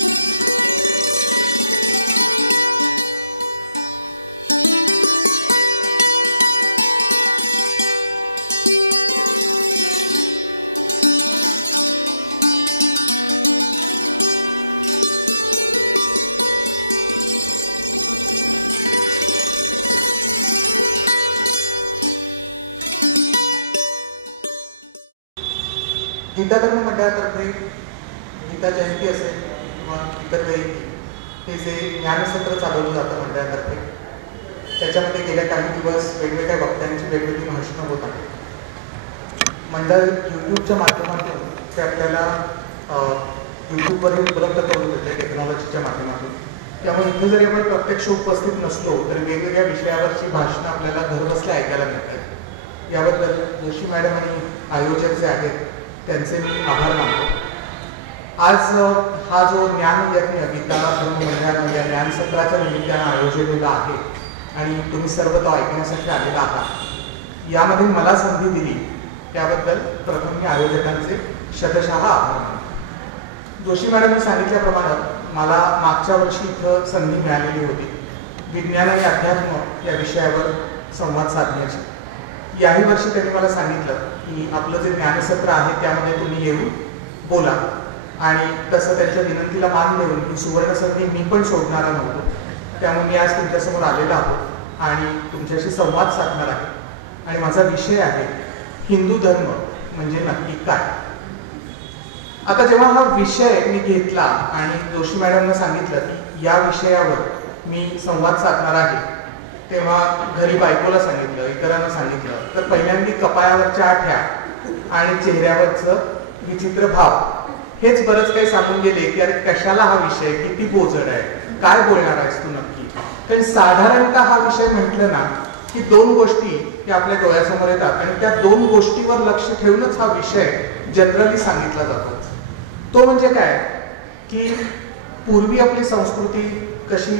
गीता धर्म मंडळातर्फे गीता जयंती असेल किंवा इतर काही हे जे ज्ञानसत्र चालवलं जातं मंडळातर्फे, त्याच्यामध्ये गेल्या काही दिवस वेगवेगळ्या वक्त्यांची वेगवेगळी भाषणं होत आहेत. मंडळ यूट्यूबच्या माध्यमातून ते आपल्याला यूट्यूबवरील उपलब्ध करून देते टेक्नॉलॉजीच्या माध्यमातून. त्यामुळे इथे जरी आपण प्रत्यक्ष उपस्थित नसलो तरी वेगवेगळ्या विषयावरची भाषणं आपल्याला घरबसल्या ऐकायला मिळतात. याबद्दल जोशी मॅडम आणि आयोजक जे आहेत त्यांचे मी आभार मानतो. आज हा जो ज्ञान यज्ञ गीता धर्म मंडळानं या ज्ञानसत्राच्या निमित्तानं आयोजलेला आहे आणि तुम्ही सर्व तो ऐकण्यासाठी आलेला आहात, यामध्ये मला संधी दिली त्याबद्दल प्रथम मी आयोजकांचे शतशः आभार मानतो. जोशी मॅडमने सांगितल्याप्रमाणे मला मागच्या वर्षी इथं संधी मिळालेली होती विज्ञान आणि अध्यात्म या विषयावर संवाद साधण्याची. याही वर्षी त्यांनी मला सांगितलं की आपलं जे ज्ञानसत्र आहे त्यामध्ये तुम्ही येऊन बोला, आणि तसं त्यांच्या विनंतीला मान देऊन ही सुवर्ण संधी मी पण सोडणारा नव्हतो. त्यामुळे मी आज तुमच्यासमोर आलेला आहोत आणि तुमच्याशी संवाद साधणार आहे. आणि माझा विषय आहे हिंदू धर्म म्हणजे नक्की काय. आता जेव्हा हा विषय मी घेतला आणि जोशी मॅडमने सांगितलं की या विषयावर मी संवाद साधणार आहे, तेव्हा घरी बायकोला सांगितलं, इतरांना सांगितलं, तर पहिल्यांदा कपाळावरच्या आठ्या आणि चेहऱ्यावरचं विचित्र भाव हेच बरंच काही सांगून गेले की अरे कशाला हा विषय, किती बोजड आहे, काय बोलणार आहेस तू नक्की. कारण साधारणतः हा विषय म्हटलं ना की दोन गोष्टी या आपल्या डोळ्यासमोर येतात आणि त्या दोन गोष्टीवर लक्ष ठेवूनच हा विषय जनरली सांगितला जातो. तो म्हणजे काय की पूर्वी आपली संस्कृती कशी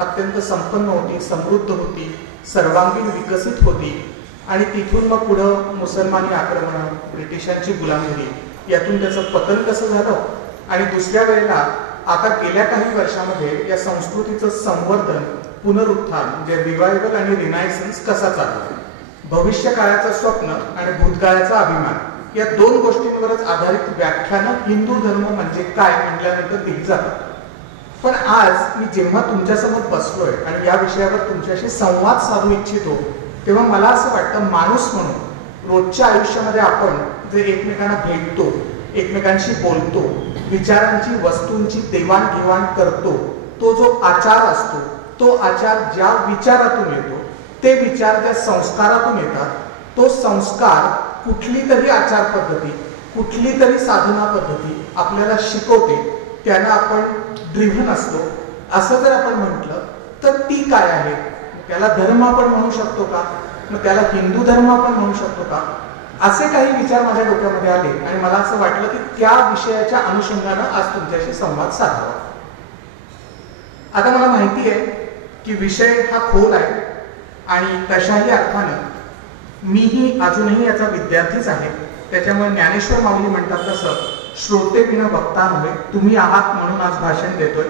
अत्यंत संपन्न होती, समृद्ध होती, सर्वांगीण विकसित होती, आणि तिथून मग पुढं मुसलमानी आक्रमण, ब्रिटिशांची गुलामगिरी, यातून त्याचं पतन कसं झालं, आणि दुसऱ्या वेळेला आता गेल्या काही वर्षामध्ये या संस्कृतीचं संवर्धन, पुनरुत्थान म्हणजे रिवायवल आणि रिनायसन्स कसा चालला. भविष्य काळाचं स्वप्न आणि भूतकाळाचा अभिमान या दोन गोष्टींवरच आधारित व्याख्यानं हिंदू धर्म म्हणजे काय म्हटल्यानंतर दिली जातात. पण आज मी जेव्हा तुमच्यासमोर बसलोय आणि या विषयावर तुमच्याशी संवाद साधू इच्छितो, तेव्हा मला असं वाटतं माणूस म्हणून रोजच्या आयुष्यामध्ये आपण जे एकमेकांना भेटतो, एकमेकांशी बोलतो, विचारांची वस्तूंची देवाणघेवाण करतो, तो जो आचार असतो, तो आचार ज्या विचारातून येतो, ते विचार ज्या संस्कारातून येतात, तो संस्कार कुठली तरी आचार पद्धती, कुठली तरी साधना पद्धती आपल्याला शिकवते. त्यानं आपण ड्रिव्हन असतो असं जर आपण म्हटलं तर ती काय आहे. त्याला धर्म आपण म्हणू शकतो का, मग त्याला हिंदू धर्म आपण म्हणू शकतो का, असे काही विचार माझ्या डोक्यामध्ये आले आणि मला असं वाटलं की त्या विषयाच्या अनुषंगानं आज तुमच्याशी संवाद साधावा. आता मला माहिती आहे की विषय हा खोल आहे आणि तशाही अर्थानं मीही अजूनही याचा विद्यार्थीच आहे. त्याच्यामुळे ज्ञानेश्वर माऊली म्हणतात तसं श्रोते बिना वक्ता नव्हे, तुम्ही आहात म्हणून आज भाषण देतोय.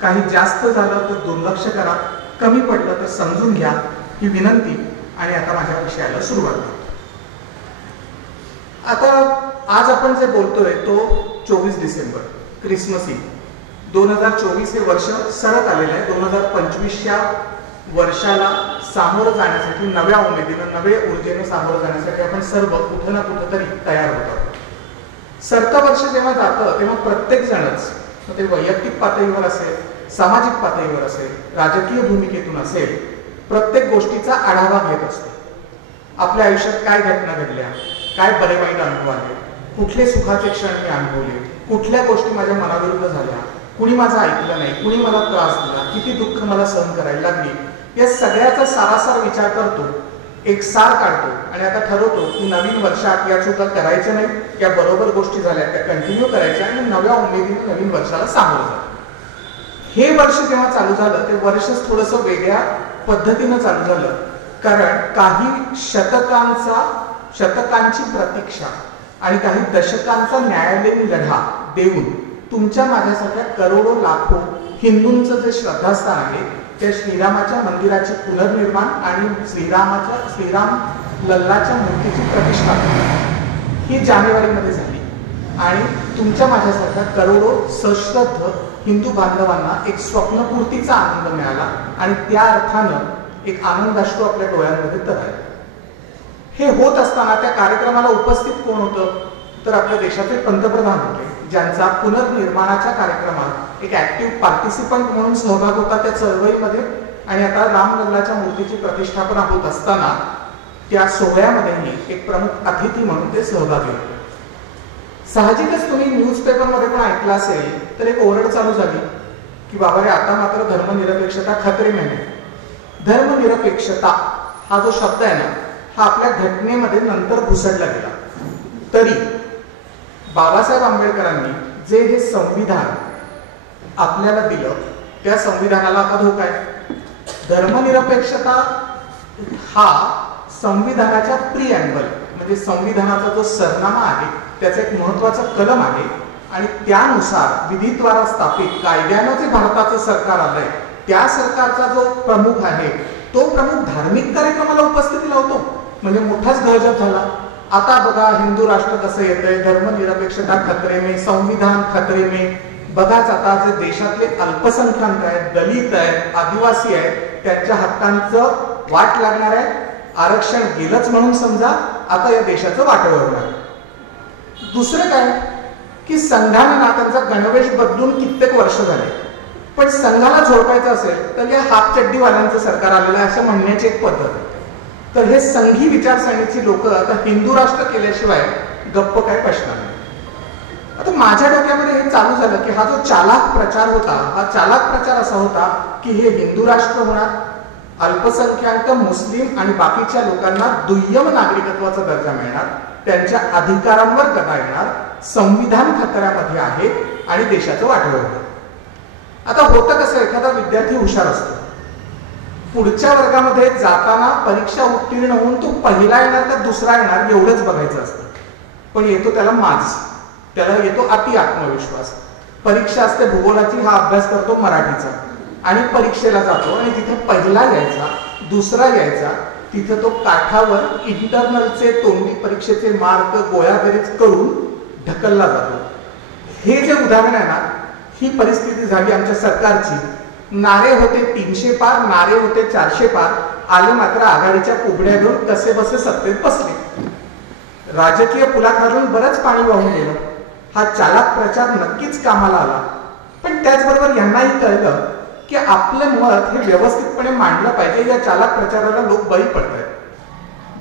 काही जास्त झालं तर दुर्लक्ष करा, कमी पडलं तर समजून घ्या, ही विनंती. आणि आता माझ्या विषयाला सुरुवात करतो. आता आज आपण जे बोलतोय तो 24 डिसेंबर क्रिसमस ईव्ह. 2024 हे वर्ष सरत आलेलं आहे. 2025च्या वर्षाला सामोरं जाण्यासाठी, नव्या उमेदीनं, नव्या ऊर्जेनं सामोरं जाण्यासाठी आपण सर्व कुठं ना कुठं तरी तयार होतो. सरतं वर्ष जेव्हा जातं तेव्हा प्रत्येक जणच, ते वैयक्तिक पातळीवर असेल, सामाजिक पातळीवर असेल, राजकीय भूमिकेतून असेल, प्रत्येक गोष्टीचा आढावा घेत असतो. आपल्या आयुष्यात काय घटना घडल्या, काय बरे वाईट अनुभव आले, कुठले सुखाचे क्षण मी अनुभवले, कुठल्या गोष्टी माझ्या मनाविरुद्ध झाल्या, कुणी माझं ऐकलं नाही, कुणी मला त्रास दिला, किती दुःख मला सहन करायला लागली, या सगळ्याचा सारासार विचार करतो, एक सार काढतो आणि आता ठरवतो की नवीन वर्षात या चुका करायच्या नाही, या बरोबर गोष्टी झाल्या त्या कंटिन्यू करायच्या आणि नव्या उमेदीने नवीन वर्षाला सामोरं जातो. हे वर्ष जेव्हा चालू झालं ते वर्षच थोडंसं वेगळ्या पद्धतीनं चालू झालं, कारण काही शतकांची प्रतीक्षा आणि काही दशकांचा न्यायालयीन लढा देऊन तुमच्या माझ्यासारख्या करोडो लाखो हिंदूंचं जे श्रद्धास्थान आहे त्या श्रीरामाच्या मंदिराचे पुनर्निर्माण आणि श्रीराम लल्लाच्या मूर्तीची प्रतिष्ठापना ही जानेवारीमध्ये झाली आणि तुमच्या माझ्यासारख्या करोडो सश्रद्ध हिंदू बांधवांना एक स्वप्नपूर्तीचा आनंद मिळाला आणि त्या अर्थानं एक आनंदाश्रू आपल्या डोळ्यांमध्ये तरळले. हे होत असताना त्या कार्यक्रमाला उपस्थित कोण होतं तर आपल्या देशाचे पंतप्रधान होते, ज्यांचा पुनर्निर्माणाच्या कार्यक्रमात एक ऍक्टिव्ह पार्टिसिपंट म्हणून सहभाग होता त्या चळवळीमध्ये. आणि आता रामलल्लाच्या मूर्तीची प्रतिष्ठापना होत असताना त्या सोहळ्यामध्येही एक प्रमुख अतिथी म्हणून ते सहभागी होते. साहजिकच तुम्ही न्यूजपेपरमध्ये पण ऐकलं असेल तर एक ओरड चालू झाली की बाबा रे आता मात्र धर्मनिरपेक्षता खतरे में है. धर्मनिरपेक्षता हा जो शब्द आहे ना हा आपल्या घटनेमध्ये नंतर घुसडला गेला. तरी बाबासाहेब आंबेडकरांनी जे हे संविधान आपल्याला दिलं त्या संविधानाला आता धोका आहे. धर्मनिरपेक्षता हा संविधानाच्या प्रिअँबल म्हणजे संविधानाचा जो सरनामा आहे त्याचं एक महत्वाचं कलम आहे आणि त्यानुसार विधीद्वारा स्थापित कायद्यानं जे भारताचं सरकार आलंय त्या सरकारचा जो प्रमुख आहे तो प्रमुख धार्मिक कार्यक्रमाला उपस्थिती लावतो म्हणजे मोठाच गजब झाला. आता बघा हिंदू राष्ट्र कसं येतंय, धर्मनिरपेक्षता खतरे में, संविधान खतरे में. बघाच आता जे देशातले अल्पसंख्याक आहेत, दलित आहेत, आदिवासी आहेत त्यांच्या हक्कांचं वाट लागणार आहे. आरक्षण गेलंच म्हणून समजा आता या देशाचं वाटोळं होणार. दुसरं काय की संघानं ना त्यांचा गणवेश बदलून कित्येक वर्ष झाले पण संघाला झोडपायचं असेल तर या हाफ चड्डीवाल्यांचं सरकार आलेलं आहे असं म्हणण्याची एक पद्धत आहे. तर हे संघी विचारसरणीची लोक आता हिंदू राष्ट्र केल्याशिवाय गप्प काय बसणार नाही. आता माझ्या डोक्यामध्ये हे चालू झालं की हा जो चालाक प्रचार होता हा चालाक प्रचार असा होता की हे हिंदू राष्ट्र होणार, अल्पसंख्याक मुस्लिम आणि बाकीच्या लोकांना दुय्यम नागरिकत्वाचा दर्जा मिळणार, त्यांच्या अधिकारांवर गदा येणार, संविधान खतऱ्यामध्ये आहे आणि देशाचं वाटोळं होणार. आता होतं कसं एखादा विद्यार्थी हुशार असतो, पुढच्या वर्गामध्ये जाताना परीक्षा उत्तीर्ण होऊन तो पहिला येणार का दुसरा येणार एवढंच बघायचं असतं. पण येतो त्याला माज, त्याला येतो अति आत्मविश्वास. परीक्षा असते भूगोलाची, हा अभ्यास करतो मराठीचा आणि परीक्षेला जातो आणि तिथे पहिला यायचा दुसरा यायचा तिथे तो काठावर इंटरनलचे तोंडी परीक्षेचे मार्क गोळाबेरीज करून ढकलला जातो. हे जे उदाहरण आहे ना ही परिस्थिती झाली आमच्या सरकारची. नारे होते 300 पार, नारे होते 400 पार, आले मात्र आघाडीच्या कोबड्या घेऊन कसे बसे सत्तेत बसले. राजकीय पुलाखालून बरंच पाणी वाहून गेलं. हा चालाक प्रचार नक्कीच कामाला आला. पण त्याचबरोबर यांनाही कळलं की आपलं मत हे व्यवस्थितपणे मांडलं पाहिजे. या चालाक प्रचाराला लोक बळी पडतात.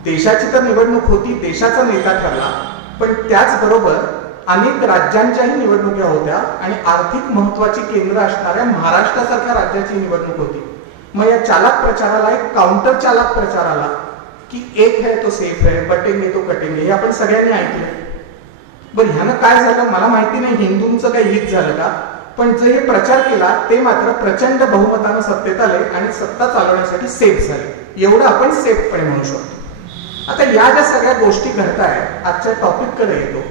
देशाची तर निवडणूक होती, देशाचा नेता ठरला, पण त्याचबरोबर अनेक राज्यांच्याही निवडणुका होत्या आणि आर्थिक महत्वाची केंद्र असणाऱ्या महाराष्ट्रासारख्या राज्याची निवडणूक होती. मग या चालाक प्रचाराला एक काउंटर चालाक प्रचार आला की एक है तो सेफ है, बटेंगे तो कटेंगे, हे आपण सगळ्यांनी ऐकलं. बरं ह्यानं काय झालं मला माहिती नाही, हिंदूंचं काही हित झालं का, पण जे हे प्रचार केला ते मात्र प्रचंड बहुमतानं सत्तेत आले आणि सत्ता चालवण्यासाठी सेफ झाले. एवढं आपण सेफपणे म्हणू शकतो. आता या ज्या सगळ्या गोष्टी घडतायत आजच्या टॉपिककडे येतो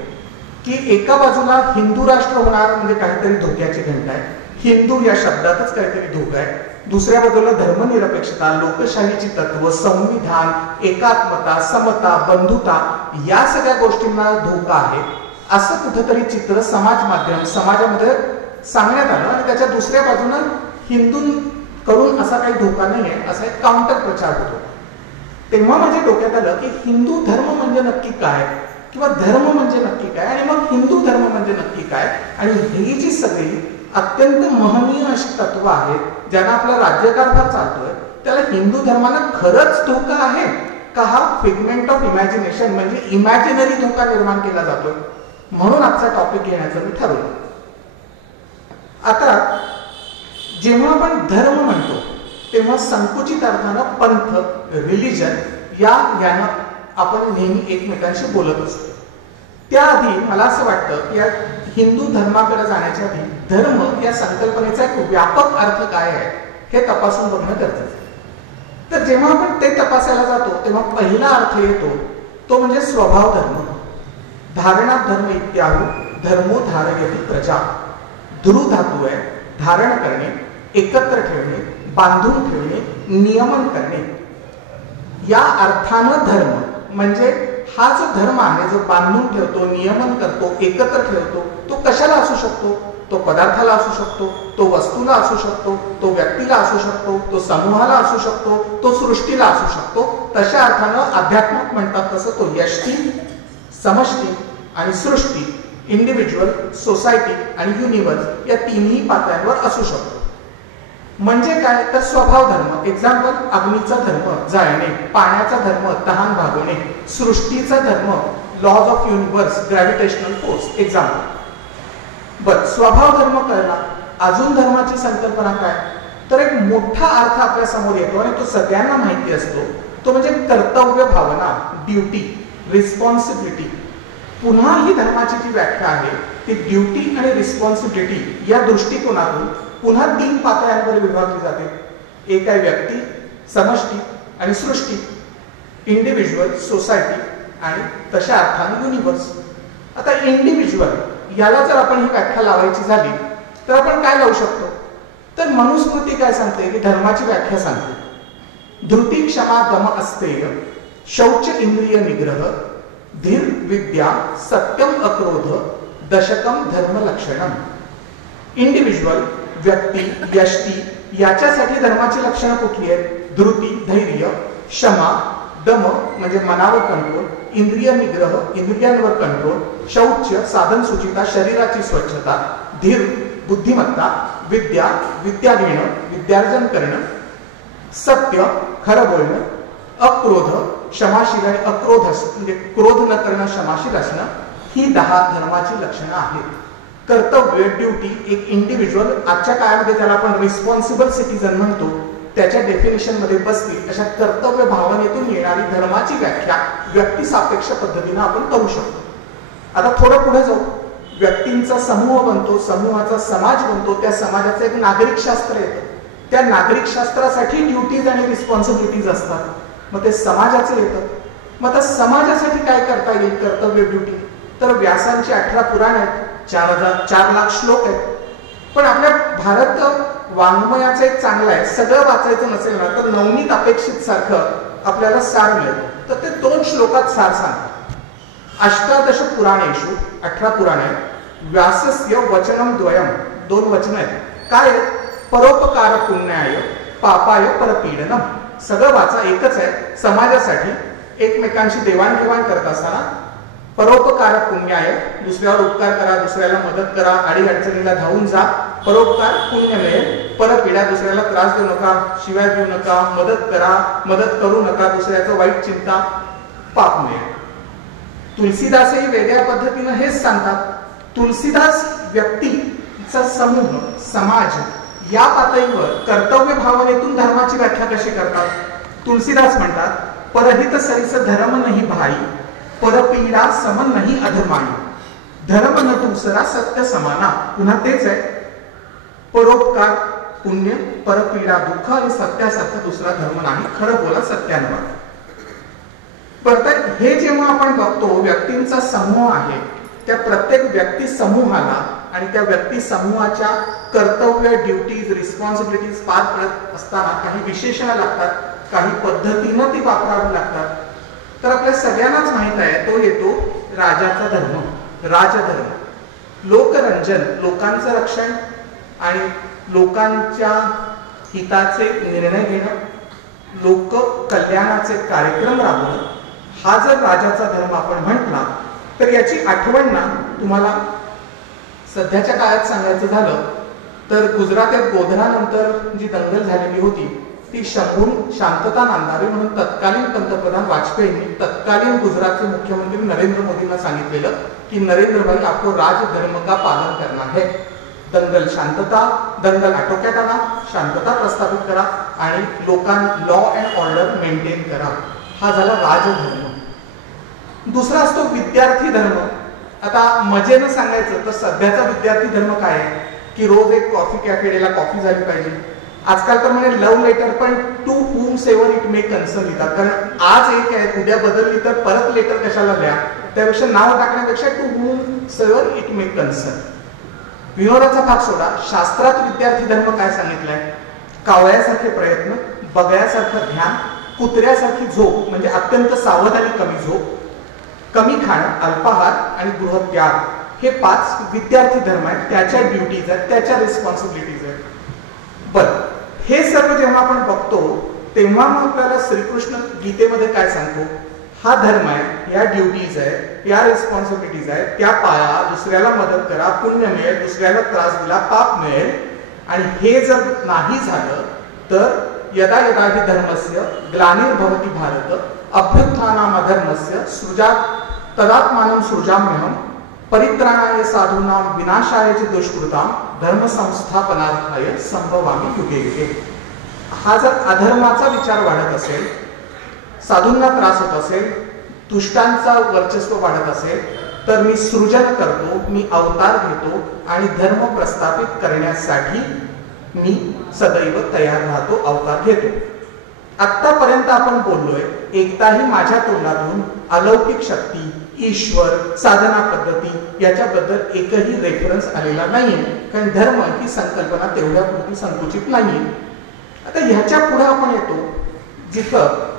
की एका बाजूला हिंदू राष्ट्र होणार म्हणजे काहीतरी धोक्याची घंटा आहे, हिंदू या शब्दातच काहीतरी धोका आहे. दुसऱ्या बाजूला धर्मनिरपेक्षता, लोकशाहीची तत्व, संविधान, एकात्मता, समता, बंधुता या सगळ्या गोष्टींना धोका आहे असं कुठंतरी चित्र समाजामध्ये सांगण्यात आलं आणि त्याच्या दुसऱ्या बाजूला हिंदूंकडून असा काही धोका नाही आहे असा एक काउंटर प्रचार होतो. तेव्हा माझ्या डोक्यात आलं की हिंदू धर्म म्हणजे नक्की काय किंवा धर्म म्हणजे नक्की काय आणि मग हिंदू धर्म म्हणजे नक्की काय. आणि ही जी सगळी अत्यंत महनीय अशी तत्व आहेत ज्यांना आपला राज्यकारभार चालतोय त्याला हिंदू धर्माला खरंच धोका आहे का हा फिगमेंट ऑफ इमॅजिनेशन म्हणजे इमॅजिनरी धोका निर्माण केला जातोय. म्हणून आजचा टॉपिक घेण्याचं मी ठरवलं. आता जेव्हा आपण धर्म म्हणतो तेव्हा संकुचित अर्थानं पंथ, रिलिजन यानं आपण नेहमी एकमेकांशी बोलत असतो. त्याआधी मला असं वाटतं की या हिंदू धर्माकडे जाण्याच्या आधी धर्म या संकल्पनेचा एक व्यापक अर्थ काय आहे हे तपासून बघणं गरजेचं आहे. तर जेव्हा आपण ते तपासायला जातो तेव्हा पहिला अर्थ येतो तो म्हणजे स्वभाव धर्म. धारणा धर्म इत्याहू धर्मो धारयति प्रजा. ध्रु धातू आहे, धारण करणे, एकत्र ठेवणे, बांधून ठेवणे, नियमन करणे. या अर्थानं धर्म म्हणजे हा जो धर्म आहे, जो बांधून ठेवतो, नियमन करतो, एकत्र ठेवतो, तो कशाला असू शकतो? तो पदार्थाला असू शकतो, तो वस्तूला असू शकतो, तो व्यक्तीला असू शकतो, तो समूहाला असू शकतो, तो सृष्टीला असू शकतो. तशा अर्थानं अध्यात्मिक म्हणतात तसं तो यष्टी, समष्टी आणि सृष्टी, इंडिव्हिज्युअल, सोसायटी आणि युनिव्हर्स या तिन्ही पातळ्यांवर असू शकतो. म्हणजे काय तर स्वभाव धर्म, एक्झाम्पल अग्नीचा धर्म जाळणे, पाण्याचा धर्म तहान भागवणे, सृष्टीचा धर्म laws of universe gravitational force, example. बर, स्वभाव धर्म कळला. अजून धर्माची संकल्पना काय तर एक मोठा अर्थ आपल्या समोर येतो आणि तो सगळ्यांना माहिती असतो, तो म्हणजे कर्तव्य भावना, ड्युटी, रिस्पॉन्सिबिलिटी. पुन्हा ही धर्माची जी व्याख्या आहे ती ड्युटी आणि रिस्पॉन्सिबिलिटी या दृष्टिकोनातून पुन्हा 3 पातळ्यांवर विभागली जाते. एक आहे व्यक्ती, समष्टी आणि सृष्टी, इंडिव्हिज्युअल, सोसायटी आणि तशा अर्थाने युनिव्हर्स. आता इंडिव्हिज्युअल याला जर आपण ही व्याख्या लावायची झाली तर आपण काय लावू शकतो तर मनुस्मृती काय सांगते की धर्माची व्याख्या सांगते, धृती क्षमा दम अस्तेय, शौच इंद्रिय निग्रह, धीर विद्या, सत्यम अक्रोध, दशकम धर्म लक्षणम. इंडिव्हिज्युअल, व्यक्ती, यष्टी याच्यासाठी धर्माची लक्षणं कुठली आहेत? धृती, धैर्य, क्षमा, दम म्हणजे मनावर कंट्रोल, इंद्रिय निग्रह, इंद्रियांवर कंट्रोल, शौच साधन सुचिता, शरीराची स्वच्छता, धीर बुद्धिमत्ता, विद्या विद्या घेणं, विद्यार्जन करणं, सत्य खरं बोलणं, अक्रोध क्षमाशील आणि अक्रोध म्हणजे क्रोध न करणं, क्षमाशील असणं. ही 10 धर्माची लक्षणं आहेत. कर्तव्य, ड्युटी, एक इंडिव्हिज्युअल आजच्या काळामध्ये ज्याला आपण रिस्पॉन्सिबल सिटीजन म्हणतो त्याच्या डेफिनेशन मध्ये बसतील अशा कर्तव्य भावनेतून येणारी धर्माची व्याख्या व्यक्तिसापेक्ष पद्धतीने आपण करू शकतो. आता थोडं पुढे जाऊ. व्यक्तींचा समूह बनतो, समूहाचा समाज बनतो, त्या समाजाचं एक नागरिक शास्त्र येतं. त्या नागरिक शास्त्रासाठी ड्युटीज आणि रिस्पॉन्सिबिलिटीज असतात. मग ते समाजाचं येतं. मग आता समाजासाठी काय करता येईल कर्तव्य, ड्युटी? तर व्यासांची 18 पुराण आहेत, 4 लाख श्लोक आहेत. पण आपल्या भारत वाङ्मयाचं एक चांगलं आहे, सगळं वाचायचं नसेल ना तर नवनीत अपेक्षित सारखं आपल्याला सार मिळेल. तर ते 2 श्लोकात सार सांगतात. अष्टादश पुराणेषु 18 पुराण आहेत. व्यासस्य वचनम द्वयम, 2 वचन आहेत. काय? परोपकार पुण्याय, पापाय परपीडनम. सगळं वाचा, एकच आहे. समाजासाठी एकमेकांशी देवाणघेवाण करत असताना परोपकार पुण्याय, दुसऱ्यावर उपकार करा, दुसऱ्याला मदत करा, अडीअडचणीला धावून जा, परोपकार पुण्य मिळेल. परपीडा, दुसऱ्याला त्रास देऊ नका, शिवाय देऊ नका, मदत करा, मदत करू नका, दुसऱ्याचं वाईट चिंता, पाप मिळेल. तुलसीदासही वेगळ्या पद्धतीनं हेच सांगतात. तुलसीदास व्यक्तीचा समूह, समाज या पातळीवर कर्तव्य भावनेतून धर्माची व्याख्या कशी करतात? तुलसीदास म्हणतात, परहित सरिस धर्म नाही भाई, परपीडा समन नाही अधर्माई, धर्म न दुसरा सत्य समाना. पुन्हा तेच आहे, परोपकार पुण्य, परपीडा दुःख आणि सत्यासारखा दुसरा धर्म नाही, खरं बोला, सत्यानं वागा. तर हे जेव्हा आपण बघतो व्यक्तींचा समूह आहे, त्या प्रत्येक व्यक्ती समूहाला आणि त्या व्यक्ती समूहाच्या कर्तव्य, ड्युटीज, रिस्पॉन्सिबिलिटीज पार पडत असताना काही विशेषणं लागतात, काही पद्धतीनं ती वापरावी लागतात. तर आपल्या सगळ्यांनाच माहित आहे तो येतो राजाचा धर्म, राजधर्म. लोकरंजन, लोकांचं रक्षण आणि लोकांच्या हिताचे निर्णय घेणं, लोक कल्याणाचे कार्यक्रम राबवणं, हा जर राजाचा धर्म आपण म्हटला तर याची आठवण ना तुम्हाला सध्याच्या काळात सांगायचं झालं तर गुजरातात गोधरानंतर जी दंगल झालेली होती ती शंभून शांतता नांदावी म्हणून तत्कालीन पंतप्रधान वाजपेयींनी तत्कालीन गुजरातचे मुख्यमंत्री नरेंद्र मोदींना सांगितलेलं की नरेंद्र भाई आपको राजधर्म का पालन करना है. दंगल शांतता, दंगल आटोक्यात आणा, शांतता प्रस्थापित करा आणि लॉ अँड ऑर्डर मेंटेन करा. हा झाला राजधर्म. दुसरा असतो विद्यार्थी धर्म. आता मजेनं सांगायचं तर सध्याचा विद्यार्थी धर्म काय आहे की रोज एक कॉफी कॅफेला कॉफी झाली पाहिजे. आजकाल तर म्हणजे लव्ह लेटर पण to hmm saver it may concern लिहितात, कारण आज एक आहे उद्या बदलली तर परत लेटर कशाला लिहा, त्यापेक्षा नाव टाकण्यापेक्षा to hmm saver it may concern. विनोदाचा भाग सोडा, शास्त्रात विद्यार्थी धर्म काय सांगितलंय? कावळ्यासारखे प्रयत्न, बगळ्यासारखं ध्यान, कुत्र्यासारखी झोप म्हणजे अत्यंत सावध आणि कमी झोप, कमी खाणं, अल्पाहार आणि गृहत्याग, हे 5 विद्यार्थी धर्म आहेत. त्याच्या ड्युटीज आहेत, त्याच्या रिस्पॉन्सिबिलिटीज आहेत. बरं, हे सर्व जेव्हा आपण बघतो तेव्हा मग आपल्याला श्रीकृष्ण गीतेमध्ये काय सांगतो? हा धर्म आहे, या ड्युटीज आहेत, या रिस्पॉन्सिबिलिटीज आहेत, त्या पाळा, दुसऱ्याला मदत करा, पुण्य मिळेल, दुसऱ्याला त्रास दिला पाप मिळेल. आणि हे जर नाही झालं तर यदा यदा हि धर्मस्य ग्लानिर्भवति भारत अभ्युत्थानाम अधर्मस्य सृजात् तदात्मानं सृजाम्यहं परित्राणाय साधूनां विनाशाय च दुष्कृतां धर्म संस्थापनार्थाय संभवामि युगे युगे. हा जर अधर्माचा विचार वाढत असेल, साधूंना त्रास होत असेल, दुष्टांचा वर्चस्व वाढत असेल, तर मी सृजन करतो, मी अवतार घेतो आणि धर्म प्रस्थापित करण्यासाठी मी सदैव तयार राहतो, अवतार घेतो. आतापर्यंत आपण बोललोय, एकदाही माझ्या तोंडातून अलौकिक शक्ती, ईश्वर, साधना पद्धती याच्याबद्दल एकही रेफरन्स आलेला नाहीये, कारण धर्म ही संकल्पना तेवढ्यापुरती संकुचित नाहीये. आता ह्याच्या पुढे आपण येतो जिथं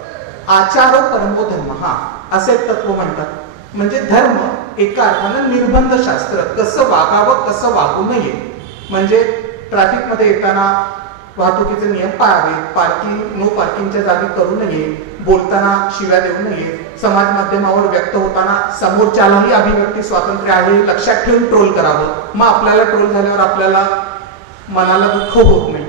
आचारो परमो धर्म हा असे तत्व म्हणतात. म्हणजे धर्म एका अर्थानं निर्बंध शास्त्र, कसं वागावं कसं वागू नये. म्हणजे ट्रॅफिकमध्ये येताना वाहतुकीचे नियम पाळावेत, नो पार्किंगच्या जागी करू नये, बोलताना शिव्या देऊ नये, समाज माध्यमावर व्यक्त होताना समोरच्यालाही अभिव्यक्ती स्वातंत्र्य आहे लक्षात ठेवून ट्रोल करावं. मग आपल्याला ट्रोल झाल्यावर आपल्याला मनाला दुःख होत नाही.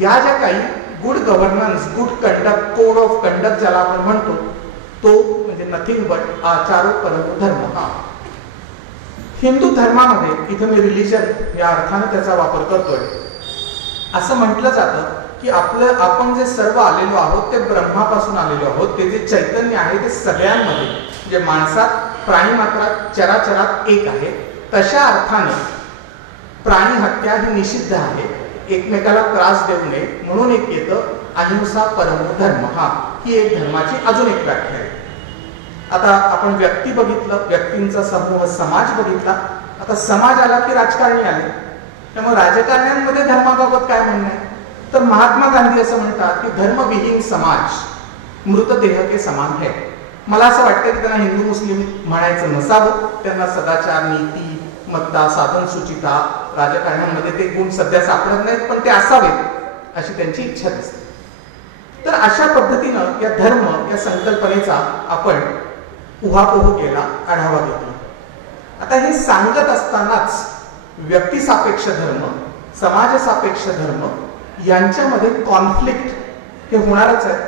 या ज्या काही good governance, good conduct, code of conduct ज्याला आपण म्हणतो, तो म्हणजे नथिंग बट आचारो परमो धर्म हा. हिंदू धर्मामध्ये, इथं मी रिलिजन या अर्थाने त्याचा वापर करतोय, असं म्हटलं जातं की आपण जे सर्व आलेलो आहोत ते ब्रह्मापासून आलेलो आहोत. ते जे चैतन्य आहे ते सगळ्यांमध्ये, म्हणजे माणसात, प्राणी मात्रात, चराचरात एक आहे. तशा अर्थाने प्राणी हत्या ही निषिद्ध आहे, एकमेकाला त्रास देऊ नये, म्हणून एक येतं अहिंसा परमो धर्म हा. ही एक धर्माची अजून एक व्याख्या आहे. आता आपण व्यक्ती बघितलं, व्यक्तींचा समूह समाज बघितला. आता समाज आला की राजकारणी आले. त्यामुळे राजकारण्यांमध्ये धर्माबाबत काय म्हणणं आहे? तर महात्मा गांधी असं म्हणतात की धर्मविहीन समाज मृतदेह के समान है. मला असं वाटतं की त्यांना हिंदू मुस्लिम म्हणायचं नसावं. त्यांना सदाचार, नीती, मत्ता, साधन सुचिता, राजकारण्यांमध्ये ते गुण सध्या सापडत नाहीत, पण ते असावेत अशी त्यांची इच्छा दिसते. तर अशा पद्धतीनं या धर्म या संकल्पनेचा आपण उहापोह केला, आढावा घेतला. आता हे सांगत असतानाच व्यक्तिसापेक्ष धर्म, समाजसापेक्ष धर्म यांच्यामध्ये कॉन्फ्लिक्ट हे होणारच आहे.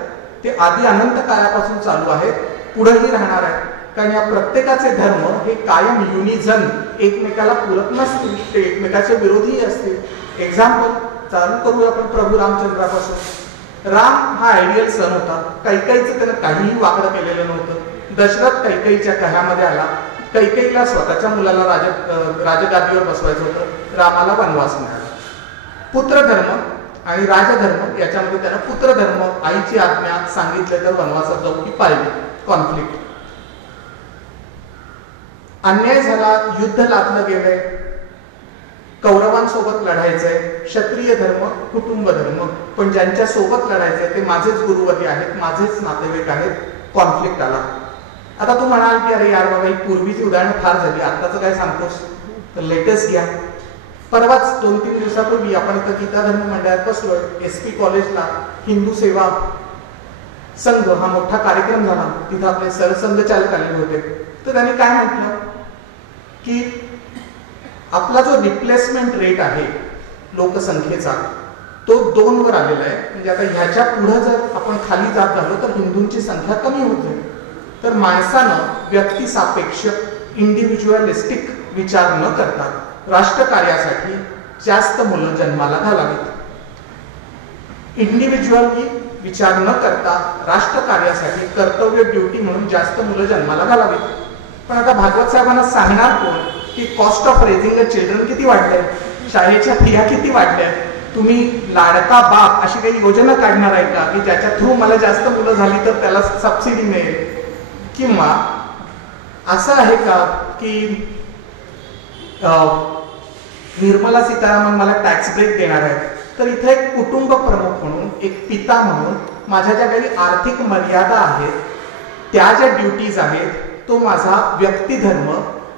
ते आधी अनंत काळापासून चालू आहे, पुढेही राहणार आहे. कारण या प्रत्येकाचे धर्म हे कायम युनिझन, एकमेकाला पूरक नसतील, ते एकमेकाचे विरोधी असतील. एक्झाम्पल चालू करूया आपण प्रभू रामचंद्रापासून. राम हा आयडियल सन होता. कैकेयीचं त्यानं काहीही वाकडं केलेलं नव्हतं. दशरथ कैकेयीच्या कह्यामध्ये आला. कैकेयीला स्वतःच्या मुलाला राजगादीवर बसवायचं होतं, रामाला वनवास मिळाला. पुत्रधर्म आणि राजधर्म याच्यामध्ये त्यानं पुत्रधर्म, आईची आज्ञा सांगितले तर वनवासात जाऊ की पाहिजे. कॉन्फ्लिक्ट, अन्याय झाला, युद्ध लादलं गेलंय, कौरवांसोबत लढायचंय. क्षत्रिय धर्म, कुटुंब धर्म, पण ज्यांच्या सोबत लढायचंय ते माझेच गुरुवर्य आहेत, माझेच नातेवाईक आहेत. कॉन्फ्लिक्ट आला. आता तू म्हणाल की अरे यार बाबा, ही पूर्वीची उदाहरणं फार झाली, आत्ताचं काय सांगतोस? तर लेटेस्ट घ्या. परवाच 2-3 दिवसापूर्वी आपण इथं गीता धर्म मंडळात बसलोय. SP कॉलेजला हिंदू सेवा संघ हा मोठा कार्यक्रम झाला. तिथं आपले सरसंघचालक आलेले होते. तर त्यांनी काय म्हटलं की आपला जो रिप्लेसमेंट रेट आहे लोकसंख्येचा, तो 2 वर आलेला आहे. म्हणजे आता ह्याच्या पुढे जर आपण खाली जात झालो तर हिंदूंची संख्या कमी होत जाईल. तर माणसानं व्यक्तिसापेक्ष, इंडिव्हिज्युअलिस्टिक विचार न करता राष्ट्रकार्यासाठी जास्त मुलं जन्माला घालावीत. इंडिव्हिज्युअली विचार न करता राष्ट्रकार्यासाठी कर्तव्य, ड्युटी म्हणून जास्त मुलं जन्माला घालावीत. पण आता भागवत साहेबांना सांगणार कोण की cost of raising a children किती वाढलंय, शाळेच्या फिया किती वाढल्या, तुम्ही लाडका बाप अशी काही योजना काढणार आहे का की ज्याच्या थ्रू मला जास्त मुलं झाली तर त्याला सबसिडी मिळेल? किंवा असं आहे का की निर्मला सीतारामन मला टॅक्स ब्रेक देणार आहेत, तर इथे एक कुटुंब प्रमुख म्हणून, एक पिता म्हणून माझ्या ज्या काही आर्थिक मर्यादा आहेत, त्या ज्या ड्युटीज आहेत, तो माझा व्यक्तिधर्म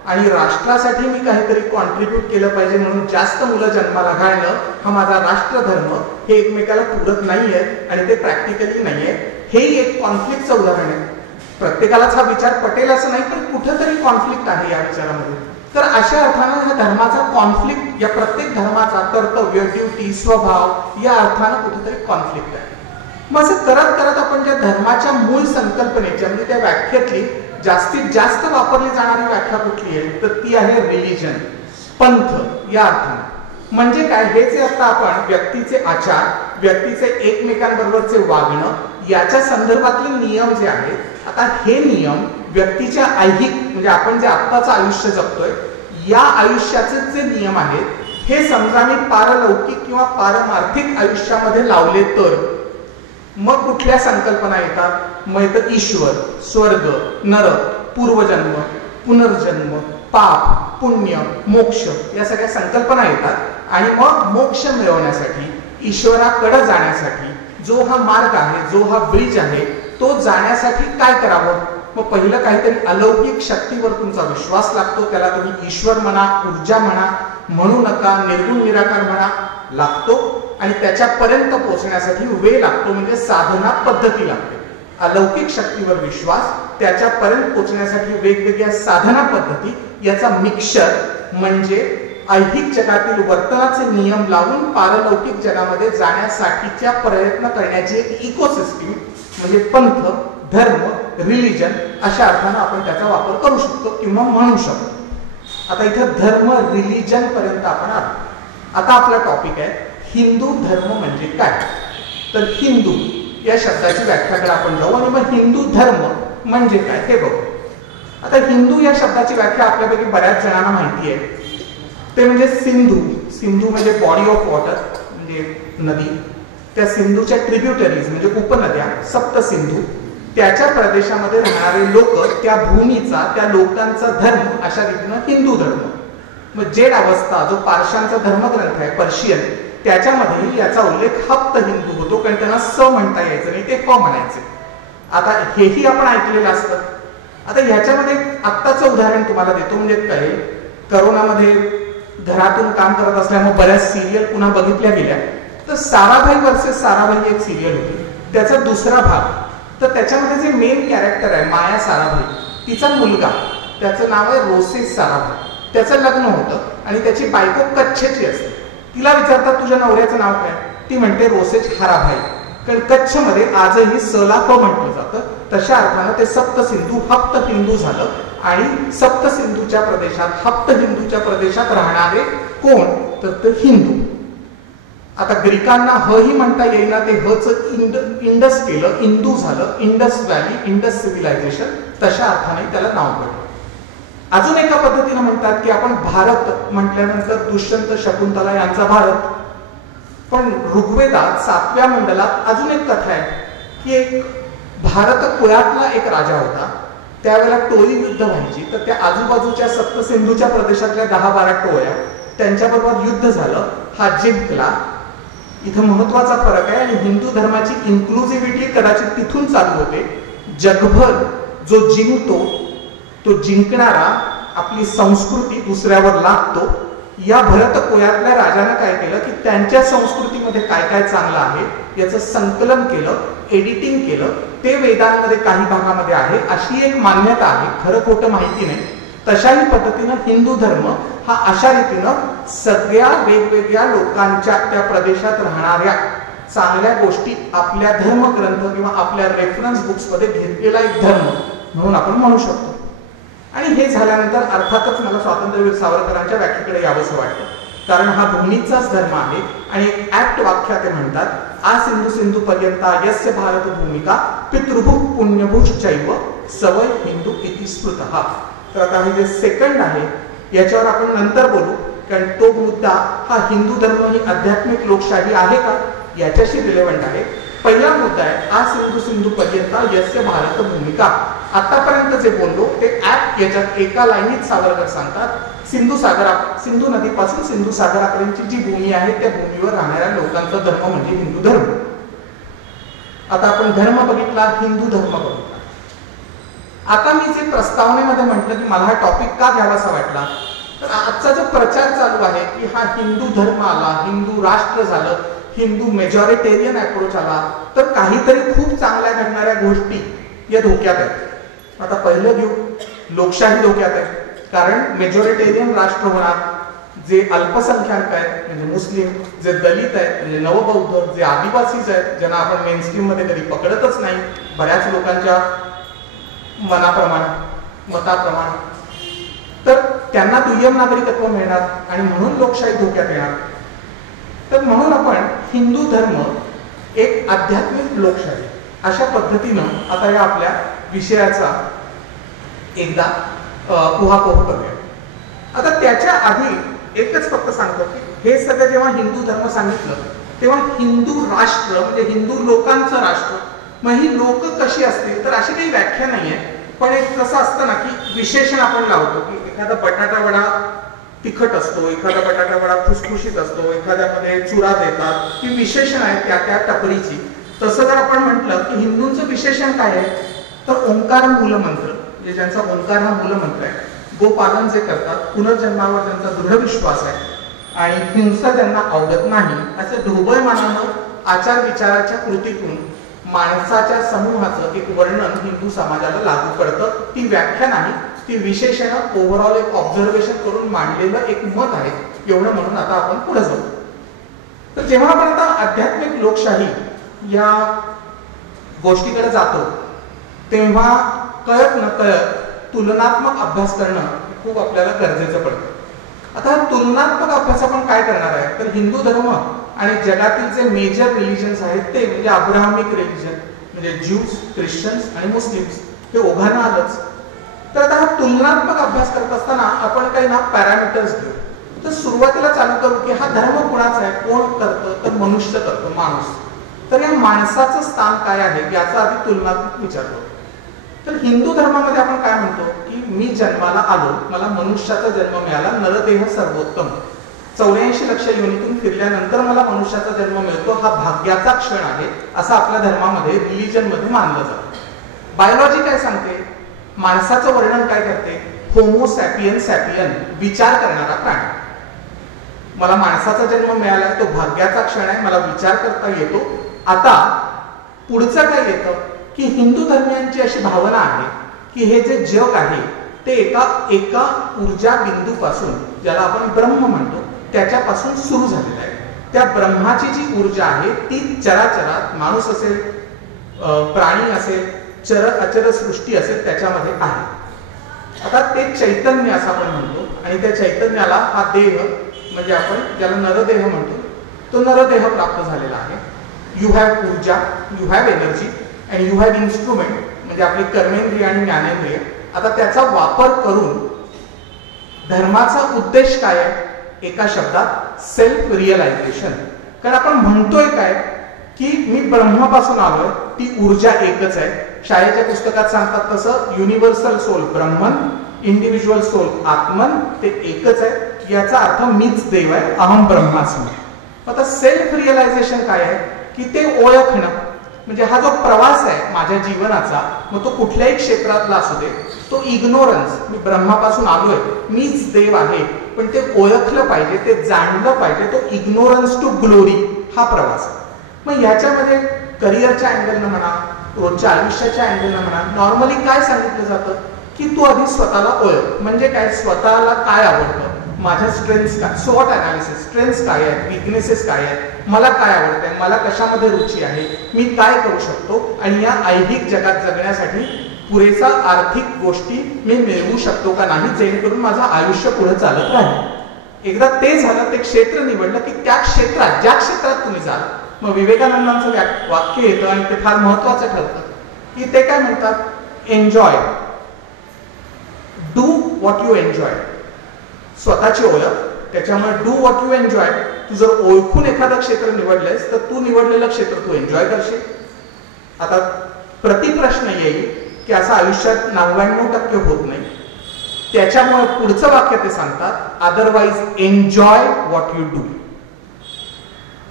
आणि राष्ट्रासाठी मी काहीतरी कॉन्ट्रीब्यूट केलं पाहिजे म्हणून जास्त मुलं जन्माला घालणं हा माझा राष्ट्रधर्म, हे एकमेकाला पूरक नाहीये आणि ते प्रॅक्टिकली नाहीये. हेही एक कॉन्फ्लिक्टचं उदाहरण आहे. प्रत्येकालाच हा विचार पटेल असं नाही, पण कुठेतरी कॉन्फ्लिक्ट आहे या विचारामध्ये. तर अशा अर्थानं हा धर्माचा कॉन्फ्लिक्ट, या प्रत्येक धर्माचा कर्तव्य, ड्युटी, स्वभाव या अर्थानं कुठेतरी कॉन्फ्लिक्ट आहे. मग असं करत करत आपण ज्या धर्माच्या मूळ संकल्पनेच्या म्हणजे त्या व्याख्येतली जास्तीत जास्त वापरली जाणारी व्याख्या कुठली आहे, तर ती आहे रिलिजन, पंथ या अर्थानं. म्हणजे काय, हे जे आता आपण व्यक्तीचे आचार, व्यक्तीचे एकमेकांबरोबरचे वागणं याच्या संदर्भातले नियम जे आहेत, आता हे नियम व्यक्तीच्या ऐहिक म्हणजे आपण जे आत्ताचं आयुष्य जगतोय या आयुष्याचे जे नियम आहेत, हे समजा मी पारलौकिक किंवा पारमार्थिक आयुष्यामध्ये लावले तर मग कुठल्या संकल्पना येतात? मग येतं ईश्वर, स्वर्ग, नरक, पूर्वजन्म, पुनर्जन्म, पाप, पुण्य, मोक्ष या सगळ्या संकल्पना येतात. आणि मग मोक्ष मिळवण्यासाठी, ईश्वराकडे जाण्यासाठी जो हा मार्ग आहे, जो हा ब्रिज आहे, तो जाण्यासाठी काय करावं? मग पहिलं काहीतरी अलौकिक शक्तीवर तुमचा विश्वास लागतो. त्याला तुम्ही ईश्वर म्हणा, ऊर्जा म्हणा, म्हणू नका, निर्गुण निराकार म्हणा, लागतो. आणि त्याच्यापर्यंत पोहोचण्यासाठी वेळ लागतो, म्हणजे साधना पद्धती लागते. अलौकिक शक्तीवर विश्वास, त्याच्यापर्यंत पोहोचण्यासाठी वेगवेगळ्या साधना पद्धती, याचा मिक्सचर म्हणजे ऐहिक जगातील वर्तनाचे नियम लावून पारलौकिक जगामध्ये जाण्यासाठीच्या प्रयत्न करण्याची एक इकोसिस्टीम म्हणजे पंथ, धर्म, रिलिजन अशा अर्थानं आपण त्याचा वापर करू शकतो किंवा म्हणू शकतो. आता इथं धर्म, रिलिजन पर्यंत आपण आलो. आता आपला टॉपिक आहे हिंदू धर्म म्हणजे काय. तर हिंदू या शब्दाची व्याख्याकडे आपण जाऊ आणि मग हिंदू धर्म म्हणजे काय हे बघू. आता हिंदू या शब्दाची व्याख्या आपल्यापैकी बऱ्याच जणांना माहिती आहे. ते म्हणजे सिंधू, सिंधू म्हणजे बॉडी ऑफ वॉटर म्हणजे नदी, त्या सिंधूच्या ट्रिब्युटरीज म्हणजे उपनद्या, सप्त सिंधू, त्याच्या प्रदेशामध्ये राहणारे लोक, त्या भूमीचा, त्या लोकांचा धर्म, अशा रीतीनं हिंदू धर्म. मग जेड अवस्था जो पारशांचा धर्मग्रंथ आहे पर्शियन, त्याच्यामध्ये याचा उल्लेख हप्त हिंदू होतो, कारण त्यांना स म्हणता यायचं नाही, ते क म्हणायचे. आता हेही आपण ऐकलेलं असतं. आता ह्याच्यामध्ये आत्ताचं उदाहरण तुम्हाला देतो म्हणजे काय, करोनामध्ये घरातून काम करत असल्यामुळे बऱ्याच सिरियल पुन्हा बघितल्या गेल्या. तर साराभाई वर्सेस साराभाई एक सिरियल होती, त्याचा दुसरा भाग. तर त्याच्यामध्ये जे मेन कॅरेक्टर आहे माया साराभाई, तिचा मुलगा, त्याचं नाव आहे रोसेस साराभाई. त्याचं लग्न होतं आणि त्याची बायको कच्छची असते. तिला विचारतात तुझ्या नवऱ्याचं नाव काय, ती म्हणते रोसेस हाराभाई, कारण कच्छमध्ये आजही सला प म्हटलं जातं. तशा अर्थानं ते सप्त सिंधू हप्त हिंदू झालं. आणि सप्त सिंधूच्या प्रदेशात, हप्त हिंदूच्या प्रदेशात राहणारे कोण, तर ते हिंदू. आता ग्रीकांना ह ही म्हणता येईना, ते हच इंडस केलं, इंदू झालं, इंडस व्हॅली, इंडस सिव्हिलायझेशन, तशा अर्थाने त्याला नाव पडलं. अजून एका पद्धतीने म्हणतात की आपण भारत म्हटल्यानंतर दुष्यंत शकुंतला यांचा भारत. पण ऋग्वेदात 7व्या मंडलात अजून एक कथा आहे की एक भारत कुळातला एक राजा होता. त्यावेळेला टोळी युद्ध व्हायची, तर त्या आजूबाजूच्या सप्तसिंधूच्या प्रदेशातल्या 10-12 टोळ्या, त्यांच्याबरोबर युद्ध झालं, हा जिंकला. इथं महत्वाचा फरक आहे आणि हिंदू धर्माची इन्क्लुझिव्हिटी कदाचित तिथून चालू होते. जगभर जो जिंकतो तो जिंकणारा आपली संस्कृती दुसऱ्यावर लादतो. या भरत कुळातल्या राजानं काय केलं की त्यांच्या संस्कृतीमध्ये काय काय चांगलं आहे याचं संकलन केलं, एडिटिंग केलं. ते वेदांमध्ये काही भागामध्ये आहे अशी एक मान्यता आहे, खरं खोटं माहिती नाही. तशाही पद्धतीनं हिंदू धर्म हा अशा रीतीनं सगळ्या वेगवेगळ्या लोकांच्या त्या प्रदेशात राहणाऱ्या चांगल्या गोष्टी आपल्या धर्मग्रंथ किंवा आपल्या रेफरन्स बुक्समध्ये घेतलेला एक धर्म म्हणून आपण म्हणू शकतो. आणि हे झाल्यानंतर अर्थातच मला स्वातंत्र्यवीर सावरकरांच्या व्याख्येकडे यावंसं वाटतं, कारण हा दोन्हीचाच धर्म आहे. आणि एक ऍक्ट वाक्यात ते म्हणतात आ सिंधू सिंधू पर्यंता यस्य भारत भूमिका पितृभू पुण्यभूश्चैव सवय हिंदू इति स्मृतः. तर आता हे जे सेकंड आहे याच्यावर आपण नंतर बोलू, कारण तो मुद्दा हा हिंदू धर्म ही आध्यात्मिक लोकशाही आहे का याच्याशी रिलेव्हंट आहे. पहिला मुद्दा आहे आ सिंधू सिंधू पर्यंत यस्य भारत भूमिका. आतापर्यंत जे बोललो ते ऍप याच्यात एका लाईनीत सावरकर सांगतात सिंधू नदीपासून सिंधू सागरापर्यंतची जी भूमी आहे त्या भूमीवर राहणाऱ्या लोकांचा धर्म म्हणजे हिंदू धर्म. आता आपण धर्म बघितला, हिंदू धर्म बघितला. आता मी जे प्रस्तावनेमध्ये म्हटलं की मला हा टॉपिक का घ्यावासा वाटला, तर आजचा जो प्रचार चालू आहे की हा हिंदू धर्म आला, हिंदू राष्ट्र झालं, हिंदू मेजॉरिटेरियन अप्रोच आला, तर काहीतरी खूप चांगल्या घडणाऱ्या गोष्टी या धोक्यात आहेत. आता पहिलं घेऊ, लोकशाही धोक्यात आहे. कारण मेजॉरिटेरियन राष्ट्र होणार, जे अल्पसंख्याक आहेत म्हणजे मुस्लिम, जे दलित आहेत म्हणजे नवबौद्ध, जे आदिवासीज आहेत ज्यांना आपण मेनस्ट्रीम मध्ये कधी पकडतच नाही बऱ्याच लोकांच्या मताप्रमाणे, तर त्यांना दुय्यम नागरिकत्व मिळणार आणि म्हणून लोकशाही धोक्यात येणार. तर म्हणून आपण हिंदू धर्म एक आध्यात्मिक लोकशाही अशा पद्धतीनं आता या आपल्या विषयाचा एकदा उहापोह करूया. आता त्याच्या आधी एकच फक्त सांगतो की हे सगळं जेव्हा हिंदू धर्म सांगितलं तेव्हा हिंदू राष्ट्र म्हणजे हिंदू लोकांचं राष्ट्र, मग ही लोक कशी असतील, तर अशी काही व्याख्या नाहीये. पण एक कसं असतं ना की विशेषण आपण लावतो की एखादा बटाटा वडा तिखट असतो, एखादा बटाटा वडा खुसखुशीत असतो, एखाद्यामध्ये चुरा देतात, ही विशेषण आहेत त्या त्या टपरीची. तसं जर आपण म्हटलं की हिंदूंचं विशेषण काय आहे, तर ओंकार मूलमंत्र, म्हणजे ज्यांचा ओंकार हा मूलमंत्र आहे, गोपालन जे करतात, पुनर्जन्मावर त्यांचा दृढ विश्वास आहे आणि हिंसा त्यांना आवडत नाही, असे ढोबळमानानं आचार विचाराच्या कृतीतून माणसाच्या समूहाचं एक वर्णन हिंदू समाजाला लागू पडतं. ती व्याख्या नाही, ती विशेषण ओव्हरऑल एक ऑब्झर्वेशन करून मांडलेलं एक मत आहे. एवढं म्हणून आता आपण पुढे जाऊ. तर जेव्हा आपण आता आध्यात्मिक लोकशाही या गोष्टीकडे जातो तेव्हा कळत न कळत तुलनात्मक अभ्यास करणं खूप आपल्याला गरजेचं पडतं. आता तुलनात्मक अभ्यास आपण काय करणार आहे, तर हिंदू धर्म आणि जगातील जे मेजर रिलिजन्स आहेत ते म्हणजे अब्राहमिक रिलिजन म्हणजे ज्यूज, ख्रिश्चन्स आणि मुस्लिम्स, हे ओघांना आलंच. तर आता हा तुलनात्मक अभ्यास करत असताना आपण काही ना पॅरामीटर्स घेऊ. तर सुरुवातीला चालू करू की हा धर्म कुणाचा आहे, कोण करतं, तर मनुष्य करतो, माणूस. तर या माणसाचं स्थान काय आहे याचा आधी तुलनात्मक विचार करू. तर हिंदू धर्मामध्ये आपण काय म्हणतो की मी जन्माला आलो, मला मनुष्याचा जन्म मिळाला, नरदेह सर्वोत्तम, 84 लक्ष योनीतून फिरल्यानंतर मला मनुष्याचा जन्म मिळतो, हा भाग्याचा क्षण आहे असं आपल्या धर्मामध्ये रिलिजन मध्ये मानलं जातं. बायोलॉजी काय सांगते, माणसाचं वर्णन काय करते, होमो सॅपियन सॅपियन, विचार करणारा प्राणी. मला माणसाचा जन्म मिळाला, तो भाग्याचा क्षण आहे, मला विचार करता येतो. आता पुढचं काय येतं की हिंदू धर्मियांची अशी भावना आहे की हे जे जग आहे ते एका ऊर्जा बिंदूपासून, ज्याला आपण ब्रह्म म्हणतो, त्याच्यापासून सुरू झालेलं आहे. त्या ब्रह्माची जी ऊर्जा आहे ती चराचरात, माणूस असेल, प्राणी असेल, चर अचर सृष्टी असेल, त्याच्यामध्ये आहे. आता ते चैतन्य असं आपण म्हणतो आणि त्या चैतन्याला हा देह म्हणजे आपण ज्याला नरदेह म्हणतो, तो नरदेह प्राप्त झालेला आहे. यू हॅव ऊर्जा, you have energy and you have instrument म्हणजे आपले कर्मेंद्रिय आणि ज्ञानेंद्रिय. आता त्याचा वापर करून धर्माचा उद्देश काय आहे, एका शब्दात सेल्फ रिअलायझेशन. कारण आपण म्हणतोय काय की मी ब्रह्मापासून आलोय, ती ऊर्जा एकच आहे. शाळेच्या पुस्तकात सांगतात तसं युनिव्हर्सल सोल ब्रह्मन, इंडिव्हिज्युअल सोल आत्मन, ते एकच आहे. याचा अर्थ मीच देव आहे, अहम ब्रह्मास्मी. आता सेल्फ रिअलायझेशन काय आहे की ते ओळखणं, म्हणजे हा जो प्रवास आहे माझ्या जीवनाचा, मग तो कुठल्याही क्षेत्रातला असू दे, तो इग्नोरन्स, मी ब्रह्मापासून आलोय, मीच देव आहे, पण ते ओळखलं पाहिजे, ते जाणलं पाहिजे, तो इग्नोरन्स टू ग्लोरी हा प्रवास आहे. मग ह्याच्यामध्ये करिअरच्या अँगलनं म्हणा, रोजच्या आयुष्याच्या अँगलनं म्हणा, नॉर्मली काय सांगितलं जातं की तू आधी स्वतःला ओळख. म्हणजे काय, स्वतःला काय आवडतं, माझ्या स्ट्रेंथ्स काय, स्वॉट अनालिसिस, स्ट्रेंथ्स काय आहेत, विकनेसेस काय आहेत, मला काय आवडतंय, मला कशामध्ये रुची आहे, मी काय करू शकतो आणि या ऐहिक जगात जगण्यासाठी पुरेसा आर्थिक गोष्टी मी मिळवू शकतो का नाही, जेणेकरून माझं आयुष्य पुढे चालत राहील. एकदा ते झालं, ते क्षेत्र निवडलं की त्या क्षेत्रात, ज्या क्षेत्रात तुम्ही जाल, मग विवेकानंदांचं वाक्य येतं आणि ते फार महत्वाचं ठरतं की ते काय म्हणतात, enjoy, do what you enjoy. स्वतःची ओळख, त्याच्यामुळे डू व्हॉट यू एन्जॉय. तू जर ओळखून एखादं क्षेत्र निवडलंयस तर तू निवडलेलं क्षेत्र तू एन्जॉय करशील. आता प्रतिप्रश्न येईल की असं आयुष्यात 99% होत नाही. त्याच्यामुळे पुढचं वाक्य ते सांगतात, otherwise enjoy what you do.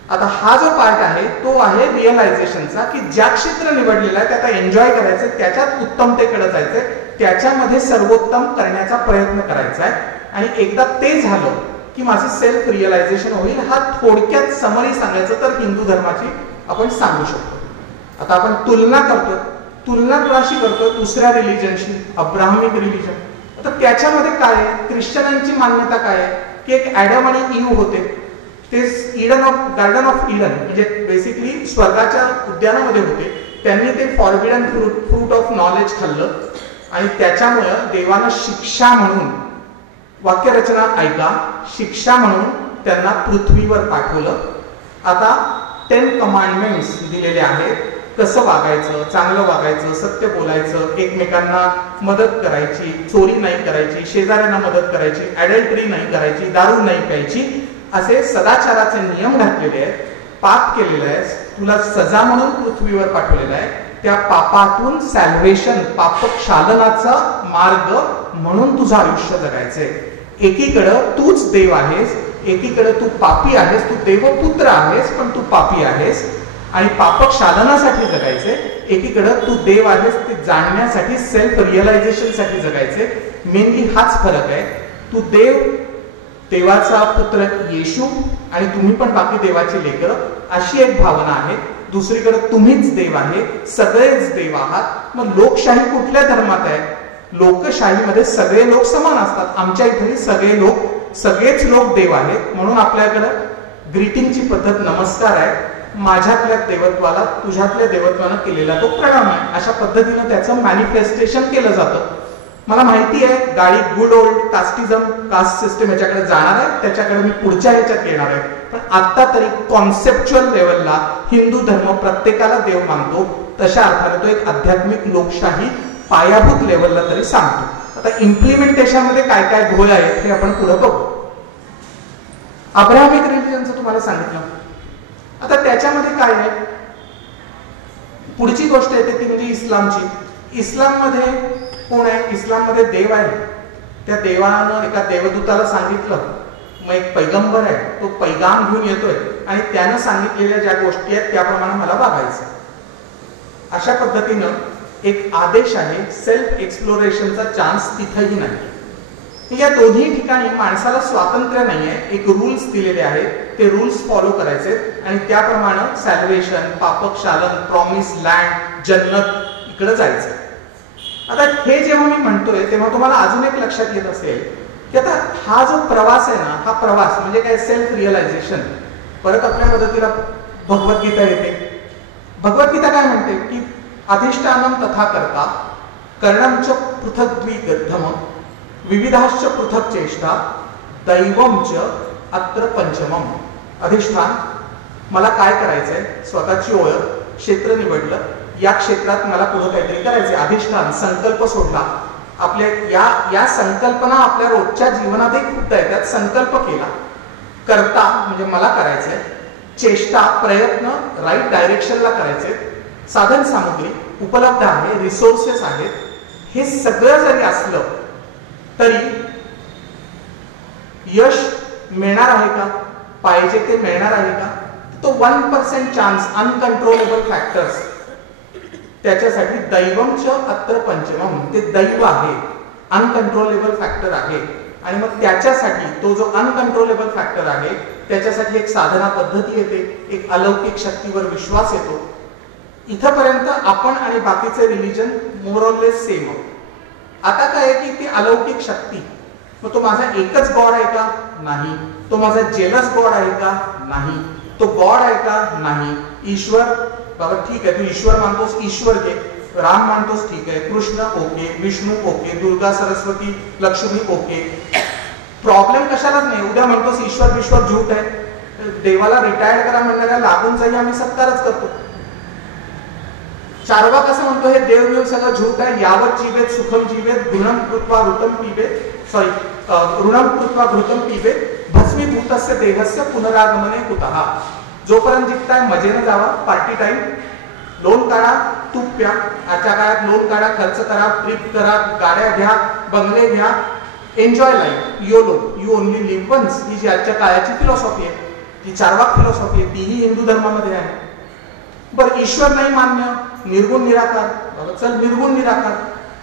आता हा जो पार्ट आहे तो आहे रिअलायझेशनचा, की ज्या क्षेत्र निवडलेलं आहे त्यात एन्जॉय करायचं, त्याच्यात उत्तमतेकडे जायचंय, त्याच्यामध्ये सर्वोत्तम करण्याचा प्रयत्न करायचा आहे. आणि एकदा ते झालं की माझं सेल्फ रिअलायझेशन होईल. हा थोडक्यात समरी सांगायचं तर हिंदू धर्माची आपण सांगू शकतो. आता आपण तुलना करतो, तुलना कुणाशी करतो? दुसऱ्या रिलिजनशी, अब्राहमिक रिलिजन. आता त्याच्यामध्ये काय आहे? ख्रिश्चनांची मान्यता काय आहे की एक ॲडम आणि ईव होते, ते गार्डन ऑफ ईडन म्हणजे बेसिकली स्वर्गाच्या उद्यानामध्ये होते. त्यांनी ते फॉरबिडन फ्रूट ऑफ नॉलेज खाल्लं आणि त्याच्यामुळं देवानं शिक्षा म्हणून, वाक्यरचना ऐका, शिक्षा म्हणून त्यांना पृथ्वीवर पाठवलं. आता 10 कमांडमेंट्स दिलेले आहेत, कसं वागायचं, चांगलं वागायचं, सत्य बोलायचं, एकमेकांना मदत करायची, चोरी नाही करायची, शेजाऱ्यांना मदत करायची, ॲडल्टरी नाही करायची, दारू नाही प्यायची, असे सदाचाराचे नियम घातलेले आहेत. पाप केलेलं आहे, तुला सजा म्हणून पृथ्वीवर पाठवलेलं आहे. त्या पापातून सॅल्वेशन, पापक्षालनाचा मार्ग म्हणून तुझं आयुष्य जगायचंय. एकीकडं तूच देव आहेस, एकीकडे तू पापी आहेस, तू देवपुत्र आहेस पण तू पापी आहेस आणि पापक्षालनासाठी जगायचे. एकीकडे तू देव आहेस ते जाणण्यासाठी, सेल्फ रिअलायझेशन साठी जगायचे. मेनली हाच फरक आहे. तू देव, देवाचा पुत्र येशू आणि तुम्ही पण बाकी देवाची लेकरं, अशी एक भावना आहे. दुसरीकडे तुम्हीच देव आहे, सगळेच देव आहात. मग लोकशाही कुठल्या धर्मात आहे? लोकशाहीमध्ये सगळे लोक समान असतात. आमच्या इथे सगळेच लोक देव आहेत. म्हणून आपल्याकडे ग्रीटिंगची पद्धत नमस्कार आहे. माझ्यातल्या देवत्वाला तुझ्यातल्या देवत्वानं केलेला तो प्रणाम आहे. अशा पद्धतीनं त्याचं मॅनिफेस्टेशन केलं जातं. मला माहिती आहे गाडी good old casteism, caste system याच्याकडे जाणार आहे, त्याच्याकडे मी पुढच्या ह्याच्यात येणार आहे. पण आता तरी कॉन्सेप्च्युअल लेवलला हिंदू धर्म प्रत्येकाला देव मानतो, तशा अर्थाने तो एक आध्यात्मिक लोकशाही पायाभूत लेवलला तरी सांगतो. आता इम्प्लिमेंटेशन मध्ये काय काय घोळ आहेत हे आपण पुढे बघू. अब्राहमिक रिलिजनचं तुम्हाला सांगितलं. आता त्याच्यामध्ये काय आहे? पुढची गोष्ट येते ती म्हणजे इस्लामची. इस्लाममध्ये कोण आहे? इस्लाममध्ये देव आहे. त्या देवानं एका देवदूताला सांगितलं, मग एक पैगंबर आहे, तो पैगाम घेऊन येतोय आणि त्यानं सांगितलेल्या ज्या गोष्टी आहेत त्याप्रमाणे मला वागायचं. अशा पद्धतीनं एक आदेश आहे. सेल्फ एक्सप्लोरेशनचा चान्स तिथंही नाही. या दोन्ही ठिकाणी माणसाला स्वातंत्र्य नाही आहे. एक रूल्स दिलेले आहेत, ते रूल्स फॉलो करायचे आणि त्याप्रमाणे सॅल्वेशन, पापक्षालन, प्रॉमिस लँड, जन्नत इकडे जायचं. आता हे जेव्हा मी म्हणतोय तेव्हा तुम्हाला अजून एक लक्षात येत असेल की आता हा जो प्रवास आहे ना, हा प्रवास म्हणजे काय? Self realization. परत आपल्या मदतीला भगवद्गीता येते. भगवद्गीता काय म्हणते की अधिष्ठानम तथा कर्ता, कर्णमच पृथग्द्विगद्धम, विविधाश्च पृथक चेष्टा, दैवमच अत्र पंचमम. अधिष्ठान, मला काय करायचंय, स्वतःची ओळख, क्षेत्र निवडलं, या क्षेत्रात मला पुढे काहीतरी करायचंय. अधिष्ठान, संकल्प सोडला. आपल्या या संकल्पना आपल्या रोजच्या जीवनातही खूप येतात. संकल्प केला. कर्ता म्हणजे मला करायचंय. चेष्टा, प्रयत्न राईट डायरेक्शनला करायचे. साधन सामुग्री उपलब्ध आहे, रिसोर्सेस आहेत. हे सगळं जरी असलं तरी यश मिळणार आहे का? पाहिजे ते मिळणार आहे का? तो 1% चान्स, अनकंट्रोलेबल फॅक्टर्स. त्याच्यासाठी दैवमच अत्र पंचमम, ते दैव आहे, अनकंट्रोलेबल फॅक्टर आहे. आणि मग त्याच्यासाठी तो जो अनकंट्रोलेबल फॅक्टर आहे त्याच्यासाठी एक साधना पद्धती येते, एक अलौकिक शक्तीवर विश्वास येतो. इथपर्यंत आपण आणि बाकीचे रिलिजन मोरलेस सेम. आता काय की ती अलौकिक शक्ती, मग तो माझा एकच गॉड आहे का? नाही. तो माझा जेलस गॉड आहे का? नाही. तो गॉड आहे का? नाही. ईश्वर, बाबा ठीक आहे, तू ईश्वर मानतोस, ईश्वर घे. राम मानतोस, ठीक आहे. Krishna okay, Vishnu okay, Durga, Saraswati, Lakshmi okay. Problem कशालाच नाही. उद्या म्हणतोस ईश्वर विश्वर झूट आहे, देवाला रिटायर्ड करा म्हणणाऱ्या लागून जाई आम्ही सत्कारच करतो. चारवा कसं म्हणतो, हे देव सगळं झूट आहे. यावर जीवेत सुखम जीवेत, गुणम कृत्वा ऋतम पिबेत, ऋणम कृत्वा घृतम पिबेत, भस्मीभूतस्य देहस्य पुनरागमने कुतः. जोपर्यंत जिंकताय मजेने जावा, पार्टी टाइम. लोन काढा, तूप प्या. आजच्या काळात लोन काढा, खर्च करा, ट्रिप करा, गाड्या घ्या, बंगले घ्या, enjoy life, YOLO, you only live once, ही जी आजच्या काळाची फिलॉसॉफी आहे, ती चार्वाक फिलॉसॉफी आहे, तीही हिंदू धर्मामध्ये आहे. बरं, ईश्वर नाही मान्य, निर्गुण निराकार, बाबा चल निर्गुण निराकार,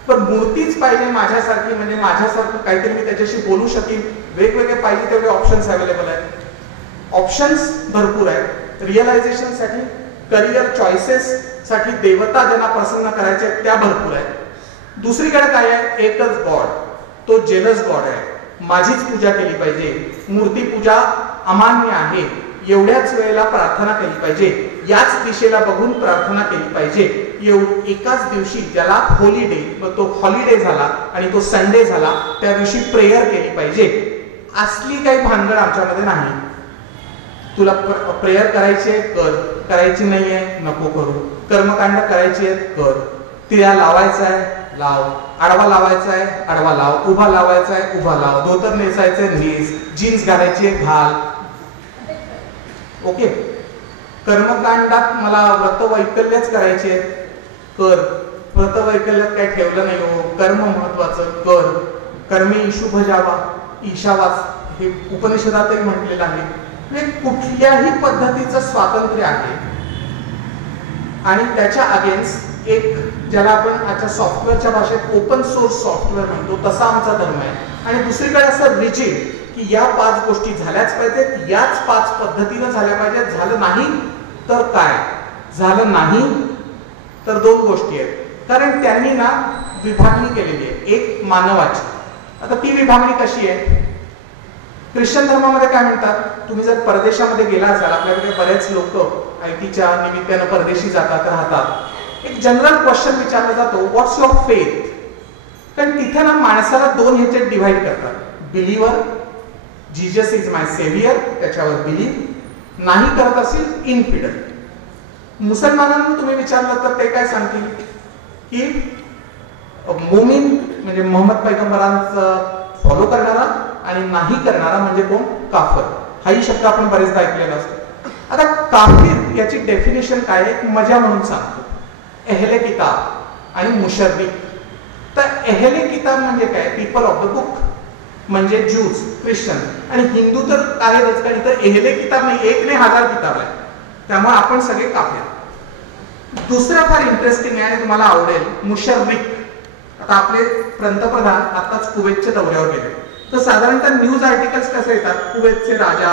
पण मूर्तीच पाहिजे माझ्यासारखी, म्हणजे माझ्यासारखं काहीतरी मी त्याच्याशी बोलू शकेन. वेगवेगळे पाहिजे तेवढे ऑप्शन्स अवेलेबल आहेत. ऑप्शन्स भरपूर आहेत. रिअलायझेशनसाठी, करिअर चॉईसेस साठी, देवता ज्यांना प्रसन्न करायचे त्या भरपूर आहेत. दुसरीकडे काय आहे, एकच गॉड, तो जेलस गॉड आहे. माझीच पूजा केली पाहिजे, मूर्ती पूजा अमान्य आहे, एवढ्याच वेळेला प्रार्थना केली पाहिजे, याच दिशेला बघून प्रार्थना केली पाहिजे, एकाच दिवशी ज्याला होलिडे, तो हॉलिडे झाला आणि तो संडे झाला, त्या दिवशी प्रेयर केली पाहिजे. असली काही भानगड आमच्यामध्ये नाही. तुला प्रेयर करायची आहे कर, करायची नाहीये नको करू. कर्मकांड करायची आहे कर, तिळा लावायचा आहे लाव, आडवा लावायचा आहे आडवा लाव, उभा लावायचा आहे उभा लाव, धोतर नेसायचे नेस, जीन्स घालायची आहे घाल. ओके, कर्मकांडात मला व्रतवैकल्यच करायचे आहेत कर, व्रतवैकल्यात काय ठेवलं नाही हो, कर्म महत्वाचं कर. कर्मी शुभ जावा, ईशावास हे उपनिषदातही म्हटलेलं आहे. म्हणजे कुठल्याही पद्धतीचं स्वातंत्र्य आहे आणि त्याच्या अगेन्स्ट एक ज्याला आपण आजच्या सॉफ्टवेअरच्या भाषेत ओपन सोर्स सॉफ्टवेअर म्हणतो, तसा आमचा धर्म आहे. आणि दुसरीकडे असं रिजिड की या 5 गोष्टी झाल्याच पाहिजेत, याच 5 पद्धतीनं झाल्या पाहिजेत. झालं नाही तर काय, झालं नाही तर 2 गोष्टी आहेत. कारण त्यांनी ना विभागणी केलेली आहे एक मानवाची. आता ती विभागणी कशी आहे, ख्रिश्चन धर्मामध्ये काय म्हणतात, तुम्ही जर परदेशामध्ये गेला असाल, आपल्याकडे बरेच लोक आयटीच्या निमित्तानं परदेशी जातात राहतात, एक जनरल क्वेश्चन विचारला जातो, व्हॉट्स युअर फेथ. कारण तिथे ना माणसाला 2 ह्याच्यात डिव्हाइड करतात, बिलीव्हर, जीजस इज माय सेव्हियर, त्याच्यावर बिलीव्ह, नाही करत असेल इनफिडल. मुसलमानांना तुम्ही विचारलं तर ते काय सांगतील की मोमीन म्हणजे मोहम्मद पैगंबरांचं फॉलो करणारा आणि नाही करणारा म्हणजे कोण, काफर. हाही शब्द आपण बरेचदा ऐकलेला असतो. आता काफिर याची डेफिनेशन काय आहे, मजा म्हणून सांगतो, अहले किताब आणि मुशर्रिक. तर अहले किताब म्हणजे काय, पीपल ऑफ द बुक, म्हणजे ज्यूज, ख्रिश्चन. आणि हिंदू तर आहेच, कारण इथं अहले किताब नाही, 1 नाही 1000 किताब आहे, त्यामुळे आपण सगळे काफिर. दुसरं फार इंटरेस्टिंग आहे आणि तुम्हाला आवडेल, मुशर्रिक. आता आपले पंतप्रधान आताच कुवेतच्या दौऱ्यावर गेले, तर साधारणतः न्यूज आर्टिकल्स कसे येतात, कुवेतचे राजा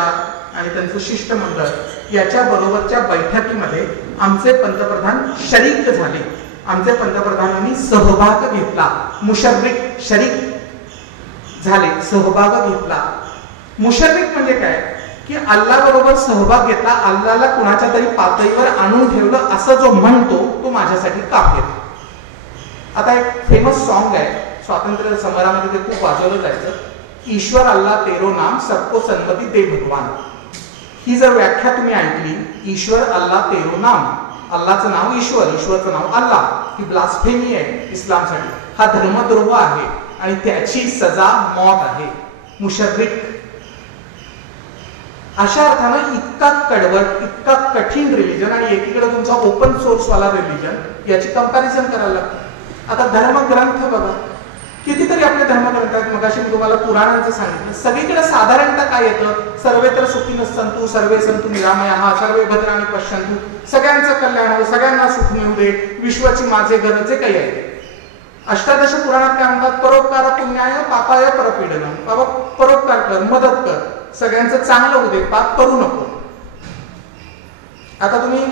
आणि त्यांचं शिष्टमंडळ याच्या बरोबरच्या बैठकीमध्ये आमचे पंतप्रधान शरीक झाले, आमचे पंतप्रधानांनी सहभाग घेतला. मुशर्रिक शरीक झाले, सहभाग घेतला. मुशर्रिक म्हणजे काय की अल्लाह बरोबर सहभाग घेतला, अल्लाहला कुणाच्या तरी पातळीवर आणून ठेवलं, असं जो म्हणतो तो माझ्यासाठी काफिर. आता एक फेमस सॉन्ग आहे, स्वातंत्र्य समरामध्ये ते खूप वाजवलं जायचं, ईश्वर अल्लाह तेरो नाम सबको सन्मती दे भगवान. ही जर व्याख्या तुम्ही ऐकली, ईश्वर अल्लाह तेरो नाम, अल्लाचं नाव ईश्वर, ईश्वरचं नाव अल्लाह, ही ब्लास्फेमी आहे इस्लामसाठी, हा धर्मद्रोह आहे आणि त्याची सजा मौत आहे. मुशर्रिक. अशा अर्थानं इतका कडवट, इतका कठीण रिलिजन आणि एकीकडे तुमचा ओपन सोर्स वाला रिलिजन, याची कंपॅरिझन करायला लागते. आता धर्मग्रंथ बघा, कितीतरी आपले धर्मग्रंथ आहेत. मगाशी मी तुम्हाला पुराणांचं सांगितलं, सगळीकडे साधारणतः काय येतं, सर्वेत्र सुखीनः सन्तु सर्वे सन्तु निरामयाः सर्वे भद्राणि पश्यन्तु, सगळ्यांचं कल्याण हो, सगळ्यांना सुख मिळू दे, विश्वाची माझे घर, जे काही आहे. अष्टादश पुराणात काय म्हणतात, परोपकार पुण्याय पापाय परपीडनम, बाबा परोपकार कर, मदत कर, सगळ्यांचं चांगलं होऊ दे, पाप करू नको. आता तुम्ही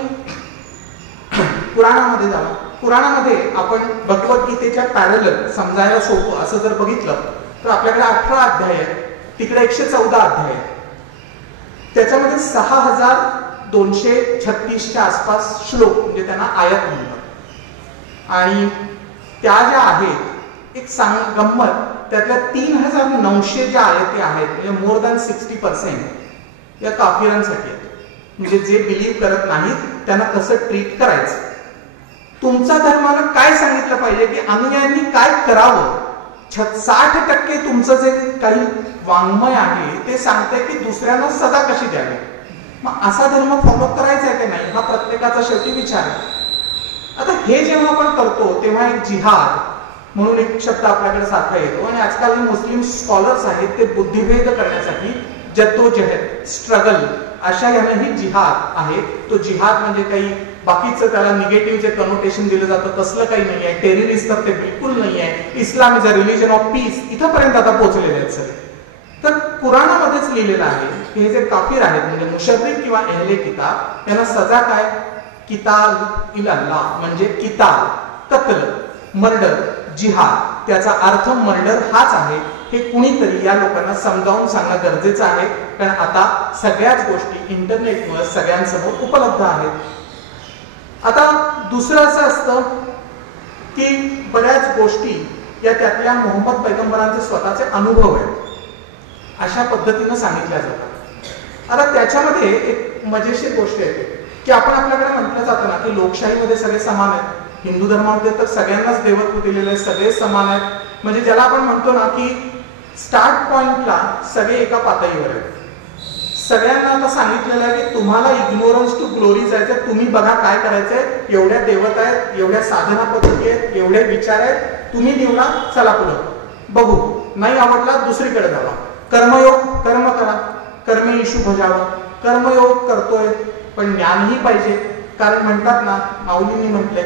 पुराणामध्ये जावा, पुराणामध्ये आपण भगवद्गीतेच्या पॅरलल समजायला सोपं असं जर बघितलं तर आपल्याकडे 18 अध्याय आहेत, तिकडे 114 अध्याय आहेत. त्याच्यामध्ये 6236च्या आसपास श्लोक, म्हणजे त्यांना आयत म्हणतात. आणि त्या ज्या आहेत, एक गंमत, त्यातल्या 3900 ज्या आयती आहेत, म्हणजे मोर दॅन 60% या काफिरांसाठी आहेत. म्हणजे जे बिलीव्ह करत नाहीत त्यांना कसं ट्रीट करायचं. तुमचा धर्मानं काय सांगितलं पाहिजे की अनुयायांनी काय करावं, 60% तुमचं जे काही वाङ्मय आहे ते सांगते की दुसऱ्यांना सजा कशी द्यावी. मग असा धर्म फॉलो करायचा आहे की नाही, हा प्रत्येकाचा शेवटी विचार आहे. आता हे जेव्हा आपण करतो तेव्हा एक जिहाद म्हणून एक शब्द आपल्याकडे सारखा येतो, आणि आजकाल मुस्लिम स्कॉलर्स आहेत ते बुद्धिभेद करण्यासाठी जद्दोजहद, स्ट्रगल अशा यानेही जिहाद आहे. तो जिहाद म्हणजे काही बाकीचं त्याला निगेटिव्ह जे कनोटेशन दिलं जातं तसलं काही नाही आहे. टेररिस्ट तर ते बिलकुल नाही आहे. Islam is a religion of peace इथंपर्यंत आता पोहोचलेले आहेत सगळे. तर कुराणामध्येच लिहिलेलं आहे की हे जे काफिर आहेत म्हणजे मुशर्रिक किंवा अहले किताब यांना सजा काय, किताल इल्लाह म्हणजे किताल, कत्ल, मर्डर, जिहाद. त्याचा अर्थ मर्डर हाच आहे. हे कुणीतरी या लोकांना समजावून सांगणं गरजेचं आहे, कारण आता सगळ्याच गोष्टी इंटरनेटमुळे सगळ्यांसमोर उपलब्ध आहेत. आता दुसरं असं असतं की बऱ्याच गोष्टी या त्यातल्या मोहम्मद पैगंबरांचे स्वतःचे अनुभव आहेत अशा पद्धतीनं सांगितल्या जातात. आता त्याच्यामध्ये एक मजेशीर गोष्ट येते की आपण आपल्याकडे म्हटलं जातं ना की लोकशाहीमध्ये सगळे समान आहेत. हिंदू धर्मामध्ये तर सगळ्यांनाच देवत्व दिलेलं आहे, सगळे समान आहेत. म्हणजे ज्याला आपण म्हणतो ना की स्टार्ट पॉइंटला सगळे एका पातळीवर आहेत. सगळ्यांना आता सांगितलेलं आहे की तुम्हाला इग्नोरन्स टू ग्लोरी जायचं, तुम्ही बघा काय करायचंय, एवढ्या देवता आहेत, एवढ्या साधना पद्धती आहेत, एवढे विचार आहेत, तुम्ही निवडा, चला पुढं बघू, नाही आवडला दुसरीकडे जावा. कर्मयोग, कर्म करा, कर्म इशू बजावा. कर्मयोग करतोय पण ज्ञानही पाहिजे, कारण म्हणतात ना, माऊलींनी म्हटलंय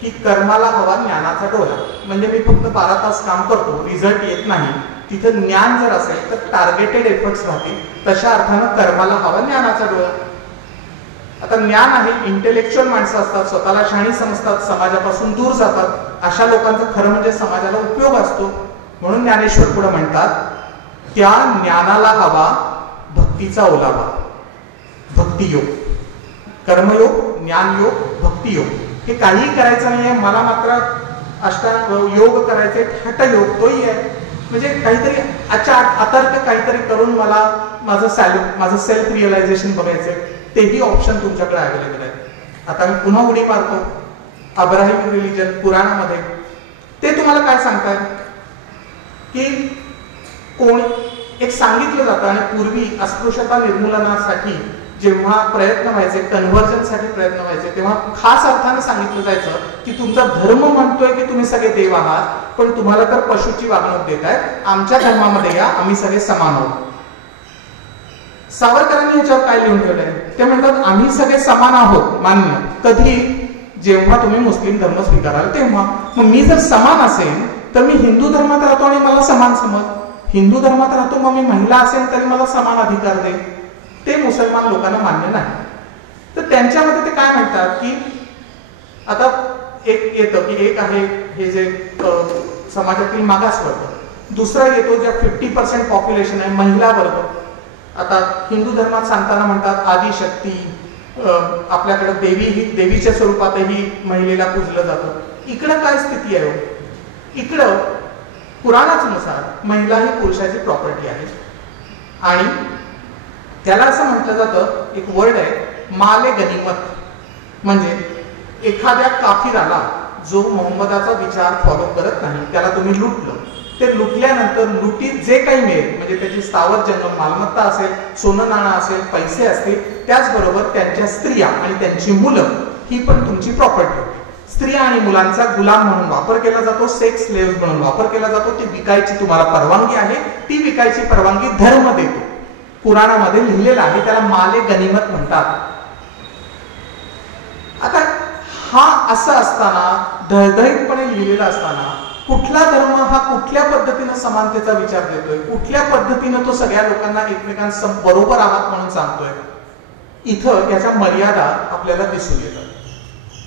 की कर्माला हवा ज्ञानाचा डोळा. म्हणजे मी फक्त 12 तास काम करतो, रिझल्ट येत नाही, तिथं ज्ञान जर असेल तर टार्गेटेड एफर्ट्स राहतील. तशा अर्थानं कर्माला हवा ज्ञानाचा डोळा. आता ज्ञान आहे, इंटेलेक्च्युअल माणसं असतात, स्वतःला शहाणी समजतात, समाजापासून दूर जातात, अशा लोकांचा खरं म्हणजे समाजाला उपयोग असतो. म्हणून ज्ञानेश्वर पुढे म्हणतात त्या ज्ञानाला हवा भक्तीचा ओलावा. भक्तियोग, कर्मयोग, ज्ञानयोग, भक्तियोग हे काहीही करायचं नाहीये. मला मात्र अष्टांग योग करायचे, हठयोग तोही आहे. म्हणजे काहीतरी अतर्क काहीतरी करून मला माझं सेल्फ रिअलायझेशन बघायचंय, तेही ऑप्शन तुमच्याकडे अवेलेबल आहे. आता मी पुन्हा उडी मारतो अब्राहिम रिलिजन पुराणामध्ये. ते तुम्हाला काय सांगतात की कोण एक सांगितलं जातं, आणि पूर्वी अस्पृश्यता निर्मूलनासाठी जेव्हा प्रयत्न व्हायचे, कन्व्हर्जनसाठी प्रयत्न व्हायचे, तेव्हा खास अर्थाने सांगितलं जायचं की तुमचा धर्म म्हणतोय की तुम्ही सगळे देव आहात, पण तुम्हाला तर पशुची वागणूक देत आहेत, आमच्या धर्मामध्ये या, आम्ही सगळे समान आहोत. सावरकरांनी याच्यावर काय लिहून ठेवलंय, ते म्हणतात आम्ही सगळे समान आहोत, मान्य. कधी, जेव्हा तुम्ही मुस्लिम धर्म स्वीकाराल तेव्हा. मग मी जर समान असेल तर मी हिंदू धर्मात राहतो आणि मला समान समज, हिंदू धर्मात राहतो मग मी महिला असेल तरी मला समान अधिकार दे. ते मुसलमान लोकांना मान्य नाही. तर त्यांच्यामध्ये ते काय म्हणतात की आता एक येतं की एक आहे हे जे समाजातील मागासवर्ग, दुसरा येतो ज्या 50% पॉप्युलेशन आहे, महिला वर्ग. आता हिंदू धर्मात सांगताना म्हणतात आदिशक्ती, आपल्याकडे देवीच्या स्वरूपातही महिलेला पूजलं जातं. इकडं काय स्थिती आहे? इकडं पुराणानुसार महिला ही पुरुषाची प्रॉपर्टी आहे, आणि त्याला असं म्हटलं जातं, एक वर्ड आहे माले गनिमत, म्हणजे एखाद्या काफिराला जो मोहम्मदाचा विचार फॉलो करत नाही त्याला तुम्ही लुटलं, ते लुटल्यानंतर लुटीत जे काही मिळेल, म्हणजे त्याची स्थावर जंगम मालमत्ता असेल, सोनं नाणं असेल, पैसे असतील, त्याचबरोबर त्यांच्या स्त्रिया आणि त्यांची मुलं ही पण तुमची प्रॉपर्टी होती. स्त्रिया आणि मुलांचा गुलाम म्हणून वापर केला जातो, सेक्स स्लेव्ह म्हणून वापर केला जातो. ती विकायची तुम्हाला परवानगी आहे, ती विकायची परवानगी धर्म देतो. पुराणामध्ये लिहिलेलं आहे, त्याला माले गनिमत म्हणतात. आता हा असं असताना, धडधडीतपणे लिहिलेला असताना, कुठला धर्म हा कुठल्या पद्धतीनं समानतेचा विचार देतोय, कुठल्या पद्धतीनं तो सगळ्या लोकांना एकमेकांबरोबर आहात म्हणून सांगतोय, इथं याच्या मर्यादा आपल्याला दिसून येतात.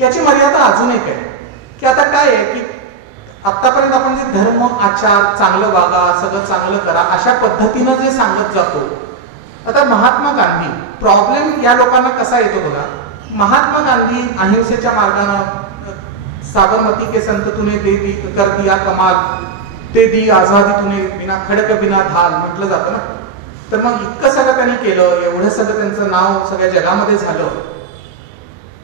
याची मर्यादा अजून एक आहे की आता काय आहे की आतापर्यंत आपण जे धर्म, आचार, चांगलं वागा, सगळं चांगलं करा अशा पद्धतीनं जे सांगत जातो, आता महात्मा गांधी, प्रॉब्लेम या लोकांना कसा येतो बघा. महात्मा गांधी अहिंसेच्या मार्गाने साबरमती के संत तूने कर दिया कमाल, ते दी आझादी तूने बिना खडक बिना धाल म्हटलं जातं ना. तर मग इतकं सगळं त्यांनी केलं, एवढं सगळं त्यांचं नाव सगळ्या जगामध्ये झालं.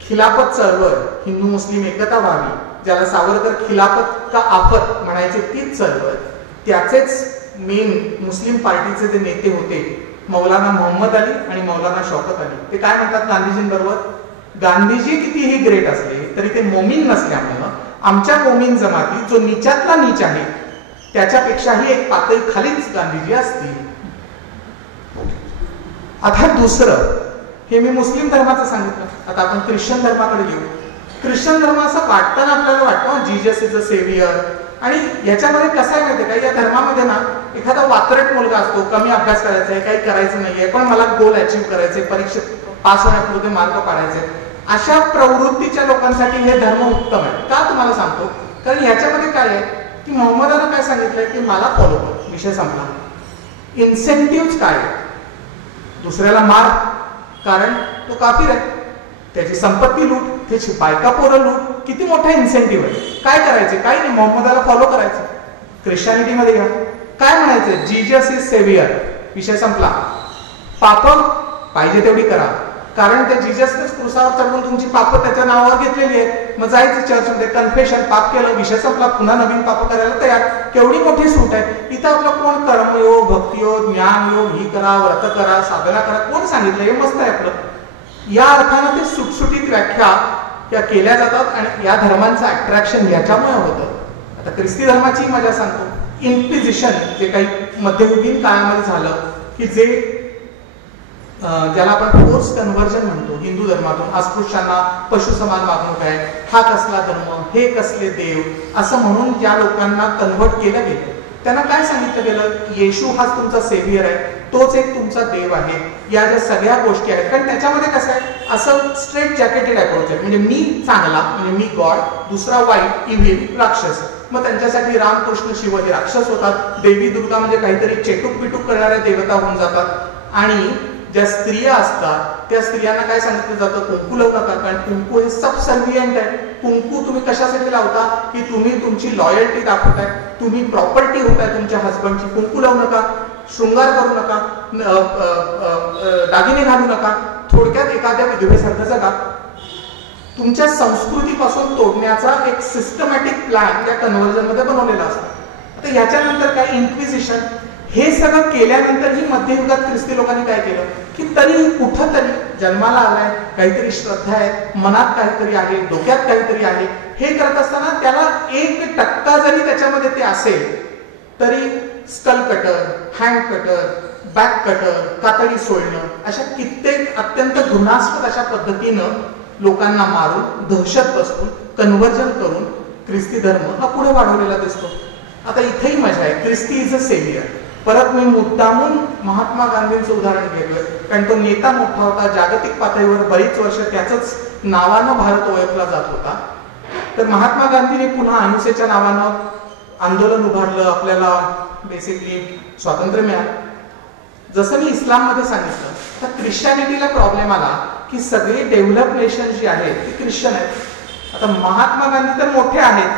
खिलाफत चळवळ, हिंदू मुस्लिम एकता व्हावी, ज्याला सावरकर खिलाफत का आफत म्हणायचे, तीच चळवळ. त्याचेच मेन मुस्लिम पार्टीचे जे नेते होते मौलाना मोहम्मद अली आणि मौलाना शौकत अली, ते काय म्हणतात गांधीजींबरोबर, गांधीजी कितीही ग्रेट असले तरी ते मोमीन नसल्यामुळं आमच्या मोमीन जमाती जो नीचातला नीच आहे त्याच्यापेक्षाही एक पातळी खालीच गांधीजी असतील. आता दुसरं, हे मी मुस्लिम धर्माचं सांगितलं. आता आपण ख्रिश्चन धर्माकडे येऊ. ख्रिश्चन धर्म असं वाटताना आपल्याला वाटतं जीजस इज अ सेव्हियर. आणि याच्यामध्ये कसं आहे माहिती आहे का, या धर्मामध्ये ना एखादा वात्रट मुलगा असतो, कमी अभ्यास करायचा आहे, काही करायचं नाहीये, पण मला गोल अचीव करायचे, परीक्षेत पास होण्यापुरते मार्क पाडायचे, अशा प्रवृत्तीच्या लोकांसाठी हे धर्म उत्तम आहे. का तुम्हाला सांगतो, कारण याच्यामध्ये काय आहे की मोहम्मदानं काय सांगितलंय की मला फॉलो कर, विषय संपला. इन्सेंटिव्ह काय आहे, दुसऱ्याला मार कारण तो काफिर आहे, त्याची संपत्ती लूट, त्याची बायका पोरं लूट, किती मोठा इन्सेंटिव्ह आहे. काय करायचे, काही नाही, मोहम्मदाला फॉलो करायचं. ख्रिश्चॅनिटीमध्ये घ्या, काय म्हणायचं, जीजस इज सेव्हियर, विषय संपला. पाप पाहिजे तेवढी करा, कारण त्या जीजसनेच क्रुसावर चढवून तुमची पाप त्याच्या नावावर घेतलेली आहेत. मग जायचं चर्चमध्ये, कन्फेशन, पाप केलं, विषय संपला, पुन्हा नवीन पाप करायला तयार. केवढी मोठी सूट आहे. इथं आपलं कोण कर्मयोग, भक्तियोग, ज्ञानयोग, ही करा, व्रत करा, साधना करा, कोण सांगितलं, हे मस्त आहे आपलं. या अर्थानं ते सुटसुटीत व्याख्या त्या केल्या जातात आणि या धर्मांचं अट्रॅक्शन याच्यामुळे होतं. आता ख्रिस्ती धर्माची मजा सांगतो. इन्क्विजिशन जे काही मध्ययुगीन काळामध्ये झालं की जे ज्याला आपण फोर्स कन्व्हर्जन म्हणतो, हिंदू धर्मातून अस्पृश्यांना पशुसमान वागणूक आहे, हा कसला धर्म, हे कसले देव, असं म्हणून ज्या लोकांना कन्व्हर्ट केलं गेलं त्यांना काय सांगितलं गेलं, येशू हाच तुमचा सेव्हियर आहे, तोच एक तुमचा देव आहे. या ज्या सगळ्या गोष्टी आहेत, कारण त्याच्यामध्ये कसं आहे, असं स्ट्रेट जॅकेटेड अप्रोच आहे. म्हणजे मी चांगला म्हणजे मी गॉड, दुसरा वाईट इव्हिल राक्षस. मग त्यांच्यासाठी रामकृष्ण शिव हे राक्षस होतात, देवी दुर्गा म्हणजे काहीतरी चेटूक पिटूक करणाऱ्या देवता होऊन जातात. आणि ज्या स्त्रिया असतात त्या स्त्रियांना काय सांगितलं जातं, कुंकू लावू नका, कारण कुंकू हे सबसर्व्हियंट आहे. कुंकू तुम्ही कशासाठी लावता की तुम्ही तुमची लॉयल्टी दाखवताय, तुम्ही प्रॉपर्टी होताय तुमच्या हसबंडची. कुंकू लावू नका, शृंगार करू नका, दागिने घालू नका, थोडक्यात एखाद्या विधवेसारखं जगा. तुमच्या संस्कृतीपासून तोडण्याचा एक सिस्टमॅटिक प्लॅन त्या कन्व्हर्जनमध्ये बनवलेला असतो. आता ह्याच्यानंतर काय, इन्क्विजिशन, हे सगळं केल्यानंतरही मध्ययुगात ख्रिस्ती लोकांनी काय केलं की तरी कुठंतरी जन्माला आलाय, काहीतरी श्रद्धा आहे, मनात काहीतरी आहे, डोक्यात काहीतरी आहे, हे करत असताना त्याला 1% जरी त्याच्यामध्ये ते असेल तरी skull cutter, hand cutter, back cutter, कातडी सोडणं, अशा कित्येक अत्यंत घृणास्पद अशा पद्धतीनं लोकांना मारून, दहशत बसवून, कन्व्हर्जन करून ख्रिस्ती धर्म हा पुढे वाढवलेला दिसतो. आता इथेही मजा आहे, ख्रिस्ती इज अ सेव्हियर. परत मी मुद्दामून महात्मा गांधींचं उदाहरण घेतोय, कारण तो नेता मोठा होता, जागतिक पातळीवर बरीच वर्ष त्याच नावानं भारत ओळखला जात होता. तर महात्मा गांधींनी पुन्हा अहिंसेच्या नावानं आंदोलन उभारलं, आपल्याला बेसिकली स्वातंत्र्य मिळालं. जसं मी इस्लाममध्ये सांगितलं, तर ख्रिश्चॅनिटीला प्रॉब्लेम आला की सगळे डेव्हलप नेशन जी आहेत ती ख्रिश्चन आहेत. आता महात्मा गांधी तर मोठे आहेत,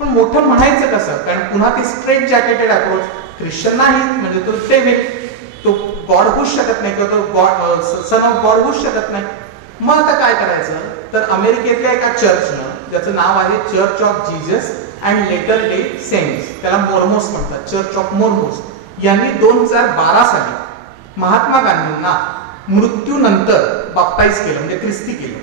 पण मोठं म्हणायचं कसं, कारण पुन्हा ती स्ट्रेट जॅकेटेड अप्रोच, ख्रिश्चन नाही म्हणजे तो डेव्हिल, तो गॉड होऊच शकत नाही, किंवा तो गॉड सन ऑफ गॉड होऊच शकत नाही. मग आता काय करायचं, तर अमेरिकेतल्या एका चर्चनं, ज्याचं नाव आहे church of Jesus and latter day saints, त्याला मोर्मोस म्हणतात, चर्च ऑफ मोर्मोस, यांनी 2012 साली महात्मा गांधींना मृत्यूनंतर बाप्टाईज केलं, म्हणजे ख्रिस्ती केलं.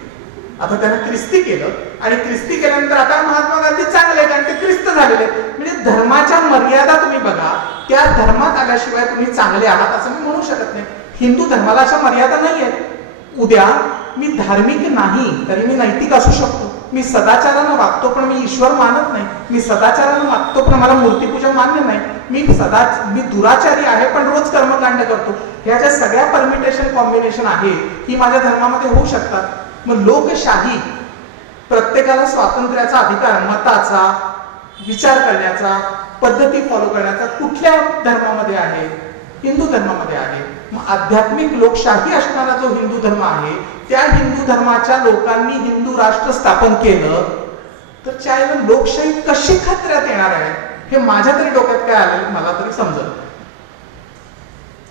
आता त्यानं ख्रिस्ती केलं आणि ख्रिस्ती केल्यानंतर आता महात्मा गांधी चांगले आहेत, कारण ते ख्रिस्त झालेले. म्हणजे धर्माच्या मर्यादा तुम्ही बघा, त्या धर्मात आल्याशिवाय तुम्ही चांगले आहात असं मी म्हणू शकत नाही. हिंदू धर्माला अशा मर्यादा नाही आहेत. उद्या मी धार्मिक नाही तरी मी नैतिक असू शकतो, मी सदाचारानं वागतो पण मी ईश्वर मानत नाही, मी सदाचारानं वागतो पण मला मूर्तीपूजा मान्य नाही, मी दुराचारी आहे पण रोज कर्मकांड करतो. ह्या ज्या सगळ्या परमिटेशन कॉम्बिनेशन आहे ही माझ्या धर्मामध्ये होऊ शकतात. मग लोकशाही, प्रत्येकाला स्वातंत्र्याचा अधिकार, मताचा, विचार करण्याचा, पद्धती फॉलो करण्याचा कुठल्या धर्मामध्ये आहे? हिंदू धर्मामध्ये आहे. मग आध्यात्मिक लोकशाही असणारा जो हिंदू धर्म आहे, त्या हिंदू धर्माच्या लोकांनी हिंदू राष्ट्र स्थापन केलं तर चायला लोकशाही कशी खतऱ्यात येणार आहे हे माझ्या तरी डोक्यात काय आलं मला तरी समजलं.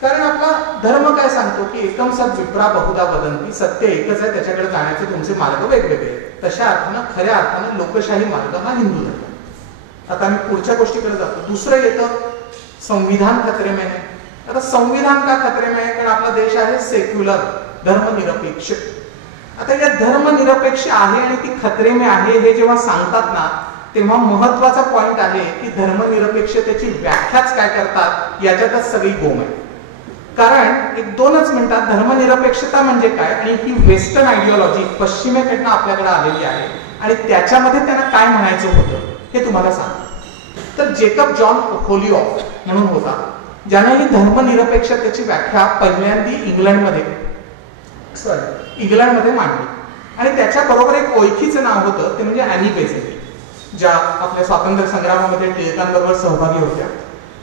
कारण आपला धर्म काय सांगतो की एकम सत विप्रा बहुधा वदंती, सत्य एकच आहे, त्याच्याकडे जाण्याचे तुमचे मार्ग वेगवेगळे आहेत. तशा अर्थानं खऱ्या अर्थानं लोकशाही मार्ग हा हिंदू धर्म. आता आम्ही पुढच्या गोष्टीकडे जातो. दुसरं येतं संविधान खतरे में है. आता संविधान का खतरे में है? कारण आपला देश आहे सेक्युलर, धर्मनिरपेक्ष. आता या धर्मनिरपेक्ष आहे आणि ती खतरे में आहे हे जेव्हा सांगतात ना, तेव्हा महत्वाचा पॉइंट आहे की धर्मनिरपेक्षतेची व्याख्याच काय करतात याच्यातच सगळी गोम आहे. कारण एक 2च मिनिटात धर्मनिरपेक्षता म्हणजे काय आणि ही वेस्टर्न आयडिओलॉजी पश्चिमेकडनं आपल्याकडे आलेली आहे आणि त्याच्यामध्ये त्यांना काय म्हणायचं होतं हे तुम्हाला सांग. तर जेकब जॉन होलिऑफ म्हणून होता, ज्याने ही धर्मनिरपेक्षतेची व्याख्या पहिल्यांदी इंग्लंडमध्ये मांडली. आणि त्याच्या बरोबर एक ओळखीचं नाव होतं, ते म्हणजे ॲनी बेझंट, ज्या आपल्या स्वातंत्र्य संग्रामामध्ये टिळकांबरोबर सहभागी होत्या.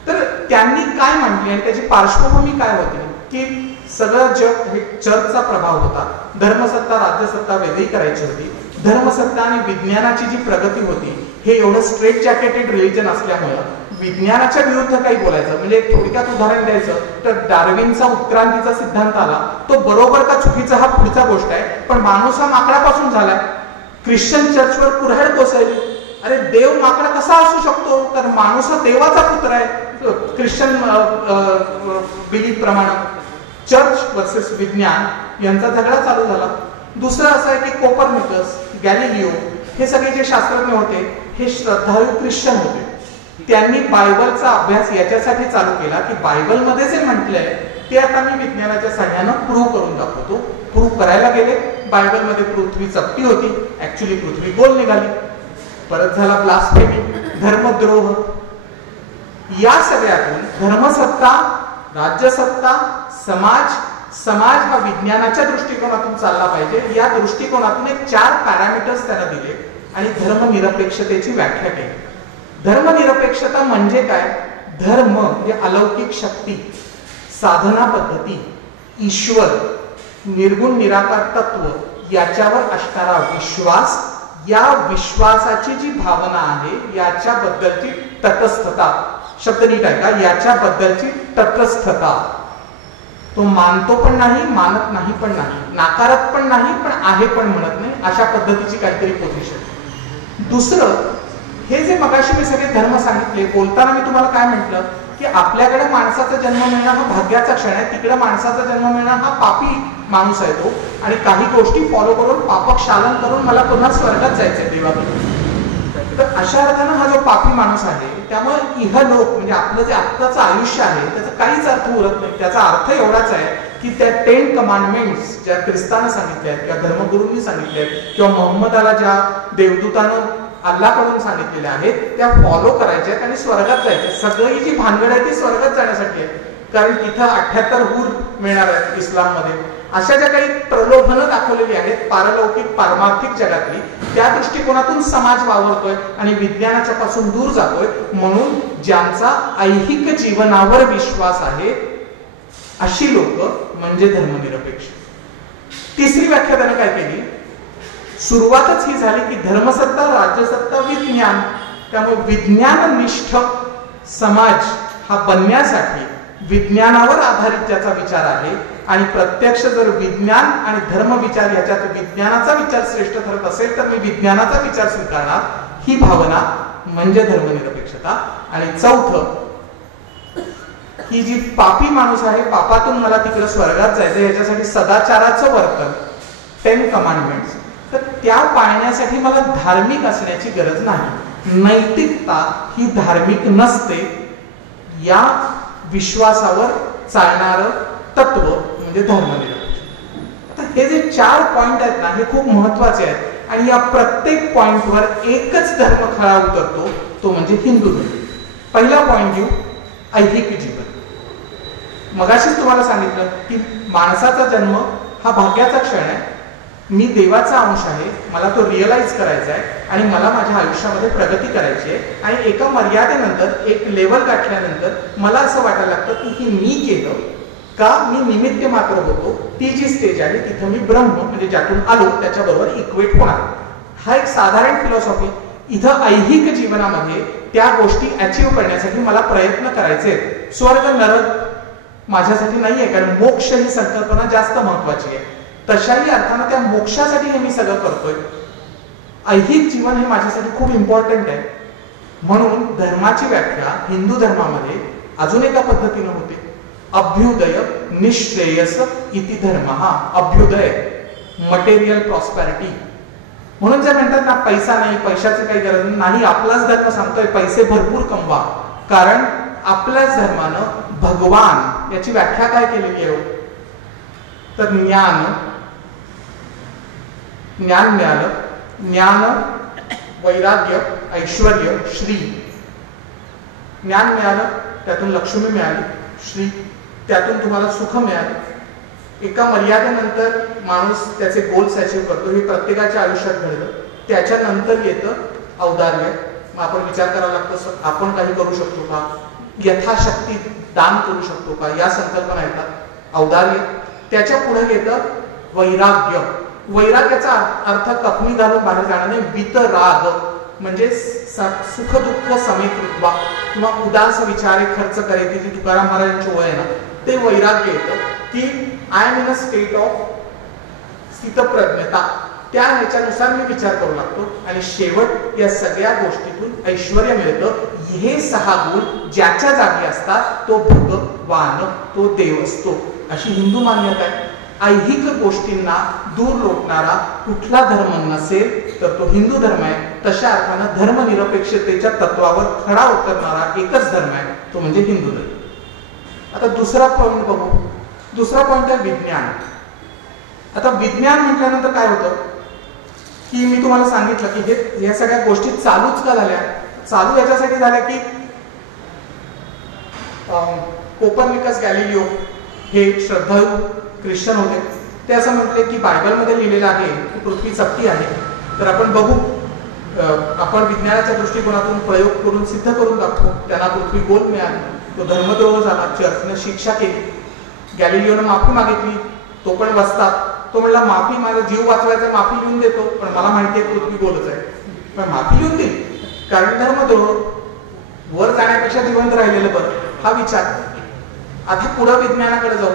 तर त्यांनी काय मांडले आणि त्याची पार्श्वभूमी काय होती की सगळं जग हे चर्चचा प्रभाव होता. धर्मसत्ता राज्यसत्ता वेगळी करायची होती. धर्मसत्ता आणि विज्ञानाची जी प्रगती होती हे एवढं स्ट्रेट जॅकेटेड रिलिजन असल्यामुळं विज्ञानाच्या विरुद्ध काही बोलायचं. म्हणजे एक थोडक्यात उदाहरण द्यायचं तर डार्विनचा उत्क्रांतीचा सिद्धांत आला, तो बरोबर का चुकीचा हा पुढचा गोष्ट आहे, पण माणूस हा माकडापासून झालाय. ख्रिश्चन चर्चवर कुऱ्हाड कोसळली, अरे देव माकडा कसा असू शकतो, तर माणूस हा देवाचा पुत्र आहे. ख्रिश्चन बिलीफ प्रमाणे चर्च वर्सेस विज्ञान यांचा झगडा चालू झाला. दुसरं असं आहे की कोपर्निकस, गॅलिलिओ हे सगळे जे शास्त्रज्ञ होते हे श्रद्धाळू ख्रिश्चन होते. त्यांनी बायबलचा अभ्यास याच्यासाठी चालू केला की बायबलमध्ये जे म्हटलंय ते आता मी विज्ञानाच्या सहाय्यानं प्रूव्ह करून दाखवतो. प्रूव्ह करायला गेले, बायबलमध्ये पृथ्वी चपटी होती, ऍक्च्युली पृथ्वी गोल निघाली. परत झाला ब्लास्फेमी, धर्मद्रोह. या सगळ्यातून धर्मसत्ता, राज्यसत्ता, समाज हा विज्ञानाच्या दृष्टिकोनातून चालला पाहिजे, या दृष्टिकोनातून एक 4 पॅरामीटर्स त्याला दिले आणि धर्मनिरपेक्षतेची व्याख्या केली. धर्मनिरपेक्षता म्हणजे काय? धर्म म्हणजे अलौकिक शक्ती, साधना पद्धती, ईश्वर, निर्गुण निराकार तत्व याच्यावर असणारा विश्वास, या विश्वासाची जी भावना आहे याच्याबद्दलची तटस्थता. शब्द नीट आहे का? याच्याबद्दलची तटस्थता. तो मानतो पण नाही, मानत नाही पण नाही, नाकारत पण नाही, पण आहे पण म्हणत नाही, अशा पद्धतीची काहीतरी पोझिशन. दुसरं, हे जे मगाशी मी सगळे धर्म सांगितले, बोलताना मी तुम्हाला काय म्हटलं की आपल्याकडे माणसाचा जन्म मिळणं हा भाग्याचा क्षण आहे, तिकडे माणसाचा जन्म मिळणं हा पापी माणूस आहे तो, आणि काही गोष्टी फॉलो करून पापक्षालन करून मला पुन्हा स्वर्गात जायचंय देवाकडे. तर अशा अर्थानं हा जो पापी माणूस आहे, त्यामुळे इहलोक म्हणजे आपलं जे आत्ताचं आयुष्य आहे त्याचा काहीच अर्थ उरत नाही. त्याचा अर्थ एवढाच आहे की त्या 10 कमांडमेंट्स ज्या ख्रिस्तानं सांगितल्या आहेत किंवा धर्मगुरूंनी सांगितल्या आहेत किंवा मोहम्मदाला ज्या देवदूतानं अल्लाकडून सांगितलेल्या आहेत त्या फॉलो करायच्या आहेत आणि स्वर्गात जायचे. सगळी जी भानगड आहे ती स्वर्गात जाण्यासाठी आहे, कारण तिथं 78 हूर मिळणार आहेत इस्लाममध्ये. अशा ज्या काही प्रलोभनं दाखवलेली आहेत पारलौकिक पारमार्थिक जगातली, त्या दृष्टिकोनातून समाज वावरतोय आणि विज्ञानाच्या पासून दूर जातोय. म्हणून ज्यांचा ऐहिक जीवनावर विश्वास आहे अशी लोक म्हणजे धर्मनिरपेक्ष. तिसरी व्याख्या त्याने काय केली? सुरुवातच ही झाली की धर्मसत्ता, राज्यसत्ता, विज्ञान. त्यामुळे विज्ञाननिष्ठ समाज हा बनण्यासाठी विज्ञानावर आधारित ज्याचा विचार आहे, आणि प्रत्यक्ष जर विज्ञान आणि धर्म विचार याच्यात विज्ञानाचा विचार श्रेष्ठ ठरत असेल तर मी विज्ञानाचा विचार स्वीकारणार, ही भावना म्हणजे धर्मनिरपेक्षता. आणि चौथं, ही जी पापी माणूस आहे, पापातून मला तिकडे स्वर्गात जायचं, याच्यासाठी सदाचाराचं वर्तन 10 कमांडमेंट्स, तर त्या पाळण्यासाठी मला धार्मिक असण्याची गरज नाही. नैतिकता ही धार्मिक नसते, या विश्वासावर चालणारं तत्व म्हणजे धर्मनिरपेक्ष. आता हे जे 4 पॉइंट आहेत ना, हे खूप महत्वाचे आहेत आणि या प्रत्येक पॉइंटवर एकच धर्म खरा उतरतो, तो म्हणजे हिंदू धर्म. पहिला पॉइंट घेऊ, ऐहिक जीवन. मगाशीच तुम्हाला सांगितलं की माणसाचा जन्म हा भाग्याचा क्षण आहे, मी देवाचा अंश आहे, मला तो रिअलाइज करायचा आहे आणि मला माझ्या आयुष्यामध्ये प्रगती करायची आहे. आणि एका मर्यादेनंतर, एक लेवल गाठल्यानंतर मला असं वाटायला लागतं की ही मी केलं का, मी निमित्त मात्र होतो. ती जी स्टेज आहे तिथं मी ब्रह्म म्हणजे ज्यातून आलो त्याच्याबरोबर इक्वेट होणार. हा एक साधारण फिलॉसॉफी. इथं ऐहिक जीवनामध्ये त्या गोष्टी अचीव्ह करण्यासाठी मला प्रयत्न करायचे आहेत. स्वर्ग नरक माझ्यासाठी नाहीये, कारण मोक्ष ही संकल्पना जास्त महत्वाची आहे. तशाही अर्थानं त्या मोक्षासाठी हे मी सगळं करतोय. ऐहिक जीवन हे माझ्यासाठी खूप इम्पॉर्टंट आहे. म्हणून धर्माची व्याख्या हिंदू धर्मामध्ये अजून एका पद्धतीनं होते, अभ्युदय निश्रेयस इति धर्म. Abhyuday material prosperity. म्हणून जे म्हणतात ना पैसा नाही, पैशाची काही गरज नाही, आपलाच धर्म सांगतोय पैसे भरपूर कमवा, कारण आपल्याच धर्मानं भगवान याची व्याख्या काय केलेली आहे? तर ज्ञान मिळालं, ज्ञान, वैराग्य, ऐश्वर्य, श्री. ज्ञान मिळालं त्यातून लक्ष्मी मिळाली, श्री त्यातून तुम्हाला सुख मिळाले. एका मर्यादेनंतर माणूस त्याचे गोल्स अचीव्ह करतो, हे प्रत्येकाच्या आयुष्यात घडलं. त्याच्यानंतर येतं औदार्य. मग आपण विचार करायला लागतो आपण काही करू शकतो का, यथाशक्ती दान करू शकतो का, या संकल्पना येतात. औदार्य. त्याच्या पुढे येतं वैराग्य. वैराग्याचा अर्थ कपनी घालून बाहेर जाणं नाही, वितराग म्हणजे सुख दुःख समेत रुतवा किंवा उदास विचारे खर्च करायची जी तुकाराम महाराजांची ओळ आहे ना, ते वैराग्य येतं की I am in a state of स्थितप्रज्ञता. त्या ह्याच्यानुसार मी विचार करू लागतो. आणि शेवट या सगळ्या गोष्टीतून ऐश्वर्य मिळतं. हे 6 गुण ज्याच्या जागी असतात तो भगवान, तो देव असतो, अशी हिंदू मान्यता आहे. ऐहिक गोष्टींना दूर लोटणारा कुठला धर्म नसेल तर तो हिंदू धर्म आहे. तशा अर्थानं धर्मनिरपेक्षतेच्या तत्वावर खडा उतरणारा एकच धर्म आहे, तो म्हणजे हिंदू धर्म. आता दुसरा पॉईंट बघू. दुसरा पॉईंट आहे विज्ञान. आता विज्ञान म्हटल्यानंतर काय होतं की मी तुम्हाला सांगितलं की हे या सगळ्या गोष्टी चालूच का झाल्या? चालू याच्यासाठी झाल्या की कोपर्निकस, गॅलिलिओ हे श्रद्धाळू ख्रिश्चन होते. ते असं म्हटले की बायबलमध्ये लिहिलेलं आहे की पृथ्वी चपटी आहे. तर आपण बघू, आपण विज्ञानाच्या दृष्टिकोनातून प्रयोग करून सिद्ध करून दाखवू. त्यांना पृथ्वी गोल मिळाली, तो धर्मद्रोह झाला, चर्चने शिक्षा केली. गॅलिलिओनं माफी मागितली, तो पण वसतात. तो म्हणला माफी, माझा जीव वाचवायचा, माफी लिहून देतो, पण मला माहिती आहे पृथ्वी गोलच आहे. पण माफी लिहून देईल, कारण धर्मद्रोह. वर जाण्यापेक्षा जिवंत राहिलेलं बरं, हा विचार. आता पुढं विज्ञानाकडे जाऊ.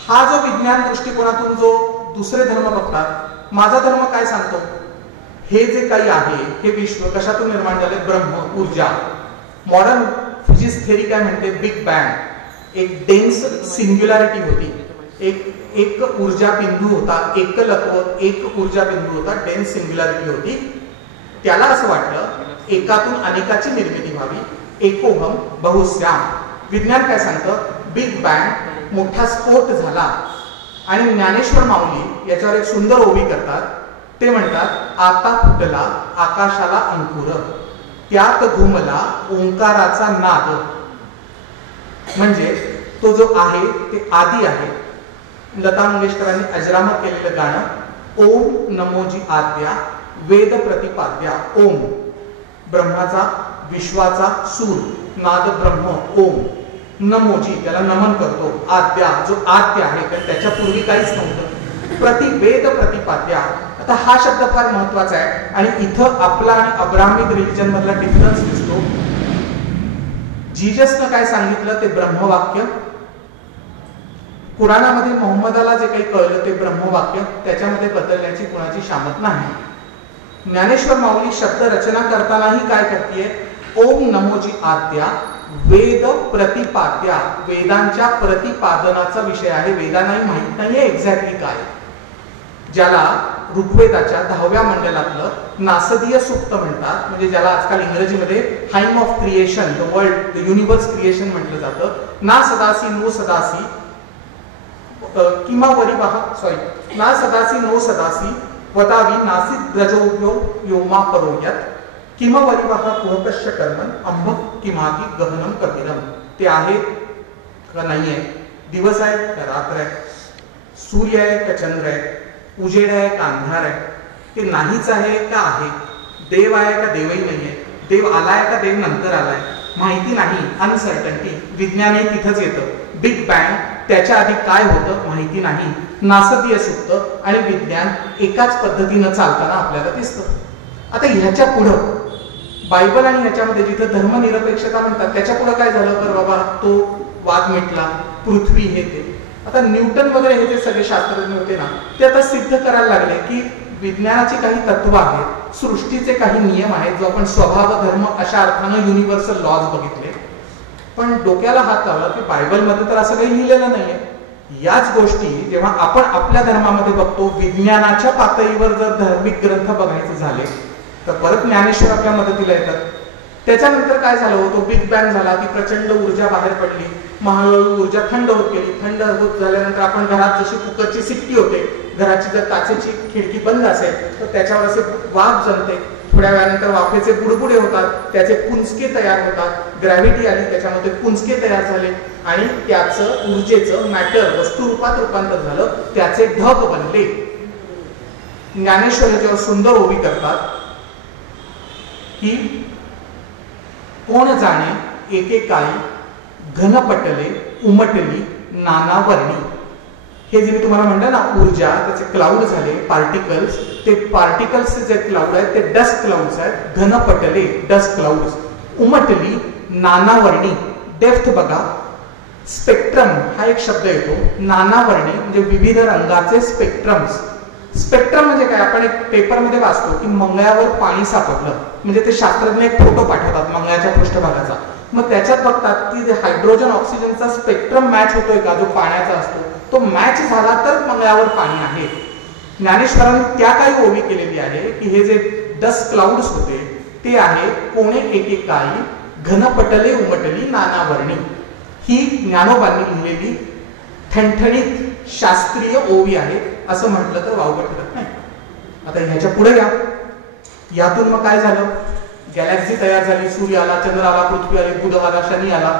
हा जो विज्ञान दृष्टिकोनातून जो दुसरे धर्म बघतात, माझा धर्म काय सांगतो? हे जे काही आहे हे विश्व कशातून निर्माण झाले? ब्रह्म, ऊर्जा. मॉडर्न फिजिक्स थेरी काय म्हणते? Big bang. एक डेन्स सिंग्युलॅरिटी होती, एक ऊर्जा बिंदू होता, एकलत्व, एक ऊर्जा बिंदू होता, डेन्स सिंग्युलॅरिटी होती. त्याला असं वाटलं एकातून अनेकाची निर्मिती व्हावी, एकोहम बहुश्याम. विज्ञान काय सांगतं? बिग बँग, मोठा स्फोट झाला. आणि ज्ञानेश्वर माऊली याच्यावर एक सुंदर ओवी करतात. ते म्हणतात आता फुटला आकाशाला अंकुर, त्यात घुमला ओंकाराचा नाद. म्हणजे तो जो आहे ते आदी आहे. लता मंगेशकरांनी अजरामर केलेलं गाणं ओम नमोजी आद्या वेद प्रतिपाद्या. ओम ब्रह्माचा, विश्वाचा सूर, नाद ब्रह्म ओम. नमोजी त्याला नमन करतो. आद्या जो आद्य आहे, कारण त्याच्या पूर्वी काहीच नव्हतं. प्रतिवेद प्रतिपाद्या. आता हा शब्द फार महत्वाचा आहे आणि इथं आपला आणि अब्राह्मिक रिलिजन मधला डिफरन्स दिसतो. जीजसनं काय सांगितलं ते ब्रह्मवाक्य. कुराणामध्ये मोहम्मदाला जे काही कळलं ते ब्रह्मवाक्य, त्याच्यामध्ये बदलण्याची कुणाची शामत नाही. ज्ञानेश्वर माऊली शब्द रचना करतानाही काय करतेय? ओम नमोजी आद्या वेद प्रतिपाद्या. वेदांच्या प्रतिपादनाचा विषय आहे. वेदांनाही माहित नाहीये एक्झॅक्टली काय. ज्याला ऋग्वेदाच्या 10व्या मंडलातलं नासदीय सूक्त म्हणतात, म्हणजे ज्याला आजकाल इंग्रजीमध्ये hymn of creation, the world, the universe creation म्हटलं जातं. ना सदासी नो सदासी किंवा वरिवाह, सॉरी, ना सदासी नो सदासी वदावी नासिक द्रजोभ्यो योमा परोयत किंवा वरिवाह कुहकश्य कर्मन अंब किमागी गहनम कबीरम. ते आहे का नाही आहे? दिवस आहे का रात्र आहे? सूर्य आहे का चंद्र आहे? उजेड आहे का अंधार आहे? ते नाहीच आहे का आहे? देव आहे का देवही नाही आहे? देव आलाय का देव नंतर आलाय? माहिती नाही, अनसर्टन्टी. विज्ञानही तिथंच येतं. बिग बँग, त्याच्या आधी काय होतं माहिती नाही. नासदीय सूक्त आणि विज्ञान एकाच पद्धतीनं चालताना आपल्याला दिसतं. आता ह्याच्या पुढं बायबल आणि ह्याच्यामध्ये जिथं धर्मनिरपेक्षता म्हणतात त्याच्या पुढे काय झालं? तर बाबा तो वाद मिटला, पृथ्वी हे ते. आता न्यूटन वगैरे हे जे सगळे शास्त्रज्ञ होते ना, ते आता सिद्ध करायला लागले की विज्ञानाची काही तत्व आहेत, सृष्टीचे काही नियम आहेत, जो आपण स्वभाव धर्म अशा अर्थानं युनिव्हर्सल लॉज बघितले. पण डोक्याला हात लावला की बायबलमध्ये तर असं काही लिहिलेलं नाहीये. याच गोष्टी जेव्हा आपण आपल्या धर्मामध्ये बघतो, विज्ञानाच्या पातळीवर जर धार्मिक ग्रंथ बघायचे झाले तर परत ज्ञानेश्वर आपल्या मदतीला येतात. त्याच्यानंतर काय झालं, तो बिग बँग झाला, ती प्रचंड ऊर्जा बाहेर पडली, हळूहळू ऊर्जा थंड होत गेली. थंड होत झाल्यानंतर आपण घरात जशी कुकरची शिट्टी होते, घराची जर काचेची खिडकी बंद असेल तर त्याच्यावर असे वाफ जमते, थोड्या वेळानंतर वाफेचे बुडबुडे होतात, त्याचे पुंजके तयार होतात, ग्रॅव्हिटी आली, त्याच्यामध्ये पुंजके तयार झाले आणि त्याचं ऊर्जेचं मॅटर वस्तुरूपात रूपांतर झालं, त्याचे ढग बनले. ज्ञानेश्वर जेव्हा सुंदर ओवी करतात की कोण जाणे एकेकाळी घनपटले उमटली नानावर्णी. हे जे मी तुम्हाला म्हणलं ना, ऊर्जा, त्याचे क्लाउड झाले, पार्टिकल्स, ते पार्टिकल्स जे क्लाउड आहेत ते डस्ट क्लाउड्स आहेत, घनपटले डस्ट क्लाउड्स, उमटली नानावर्णी. डेप्थ बघा, स्पेक्ट्रम हा एक शब्द येतो, नानावर्णी म्हणजे विविध रंगाचे स्पेक्ट्रम्स. स्पेक्ट्रम म्हणजे काय, आपण एक पेपरमध्ये वाचतो की मंगळावर पाणी सापडलं, म्हणजे ते शास्त्रज्ञ एक फोटो पाठवतात मंगळाच्या पृष्ठभागाचा, मग त्याच्यात बघतात की हायड्रोजन ऑक्सिजनचा स्पेक्ट्रम मॅच होतोय का, जो पाण्याचा असतो तो मॅच झाला तर मंगळावर पाणी आहे. ज्ञानेश्वरांनी त्या काही ओवी केलेली आहे की हे जे डस्ट क्लाउड्स होते ते आहे कोणे एकेकाळी घनपटले उमटली नानावर्णी. ही ज्ञानोबांनी लिहिलेली ठणठणीत शास्त्रीय ओवी आहे असं म्हटलं तर वावगं ठरत नाही. आता ह्याच्या पुढे या, यातून मग काय झालं, गॅलेक्सी तयार झाली, सूर्य आला, चंद्र आला, पृथ्वी आली, बुध आला, शनी आला.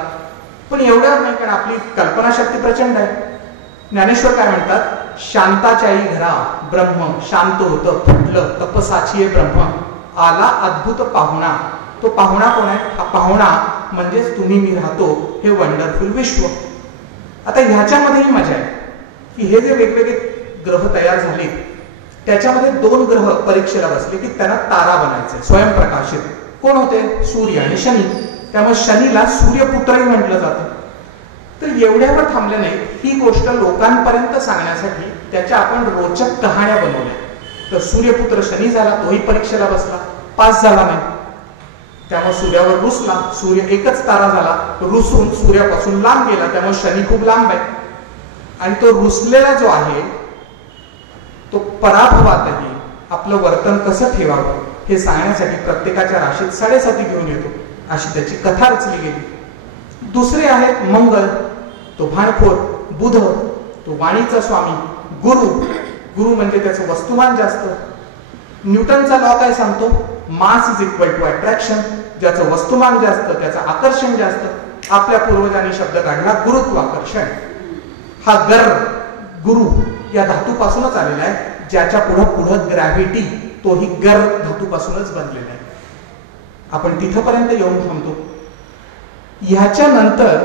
पण एवढ्यावर नाही, कारण आपली कल्पनाशक्ती प्रचंड आहे. ज्ञानेश्वर काय म्हणतात, शांताच्याई घरा ब्रह्म शांत होतं, फुटलं तपसाची ब्रह्म, आला अद्भुत पाहुणा. तो पाहुणा कोण आहे, हा पाहुणा म्हणजेच तुम्ही मी राहतो हे वंडरफुल विश्व. आता ह्याच्यामध्येही मजा आहे की हे जे वेगवेगळे ग्रह तयार झाले त्याच्यामध्ये 2 ग्रह परीक्षेला बसले की त्यांना तारा बनायचे स्वयंप्रकाशित. कोण होते, सूर्य आणि शनी. त्यामुळे शनीला सूर्यपुत्रही म्हटलं जातं. तर एवढ्यावर थांबले नाही, ही गोष्ट लोकांपर्यंत सांगण्यासाठी त्याच्या आपण रोचक कहाण्या बनवल्या. तर सूर्यपुत्र शनी झाला, तोही परीक्षेला बसला, पास झाला नाही. त्यामुळे सूर्यावर रुसला, सूर्य एकच तारा झाला, रुसून सूर्यापासून लांब गेला, त्यामुळे शनी खूप लांब आहे. आणि तो रुसलेला जो आहे तो पराभवातही आपलं वर्तन कसं ठेवावं हे सांगण्यासाठी प्रत्येकाच्या राशीत 7.5 घेऊन येतो, अशी त्याची कथा रचली गेली. दुसरे आहेत मंगळ, तो भाणखोर, बुध, तो वाणीचा स्वामी, गुरु, गुरु म्हणजे त्याचं वस्तुमान जास्त. न्यूटनचा लॉ काय सांगतो, mass is equal to attraction, ज्याचं वस्तुमान जास्त त्याचं आकर्षण जास्त. आपल्या पूर्वजांनी शब्द काढला गुरुत्वाकर्षण. हा गर, गुरु या धातूपासूनच आलेला आहे, ज्याच्या पुढं ग्रॅव्हिटी, तोही गर धातूपासूनच बनलेला आहे. आपण तिथपर्यंत येऊन थांबतो. ह्याच्यानंतर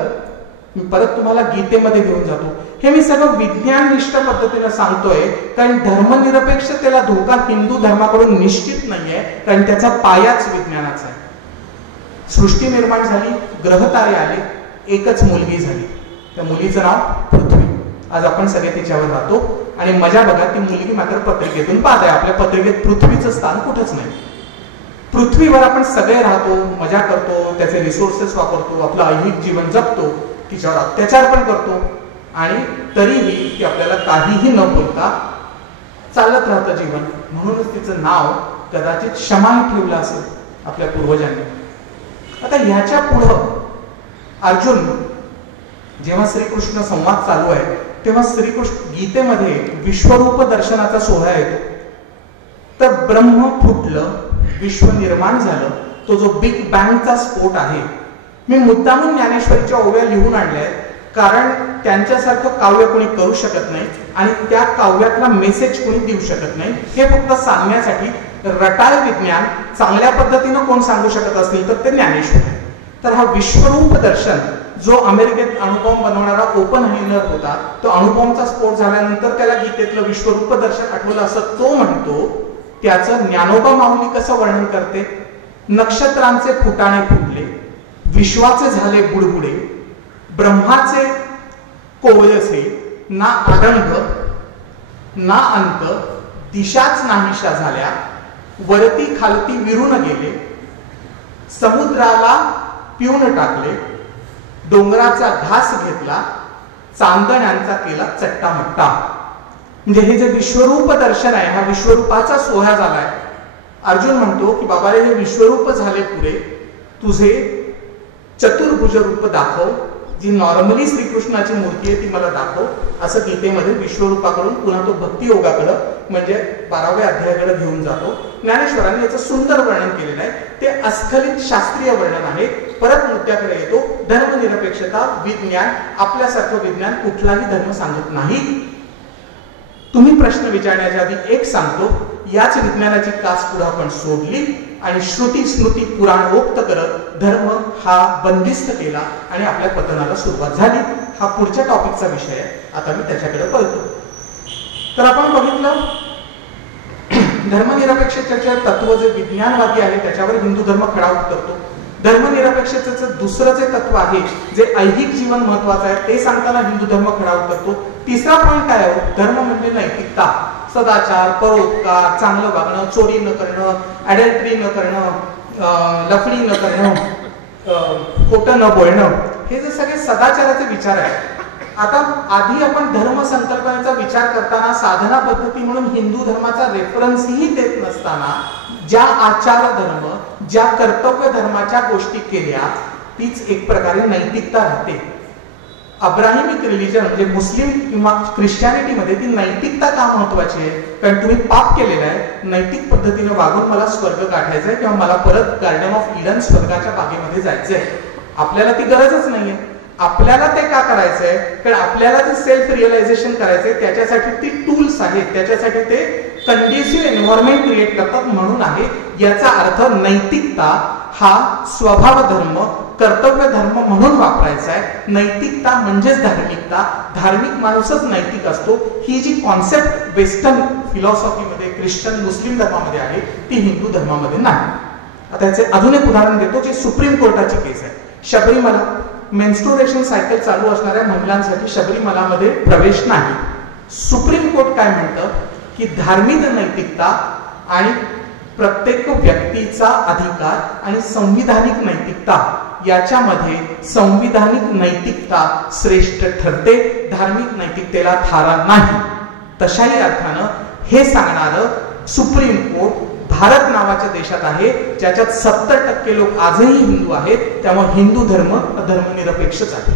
मी परत तुम्हाला गीतेमध्ये घेऊन जातो. हे मी सगळं विज्ञाननिष्ठ पद्धतीने सांगतोय कारण धर्मनिरपेक्षतेला धोका हिंदू धर्माकडून निश्चित नाहीये, कारण त्याचा पायाच विज्ञानाचा आहे. सृष्टी निर्माण झाली, ग्रहतारे आले, एकच मुलगी झाली, त्या मुलीचं नाव पृथ्वी. आज आपण सगळे तिच्यावर राहतो आणि मजा बघा, ती मुलगी मात्र पत्रिकेतून पाहत आहे. आपल्या पत्रिकेत पृथ्वीचं स्थान कुठंच नाही. पृथ्वीवर आपण सगळे राहतो, मजा करतो, त्याचे रिसोर्सेस वापरतो, आपलं ऐहिक जीवन जगतो, तिच्यावर अत्याचार पण करतो आणि तरीही ती आपल्याला काहीही न बोलता चालत राहतं जीवन. म्हणूनच तिचं नाव कदाचित शमान ठेवलं असेल आपल्या पूर्वजांनी. आता ह्याच्या पुढं अर्जुन जेव्हा श्रीकृष्ण संवाद चालू आहे तेव्हा श्रीकृष्ण गीतेमध्ये विश्वरूप दर्शनाचा सोहळा येतो. तर ब्रह्म फुटलं, विश्व निर्माण झालं, तो जो बिग बँगचा स्फोट आहे. मी मुद्दामून ज्ञानेश्वरीच्या ओव्या लिहून आणल्या कारण त्यांच्यासारखं काव्य कोणी करू शकत नाही आणि त्या काव्यातला मेसेज कोणी देऊ शकत नाही. हे फक्त सांगण्यासाठी रटाळ विज्ञान चांगल्या पद्धतीनं कोण सांगू शकत असतील तर ते ज्ञानेश्वर आहे. तर हा विश्वरूप दर्शन जो अमेरिकेत अणुबॉम्ब बनवणारा ओपनहायमर होता, तो अणुबॉम्बचा स्फोट झाल्यानंतर त्याला गीतेतलं विश्वरूप दर्शन आठवलं असं तो म्हणतो. त्याचं ज्ञानोबा माऊली कसं वर्णन करते, नक्षत्रांचे फुटाणे फुटले, विश्वाचे झाले बुडबुडे, ब्रह्माचे कोवळसे, ना आडंग ना अंत, दिशाच नाहीशा झाल्या, वरती खालती विरून गेले, समुद्राला पिऊन टाकले, डोंगराचा घास घेतला, चांदण्यांचा केला चट्टामट्टा. म्हणजे हे जे विश्वरूप दर्शन आहे, हा विश्वरूपाचा सोहळा झालाय. अर्जुन म्हणतो की बाबा रे, हे विश्वरूप झाले पुरे, तुझे चतुर्भुज रूप दाखव, जी नॉर्मली श्रीकृष्णाची मूर्ती आहे ती मला दाखव, असं गीतेमध्ये विश्वरूपाकडून पुन्हा तो भक्तियोगाकडं म्हणजे 12व्या अध्यायाकडे घेऊन जातो. ज्ञानेश्वरांनी याचं सुंदर वर्णन केलेलं आहे. ते अस्खलित शास्त्रीय वर्णन आहे. परत मुद्द्याकडे येतो. धर्मनिरपेक्षता, विज्ञान, आपल्यासारखं विज्ञान कुठलाही धर्म सांगत नाही. तुम्ही प्रश्न विचारण्याच्या आधी एक सांगतो, याच विज्ञानाची कास पुढे आपण सोडली आणि श्रुती स्मृती पुराणोक्त करत धर्म हा बंदिस्त केला आणि आपल्या पतनाला सुरुवात झाली. हा पुढच्या टॉपिकचा विषय आहे. आता मी त्याच्याकडे पळतो. तर आपण बघितलं धर्मनिरपेक्षतेचे तत्व जे विज्ञानवादी आहे त्याच्यावर हिंदू धर्म खडा उतरतो. धर्मनिरपेक्षतेचं दुसरं जे तत्व आहे जे ऐहिक जीवन महत्वाचं आहे ते सांगताना हिंदू धर्म खडा उतरतो. तिसरा पॉईंट काय आहे? धर्म म्हणजे नैतिकता, सदाचार, परोपकार, चांगलं वागणं, चोरी न करणं, ॲडल्टरी न करणं, लफडी न करणं, खोटं न बोलणं, हे जे सगळे सदाचाराचे विचार आहेत. आता आधी आपण धर्म संकल्पनेचा विचार करताना साधना पद्धती म्हणून हिंदू धर्माचा रेफरन्सही देत नसताना ज्या आचार धर्म, ज्या कर्तव्य धर्माच्या गोष्टी केल्या तीच एक प्रकारे नैतिकता राहते. अब्राहिमिक रिलिजन म्हणजे मुस्लिम किंवा ख्रिश्चॅनिटीमध्ये ती नैतिकता का महत्वाची आहे? कारण तुम्ही पाप केलेलं आहे, नैतिक पद्धतीने वागून मला स्वर्ग गाठायचा आहे किंवा मला परत गार्डन ऑफ ईडन स्वर्गाच्या बागेमध्ये जायचंय. आपल्याला ती गरजच नाहीये. आपल्याला ते का करायचंय? कारण आपल्याला ते सेल्फ रिअलायझेशन करायचंय. त्याच्यासाठी ती टूल्स आहेत, त्याच्यासाठी ते कंडिसिव्ह एन्व्हायरमेंट क्रिएट करतात म्हणून आहे. याचा अर्थ नैतिकता हा स्वभाव धर्म, कर्तव्य धर्म म्हणून वापरायचा आहे. नैतिकता म्हणजेच धार्मिकता. धार्मिक माणूसच नैतिक असतो. ही जी कॉन्सेप्ट वेस्टर्न फिलॉसॉफीमध्ये, ख्रिश्चन, मुस्लिम धर्मामध्ये आहे ती हिंदू धर्मामध्ये नाही. आता याचे अजून एक उदाहरण देतो जे सुप्रीम कोर्टाची केस आहे. शबरीमला, मेन्स्ट्रुएशन सायकल चालू असणाऱ्या महिलांसाठी शबरीमलामध्ये प्रवेश नाही. सुप्रीम कोर्ट काय म्हणतं की धार्मिक नैतिकता आणि प्रत्येक व्यक्तीचा अधिकार आणि संविधानिक नैतिकता याच्यामध्ये संविधानिक नैतिकता श्रेष्ठ ठरते, धार्मिक नैतिकतेला थारा नाही. तशाही अर्थानं हे सांगणारं सुप्रीम कोर्ट भारत नावाच्या देशात आहे ज्याच्यात 70% लोक आजही हिंदू आहेत. त्यामुळे हिंदू धर्म धर्मनिरपेक्षच आहे.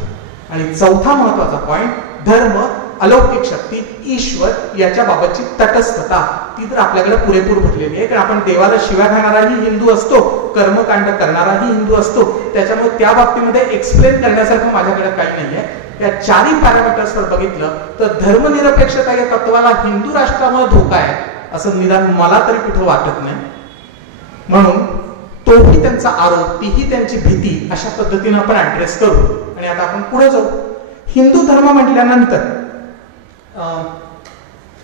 आणि चौथा महत्वाचा पॉइंट, धर्म, अलौकिक शक्ती, ईश्वर याच्या बाबतची तटस्थता ती तर आपल्याकडे पुरेपूर भरलेली आहे. कारण आपण देवाला शिव्या घालणाराही हिंदू असतो, कर्मकांड करणाराही हिंदू असतो. त्याच्यामुळे त्या बाबतीमध्ये एक्सप्लेन करण्यासारखं माझ्याकडे काही नाही आहे. या चारही पॅरामीटर्सवर बघितलं तर धर्मनिरपेक्षता या तत्वाला हिंदू राष्ट्रामुळे धोका आहे असं निदान मला तरी कुठं वाटत नाही. म्हणून तोही त्यांचा आरोप, तीही त्यांची भीती अशा पद्धतीने आपण ऍड्रेस करू. आणि आता आपण पुढे जाऊ. हिंदू धर्म म्हटल्यानंतर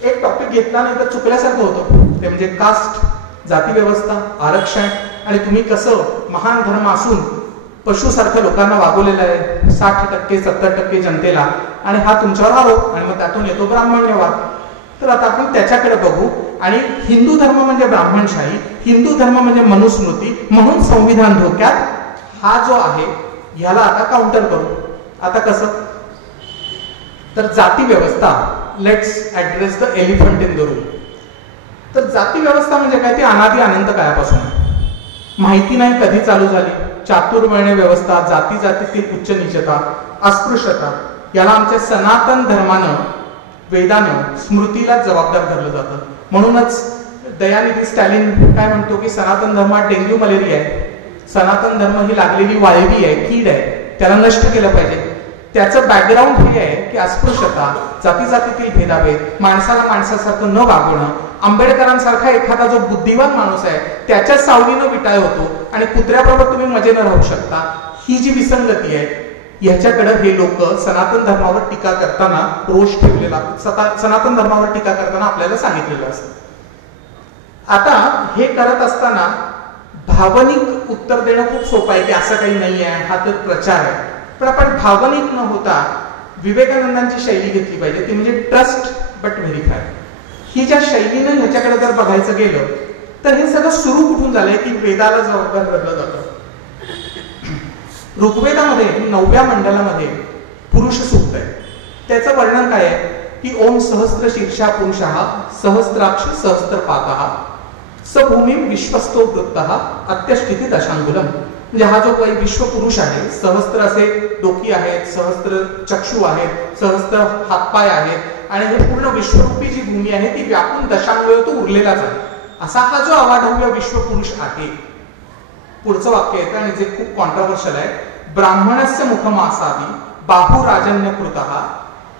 एक टॉपिक घेतला नाही तर चुकल्यासारखं होतं. ते म्हणजे कास्ट, जाती व्यवस्था, आरक्षण. आणि तुम्ही कसं महान धर्म असून पशुसारख्या लोकांना वागवलेलं आहे 60%, 70% जनतेला, आणि हा तुमच्यावर आरोप, आणि मग त्यातून येतो ब्राह्मण्यवाद. तर आता आपण त्याच्याकडे बघू. आणि हिंदू धर्म म्हणजे ब्राह्मणशाही, हिंदू धर्म म्हणजे मनुस्मृती, म्हणून संविधान धोक्यात, हा जो आहे ह्याला आता काउंटर करू. आता कसं? तर जाती व्यवस्था, let's address the elephant in the room. तर जाती व्यवस्था म्हणजे काय? ती अनादी अनंत काळापासून आहे. माहिती नाही कधी चालू झाली. चातुर्वर्ण व्यवस्था, जाती जातीतील उच्च नीचता, अस्पृश्यता, याला आमच्या सनातन धर्मानं, वेदानं, स्मृतीला जबाबदार धरलं जातं. म्हणूनच दयानिधी स्टॅलिन काय म्हणतो की सनातन धर्म हा डेंग्यू मलेरिया आहे. सनातन धर्म ही लागलेली वाळवी आहे, कीड आहे, त्याला नष्ट केलं पाहिजे. त्याचं बॅकग्राऊंड हे आहे की अस्पृश्यता, जाती जातीतील भेदाभेद, माणसाला माणसासारखं न वागणं, आंबेडकरांसारखा एखादा जो बुद्धिवान माणूस आहे त्याच्या सावलीनं विटाळ होतो आणि कुत्र्याबरोबर तुम्ही मजेनं राहू शकता. ही जी विसंगती आहे ह्याच्याकडे हे लोक सनातन धर्मावर टीका करताना रोष ठेवलेला, सनातन धर्मावर टीका करताना आपल्याला सांगितलेलं असतं. आता हे करत असताना भावनिक उत्तर देणं खूप सोपं आहे की असं काही नाही आहे, हा तर प्रचार आहे. पण आपण भावनिक न होता विवेकानंदांची शैली घेतली पाहिजे, ती म्हणजे ट्रस्ट बट व्हेरीफाय. ही ज्या शैलीनं ह्याच्याकडे जर बघायचं गेलं तर हे सगळं सुरू कुठून झालंय की वेदाला जबाबदार धरलं जातं. ऋग्वेदामध्ये 9व्या मंडलामध्ये पुरुष सूक्त आहे. त्याचं वर्णन काय आहे की ओम सहस्त्र शीर्षा पुरुषः सहस्त्राक्ष सहस्त्रपाकः स भूमी विश्वस्तो वृत्तः अत्यष्टिती दशांगुलम. म्हणजे हा जो विश्व पुरुष आहे, सहस्त्र असे डोकी आहेत, सहस्त्र चक्षु आहेत, सहस्त्र हातपाय आहेत आणि हे पूर्ण विश्वरूपी जी भूमी आहे ती व्यापून दशांगुळ तो उरलेलाच आहे, असा हा जो अवाढव्य विश्व पुरुष आहे. पुढचं वाक्य येतं आणि जे खूप कॉन्ट्रोवर्शियल आहे. ब्राह्मणस्य मुखमासादि बाहुराजन्यकृतः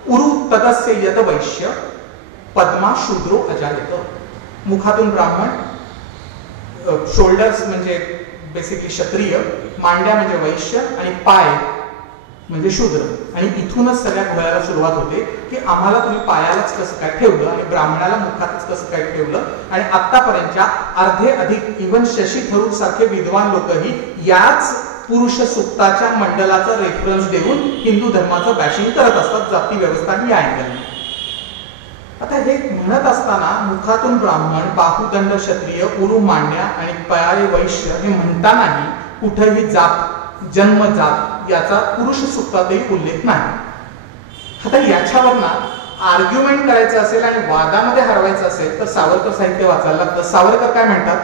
उरु तदस्य यद वैश्य पद्मा शूद्रो अजायत. मुखातून ब्राह्मण, शोल्डर्स म्हणजे बेसिकली क्षत्रिय, मांड्या म्हणजे वैश्य आणि पाय म्हणजे शूद्र. आणि इथूनच सगळ्या घोळ्याला सुरुवात होते की आम्हाला तुम्ही पायालाच कसं काय ठेवलं आणि ब्राह्मणाला मुखातच कसं काय ठेवलं. आणि आतापर्यंतच्या अर्धे अधिक इव्हन शशी थरूर सारखे विद्वान लोकही याच पुरुष सुक्ताच्या मंडलाचा रेफरन्स देऊन हिंदू धर्माचं बॅशिंग करत असतात, जाती व्यवस्था ही अँगल. आता हे म्हणत असताना मुखातून ब्राह्मण, बाहुदंड क्षत्रिय, उरू मांड्या आणि पाय वैश्य हे म्हणतानाही कुठेही जात, जन्मजात याचा पुरुष सुक्तातही उल्लेख नाही. आता याच्यावर ना आर्ग्युमेंट करायचं असेल आणि वादामध्ये हरवायचं असेल तर सावरकर साहित्य वाचायला लागतं. सावरकर काय म्हणतात,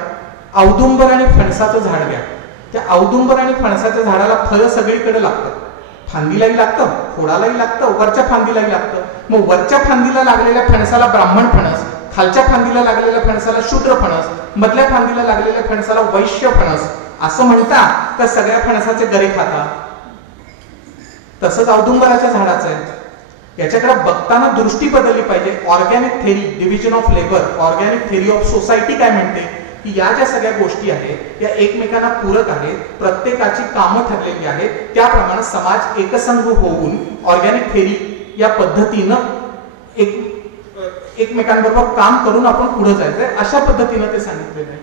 औदुंबर आणि फणसाचं झाड घ्या. त्या औदुंबर आणि फणसाच्या झाडाला फळं सगळीकडे लागतात, फांदीलाही लागतं, खोडालाही लागतं, वरच्या फांदीलाही लागतं. मग वरच्या फांदीला लागलेल्या फणसाला ब्राह्मण फणस, खालच्या फांदीला लागलेल्या फणसाला शूद्र फणस, मधल्या फांदीला लागलेल्या फणसाला वैश्य फणस असं म्हणता तर सगळ्या फणसाचे गरे खाता. तसंच औदुंबराच्या झाडाचं आहे. याच्याकडे बघताना दृष्टी बदलली पाहिजे. Organic theory, division of labour, organic theory of society काय म्हणते की या ज्या सगळ्या गोष्टी आहेत या एकमेकांना पूरक आहेत, प्रत्येकाची कामं ठरलेली आहेत, त्याप्रमाणे समाज एकसंघ होऊन ऑर्गॅनिक थेरी या पद्धतीनं एकमेकांबरोबर काम करून आपण पुढे जायचंय, अशा पद्धतीनं ते सांगितलेलं आहे.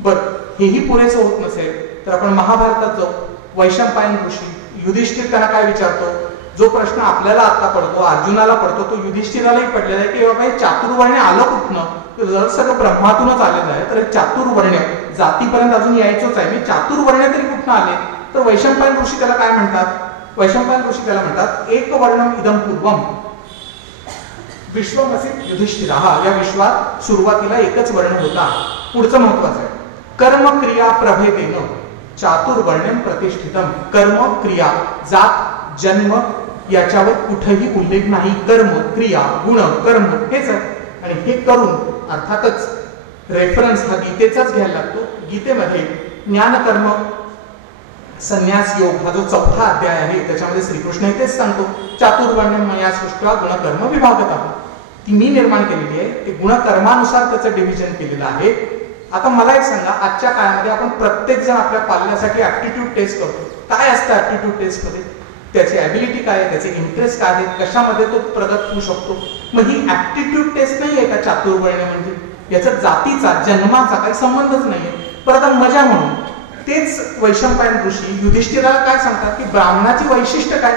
बरं, हेही पुरेसं होत नसेल तर आपण महाभारतात जाऊ. वैशंपायन ऋषी युधिष्ठिर त्यांना काय विचारतो, जो प्रश्न आपल्याला आता पडतो, अर्जुनाला पडतो, तो युधिष्ठिरालाही पडलेला आहे की बाबा हे चातुर्वर्ण्य आलं कुठनं. जर सगळं ब्रह्मातूनच आलेलं आहे तर चातुर्वर्ण्य जातीपर्यंत अजून यायचंच आहे, मी चातुर्वर्ण्य तरी कुठनं आले. तर वैशंपायन ऋषी त्याला काय म्हणतात, वैशंपायन ऋषी त्याला म्हणतात एक वर्णम इदम पूर्वम विश्वमसी युधिष्ठिरा. या विश्वात सुरुवातीला एकच वर्ण होता. पुढचं महत्वाचं आहे, कर्म क्रिया प्रभेदेन चातुर्वर्ण्यम प्रतिष्ठितम. कर्म क्रिया, जात, जन्म याच्यावर कुठेही उल्लेख नाही. कर्म क्रिया गुण कर्म हेच आहे. आणि हे करून अर्थातच रेफरन्स हा गीतेचाच घ्यायला लागतो. गीतेमध्ये ज्ञानकर्म संन्यास योग हा जो चौथा अध्याय आहे त्याच्यामध्ये श्रीकृष्ण तेच सांगतो, चातुर्वर्ण्यम मया सृष्ट्वा गुणकर्म विभागतः. ती मी निर्माण केलेली आहे, ते गुणकर्मानुसार त्याचं डिव्हिजन केलेलं आहे. आता मला एक सांगा, आजच्या काळामध्ये आपण प्रत्येक जण आपल्या पालण्यासाठी ऍप्टिट्यूड टेस्ट करतो. काय असतं ऍप्टिट्यूड टेस्ट मध्ये, त्याची ऍबिलिटी काय आहे, त्याचे इंटरेस्ट काय आहेत, कशामध्ये तो प्रगत होऊ शकतो. मग ही ऍप्टिट्यूड टेस्ट नाही आहे का चातुर्वर्ण्य म्हणजे, याचा जातीचा जन्माचा काही संबंधच नाहीये. पण आता मजा म्हणून तेच वैशंपायन ऋषी युधिष्ठिराला काय सांगतात की ब्राह्मणाची वैशिष्ट्य काय,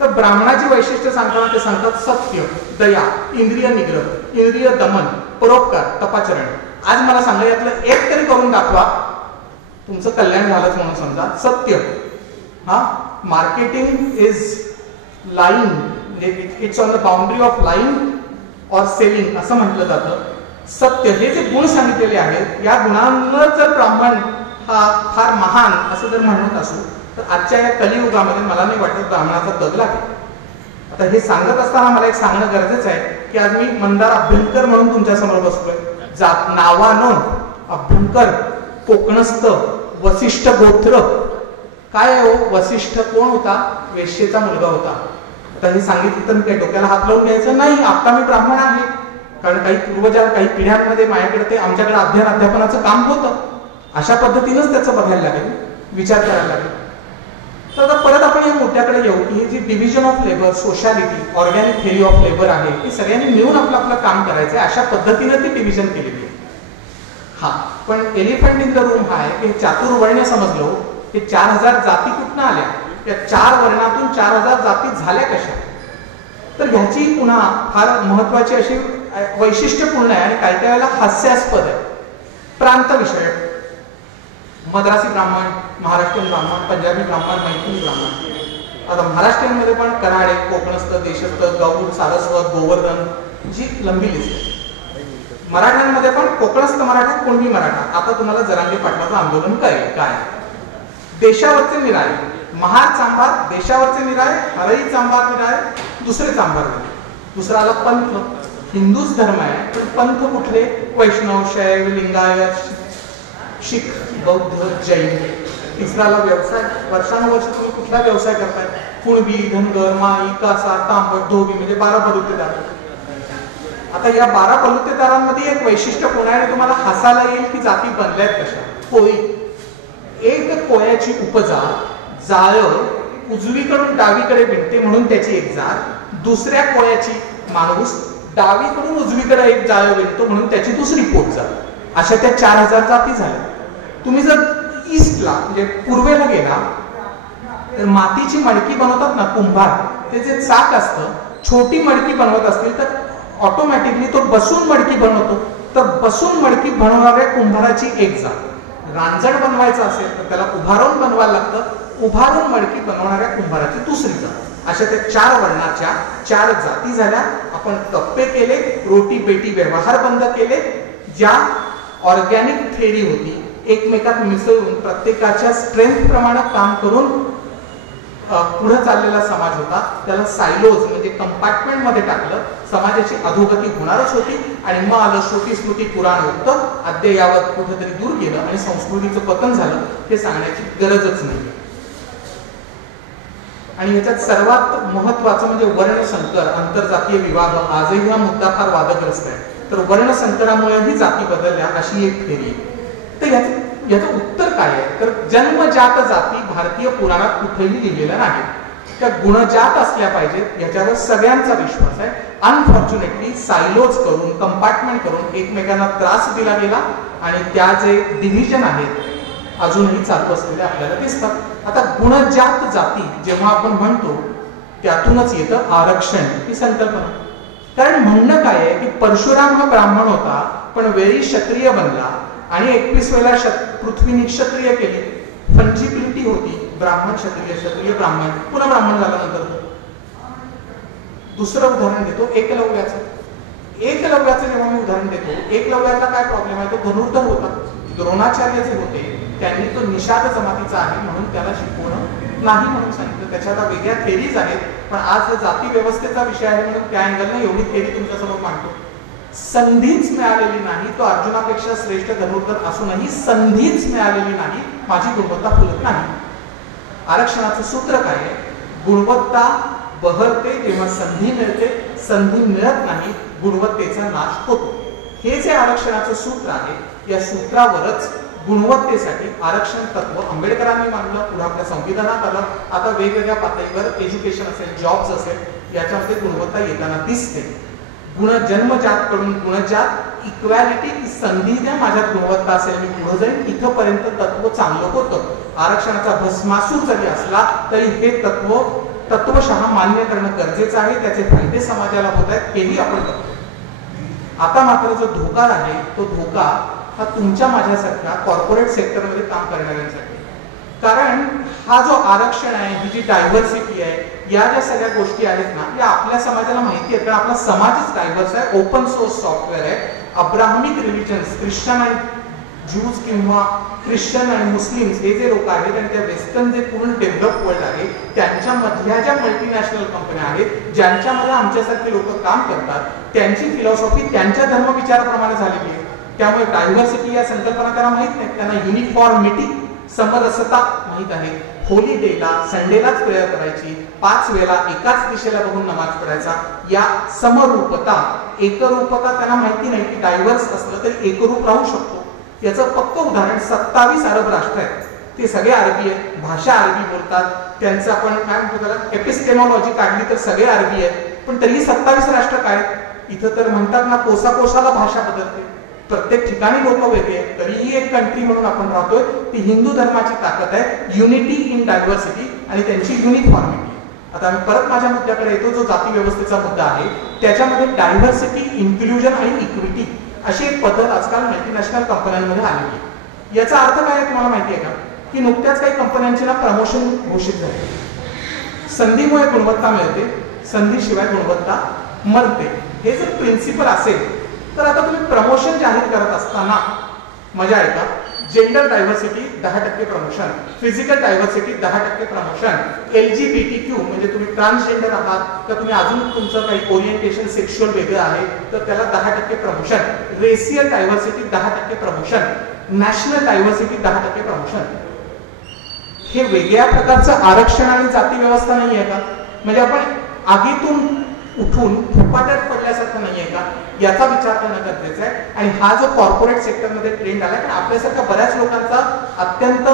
तर ब्राह्मणाची वैशिष्ट्य सांगताना ते सांगतात सत्य, दया, इंद्रिय निग्रह, इंद्रिय दमन, परोपकार, तपाचरण. आज मला सांगा यातलं एक तरी करून दाखवा, तुमचं कल्याण झालंच म्हणून समजा. सत्य, हा marketing is line, it's on the boundary of line or selling असं म्हटलं जातं. सत्य हे जे गुण सांगितलेले आहेत, या गुणांना जर ब्राह्मण हा फार महान असं जर म्हणत असू तर आजच्या या कलियुगामध्ये मला नाही वाटत ब्राह्मणाचा दग लागेल. आता हे सांगत असताना मला एक सांगणं गरजेचं आहे की आज मी मंदार अभ्यंकर म्हणून तुमच्या समोर बसलोय. जात नावानं अभ्यंकर, कोकणस्थ, वसिष्ठ गोत्र. काय हो, वसिष्ठ कोण होता, वेश्येचा मुलगा होता. आता हे सांगितलं तर मी काही डोक्याला हात लावून घ्यायचं नाही, आता मी ब्राह्मण आहे. कारण काही पूर्वजाला काही पिढ्यांमध्ये माझ्याकडे ते आमच्याकडे अध्ययनाचं काम होतं. अशा पद्धतीनंच त्याचं बघायला लागेल, विचार करायला लागेल. तर आता परत आपण या मुद्द्याकडे येऊ की ही जी division of labour, sociality, organic theory of labour आहे, ही सगळ्यांनी मिळून आपलं आपलं काम करायचं आहे, अशा पद्धतीनं ती डिव्हिजन केलेली आहे. हा, पण एलिफंट इन द रूम हा आहे की चातुर्वर्ण्य समजलो, हे 4000 जाती कुठनं आल्या, त्या 4 वर्णातून 4000 जाती झाल्या कशा. तर ह्याची पुन्हा फार महत्वाची अशी वैशिष्ट्यपूर्ण आहे आणि काही काही वेळेला हास्यास्पद आहे. प्रांत विषय, मद्रासी ब्राह्मण, महाराष्ट्रीयन ब्राह्मण, पंजाबी ब्राह्मण, मैथिली ब्राह्मण. आता महाराष्ट्रीयनमध्ये पण कराडे, कोकणस्थ, देशस्थ, गौड, सारस्वत, गोवर्धन जी लंबी लिस्ट आहे. मराठ्यांमध्ये पण कोकणस्थ मराठा, कोणती मराठा. आता तुम्हाला जरांगे पाटलाचं आंदोलन कळेल काय. देशावरचे निराळे, महार चांभार देशावरचे निराळे, हरई चांभार निराळे, दुसरे चांभार निराळे. दुसरा आला पंथ. हिंदूच धर्म आहे पण पंथ कुठले? वैष्णव, शैव, लिंगायत, शीख, बौद्ध, जैन. तिसराला व्यवसाय. वर्षानुवर्ष तुम्ही कुठला व्यवसाय करताय? कुणबी, धनगर, माई, कासा, तांबट, धोबी, म्हणजे 12 बलुतेदार. आता या 12 बलुतेदारांमध्ये एक वैशिष्ट्य कोण आहे आणि तुम्हाला हसायला येईल की जाती बनल्यात कशा. कोळी. एक कोळ्याची उपजा जाळ उजवीकडून डावीकडे विणते म्हणून त्याची एक जात. दुसऱ्या कोळ्याची माणूस डावीकडून उजवीकडे एक जाळ विणतो म्हणून त्याची दुसरी पोट जात. अशा त्या 4000 जाती झाल्या. तुम्ही जर ईस्टला म्हणजे पूर्वेला गेला तर मातीची मडकी बनवतात ना कुंभार, ते जे चाक असतं, छोटी मडकी बनवत असतील तर ऑटोमॅटिकली तो बसून मडकी बनवतो. तर बसून मडकी बनवणाऱ्या कुंभाराची एक जात. रांजण बनवायचं असेल तर त्याला उभारून बनवायला लागतं. उभारून मडकी बनवणाऱ्या कुंभाराची दुसरी जात. अशा त्या 4 वर्णाच्या 4 जाती झाल्या. आपण कप्पे केले, रोटी बेटी व्यवहार बंद केले. ज्या ऑर्गॅनिक थेरी होती, एकमेकात मिसळून प्रत्येकाच्या स्ट्रेंथ प्रमाणे काम करून पुढे चाललेला समाज होता, त्याला सायलोज म्हणजे कंपार्टमेंट मध्ये टाकलं. समाजाची अधोगती होणारच होती. आणि मग आलं श्रुती स्मृती पुराण होतं, अद्ययावत कुठेतरी दूर गेलं आणि संस्कृतीचं पतन झालं. हे सांगण्याची गरजच नाही. आणि याच्यात सर्वात महत्वाचं म्हणजे वर्णसंकर, आंतरजातीय विवाह. आजही हा मुद्दा फार वादग्रस्त आहे. तर वर्णसंकरामुळेही जाती बदलल्या अशी एक थेरी. तर याचं उत्तर काय आहे? तर जन्मजात जाती भारतीय पुराणात कुठेही लिहिलेल्या नाही. त्या गुणजात असल्या पाहिजेत याच्यावर सगळ्यांचा विश्वास आहे. अनफॉर्च्युनेटली सायलोज करून, कंपार्टमेंट करून एकमेकांना त्रास दिला गेला आणि त्या जे डिव्हिजन आहेत अजूनही चालू असलेले आपल्याला दिसतात. आता गुणजात जाती जेव्हा आपण म्हणतो त्यातूनच येतं आरक्षण ही संकल्पना. कारण म्हणणं काय आहे की परशुराम हा ब्राह्मण होता पण वेळी क्षत्रिय बनला आणि 21 वेळा पृथ्वीने क्षत्रिय केली. फंजिबिलिटी होती, ब्राह्मण क्षत्रिय, क्षत्रिय ब्राह्मण, पुन्हा ब्राह्मण झाल्यानंतर. दुसरं उदाहरण देतो एकलव्याचं. एकलव्याचं जेव्हा मी उदाहरण देतो, एकलव्याला काय प्रॉब्लेम आहे? तो धनुर्धर होता. द्रोणाचार्य जे होते त्यांनी तो निषाद जमातीचा आहे म्हणून त्याला शिकवणं नाही म्हणून सांगितलं. त्याच्या आता वेगळ्या थेरीज आहेत, पण आज जाती व्यवस्थेचा विषय आहे म्हणून त्या अँगलने एवढी थेरी तुमच्यासमोर मांडतो. संधीच मिळालेली नाही, तो अर्जुनापेक्षा श्रेष्ठ धनुर्धर असूनही संधीच मिळालेली नाही, माझी गुणवत्ता फुलत नाही. आरक्षणाचं सूत्र काय आहे? गुणवत्ता बहरते जेव्हा संधी मिळते, संधी मिळत नाही गुणवत्तेचा नाश होतो. हे जे आरक्षणाचं सूत्र आहे, या सूत्रावरच गुणवत्तेसाठी आरक्षण तत्व आंबेडकरांनी मांडलं, पुढे आपल्या संविधानात आलं. आता वेगवेगळ्या पातळीवर एज्युकेशन असेल, जॉब्स असेल, याच्यामध्ये गुणवत्ता येताना दिसते. जन्मजात कडून गुणजात, इक्वॅलिटी, संधी द्या, माझ्यात गुणवत्ता असेल मी पुढे जाईन, इथपर्यंत तत्व चांगलं होतं. आरक्षणाचा भस्मासूर जरी असला तरी हे तत्वशः मान्य करणं गरजेचं आहे. त्याचे फायदे समाजाला होत आहेत, हेही आपण करतो. आता मात्र जो धोका आहे तो धोका हा तुमच्या माझ्यासारख्या कॉर्पोरेट सेक्टरमध्ये काम करणाऱ्यांसाठी. कारण हा जो आरक्षण आहे, ही जी डायव्हर्सिटी आहे, या ज्या सगळ्या गोष्टी आहेत ना, या आपल्या समाजाला माहिती आहे. कारण आपला समाजच डायव्हर्स आहे, ओपन सोर्स सॉफ्टवेअर आहे. अब्राहमिक रिलिजन्स, ख्रिश्चन आणि ज्यूज किंवा ख्रिश्चन आणि मुस्लिम्स हे जे लोक आहेत आणि त्या वेस्टर्न जे पूर्ण डेव्हलप वर्ल्ड आहे त्यांच्यामधल्या ज्या मल्टीनॅशनल कंपन्या आहेत ज्यांच्यामध्ये आमच्यासारखे लोक काम करतात, त्यांची फिलॉसॉफी त्यांच्या धर्मविचाराप्रमाणे झालेली आहे. त्यामुळे डायव्हर्सिटी या संकल्पना त्यांना माहित नाही. त्यांना युनिफॉर्मिटी, समरसता माहित आहे. होलिडेला, संडेलाच प्रेयर करायची, 5 वेळा एकाच दिशेला बघून नमाज पडायचा. या समरूपता, एकरूपता त्यांना माहिती नाही की डायव्हर्स असलं तरी एकरूप राहू शकतो. याचं पक्क उदाहरण 27 अरब राष्ट्र आहेत. ते सगळे अरबी आहेत, भाषा अरबी बोलतात. त्यांचं आपण काय म्हणतो त्याला एपिस्टेमॉलॉजी काढली तर सगळे अरबी आहेत. पण तरीही 27 राष्ट्र काय? इथं तर म्हणतात ना, कोसाकोसाला भाषा बदलते, प्रत्येक ठिकाणी लोक वेगळे आहेत, तरीही एक कंट्री म्हणून आपण राहतोय. ती हिंदू धर्माची ताकद आहे, युनिटी इन डायव्हर्सिटी आणि त्यांची युनिफॉर्मिटी. आता आम्ही परत माझ्या मुद्द्याकडे येतो, जो जाती व्यवस्थेचा मुद्दा आहे. त्याच्यामध्ये डायव्हर्सिटी, इन्क्लुजन आणि इक्विटी अशी एक पद्धत आजकाल मल्टीनॅशनल कंपन्यांमध्ये आलेली आहे. याचा अर्थ काय आहे तुम्हाला माहिती आहे का? की नुकत्याच काही कंपन्यांचे ना प्रमोशन घोषित झाले. संधीमुळे गुणवत्ता मिळते, संधीशिवाय गुणवत्ता मरते. हे जर प्रिन्सिपल असेल तर आता तुम्ही प्रमोशन जाहीर करत असताना मजा आहे का? Gender diversity 10% promotion, physical diversity 10% promotion, LGBTQ म्हणजे तुम्ही ट्रान्सजेंडर आहात तर तुम्ही अजून तुमचं काही ओरिएंटेशन सेक्शुअल वेगळं आहे तर त्याला 10% promotion, racial diversity 10% promotion, national diversity 10% promotion. हे वेगळ्या प्रकारचं आरक्षण आणि जाती व्यवस्था नाही आहे का? म्हणजे आपण आगीतून उठून फुपाट्यात पडल्यासारखं नाहीये का? याचा विचार करणं गरजेचं आहे. आणि हा जो कॉर्पोरेट सेक्टरमध्ये ट्रेंड आला, कारण आपल्यासारख्या बऱ्याच लोकांचा अत्यंत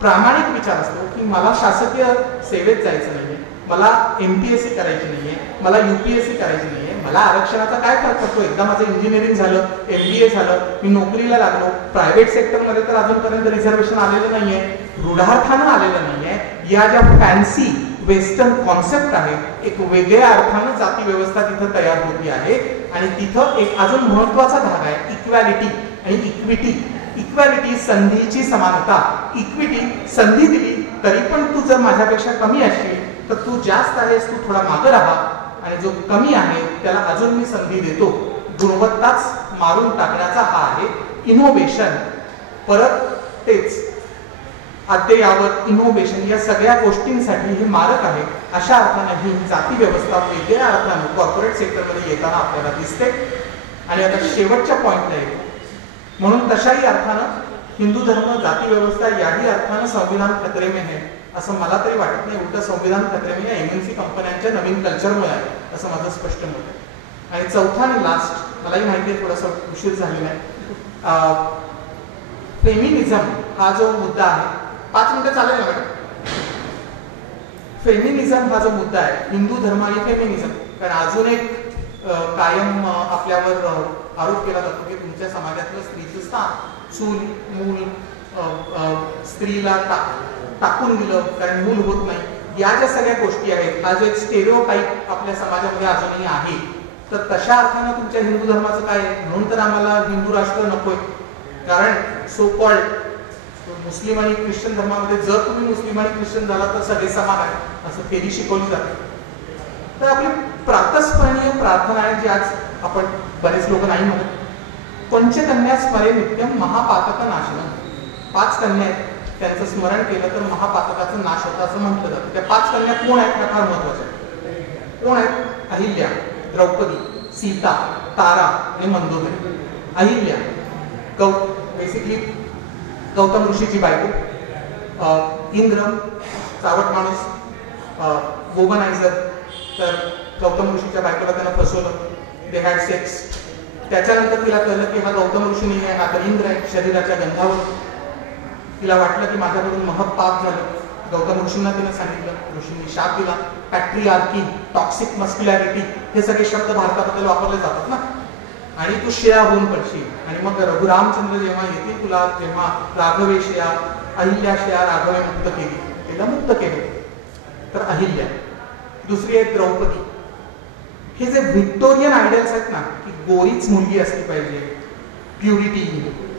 प्रामाणिक विचार असतो की मला शासकीय सेवेत जायचं नाहीये, मला MPSC करायची नाहीये, मला UPSC करायची नाहीये, मला आरक्षणाचा काय फरक पडतो? एकदा माझं इंजिनिअरिंग झालं, MBA झालं, मी नोकरीला लागलो. प्रायव्हेट सेक्टरमध्ये तर अजूनपर्यंत रिझर्वेशन आलेलं नाहीये, रूढार्थानं आलेलं नाहीये. या ज्या फॅन्सी वेस्टर्न कॉन्सेप्ट आहे, एक वेगळ्या अर्थानं जाती व्यवस्था तिथं तयार होती आहे. आणि तिथं एक अजून महत्वाचा भाग आहे इक्वॅलिटी आणि इक्विटी. इक्वॅलिटी संधीची समानता, इक्विटी संधी दिली तरी पण तू जर माझ्यापेक्षा कमी असशील तर तू जास्त आहेस, तू थोडा मागे राहा, आणि जो कमी आहे त्याला अजून मी संधी देतो. गुणवत्ताच मारून टाकण्याचा हा आहे इनोव्हेशन. परत तेच अद्ययावत, इनोव्हेशन या सगळ्या गोष्टींसाठी हे मारक आहे. अशा अर्थाने ही जाती व्यवस्था वेगळ्या अर्थानं कॉर्पोरेट सेक्टरमध्ये येताना आपल्याला दिसते. आणि आता शेवटच्या पॉइंटला येतो. म्हणून तशाही अर्थानं हिंदू धर्म, जाती व्यवस्था याही अर्थानं संविधान खतरे में है असं मला तरी वाटत नाही. उलट संविधान खतरे में या MNC कंपन्यांच्या नवीन कल्चरमुळे आहे असं माझं स्पष्ट मत आहे. आणि चौथा आणि लास्ट, मलाही माहिती आहे थोडासा उशीर झालेला आहे, फेमिनिझम हा जो मुद्दा आहे. 5 मिनिटं चालेल ना मॅडम? फेमिनिझम हा जो मुद्दा आहे, हिंदू धर्म आणि फेमिनिझम, कारण अजून एक कायम आपल्यावर आरोप केला जातो की तुमच्या समाजातलं स्त्रीचं स्थान, चूल, मूल, स्त्रीला टाकून दिलं कारण मूल होत नाही, या ज्या सगळ्या गोष्टी आहेत, हा जो एक स्टेरिओटाईप आपल्या समाजामध्ये अजूनही आहे. तर तशा अर्थानं तुमच्या हिंदू धर्माचं काय आहे? म्हणून तर आम्हाला हिंदू राष्ट्र नकोय. कारण सो कॉल्ड मुस्लिम आणि ख्रिश्चन धर्मामध्ये जर तुम्ही मुस्लिम आणि ख्रिश्चन झाला तर सगळे समान आहे असं फेरी शिकवली जाते. तर आपली प्रातस्मरणीय प्रार्थना आहे जी आज आपण बरेच लोक नाही म्हणत, पंचकन्या स्मरे नित्यम महापातक नाशनम. 5 कन्या आहेत, त्यांचं स्मरण केलं तर महापातकाचा नाश होता असं म्हटलं जातं. त्या 5 कन्या कोण आहेत त्या फार महत्वाच्या आहेत. कोण आहेत? अहिल्या, द्रौपदी, सीता, तारा आणि मंदोदरी. अहिल्या बेसिकली गौतम ऋषीची बायको, इंद्र चावट माणूस, वोमनायझर, तर गौतम ऋषीच्या बायकोला त्यानं फसवलं, दे हॅड सेक्स. त्याच्यानंतर तिला कळलं की हा गौतम ऋषी नाही आहे, हा तर इंद्र आहे. शरीराच्या गंधावर तिला वाटलं की माझ्याकडून महत्पाप झालं. गौतम ऋषींना तिनं सांगितलं, ऋषींनी शाप दिला. पॅट्रियार्की, टॉक्सिक मस्क्युलॅरिटी हे सगळे शब्द भारताबद्दल वापरले जातात ना. आणि तू शेळा होऊन पडशील. आणि मग रघुरामचंद्र जेव्हा येतील तुला, जेव्हा राघवे शेळा, अहिल्या शेळा राघवे मुक्त केली, तिला मुक्त केले. तर अहिल्या. दुसरी आहे द्रौपदी. हे जे व्हिक्टोरियन आयडियल्स आहेत ना, की गोरीच मुलगी असली पाहिजे, प्युरिटी,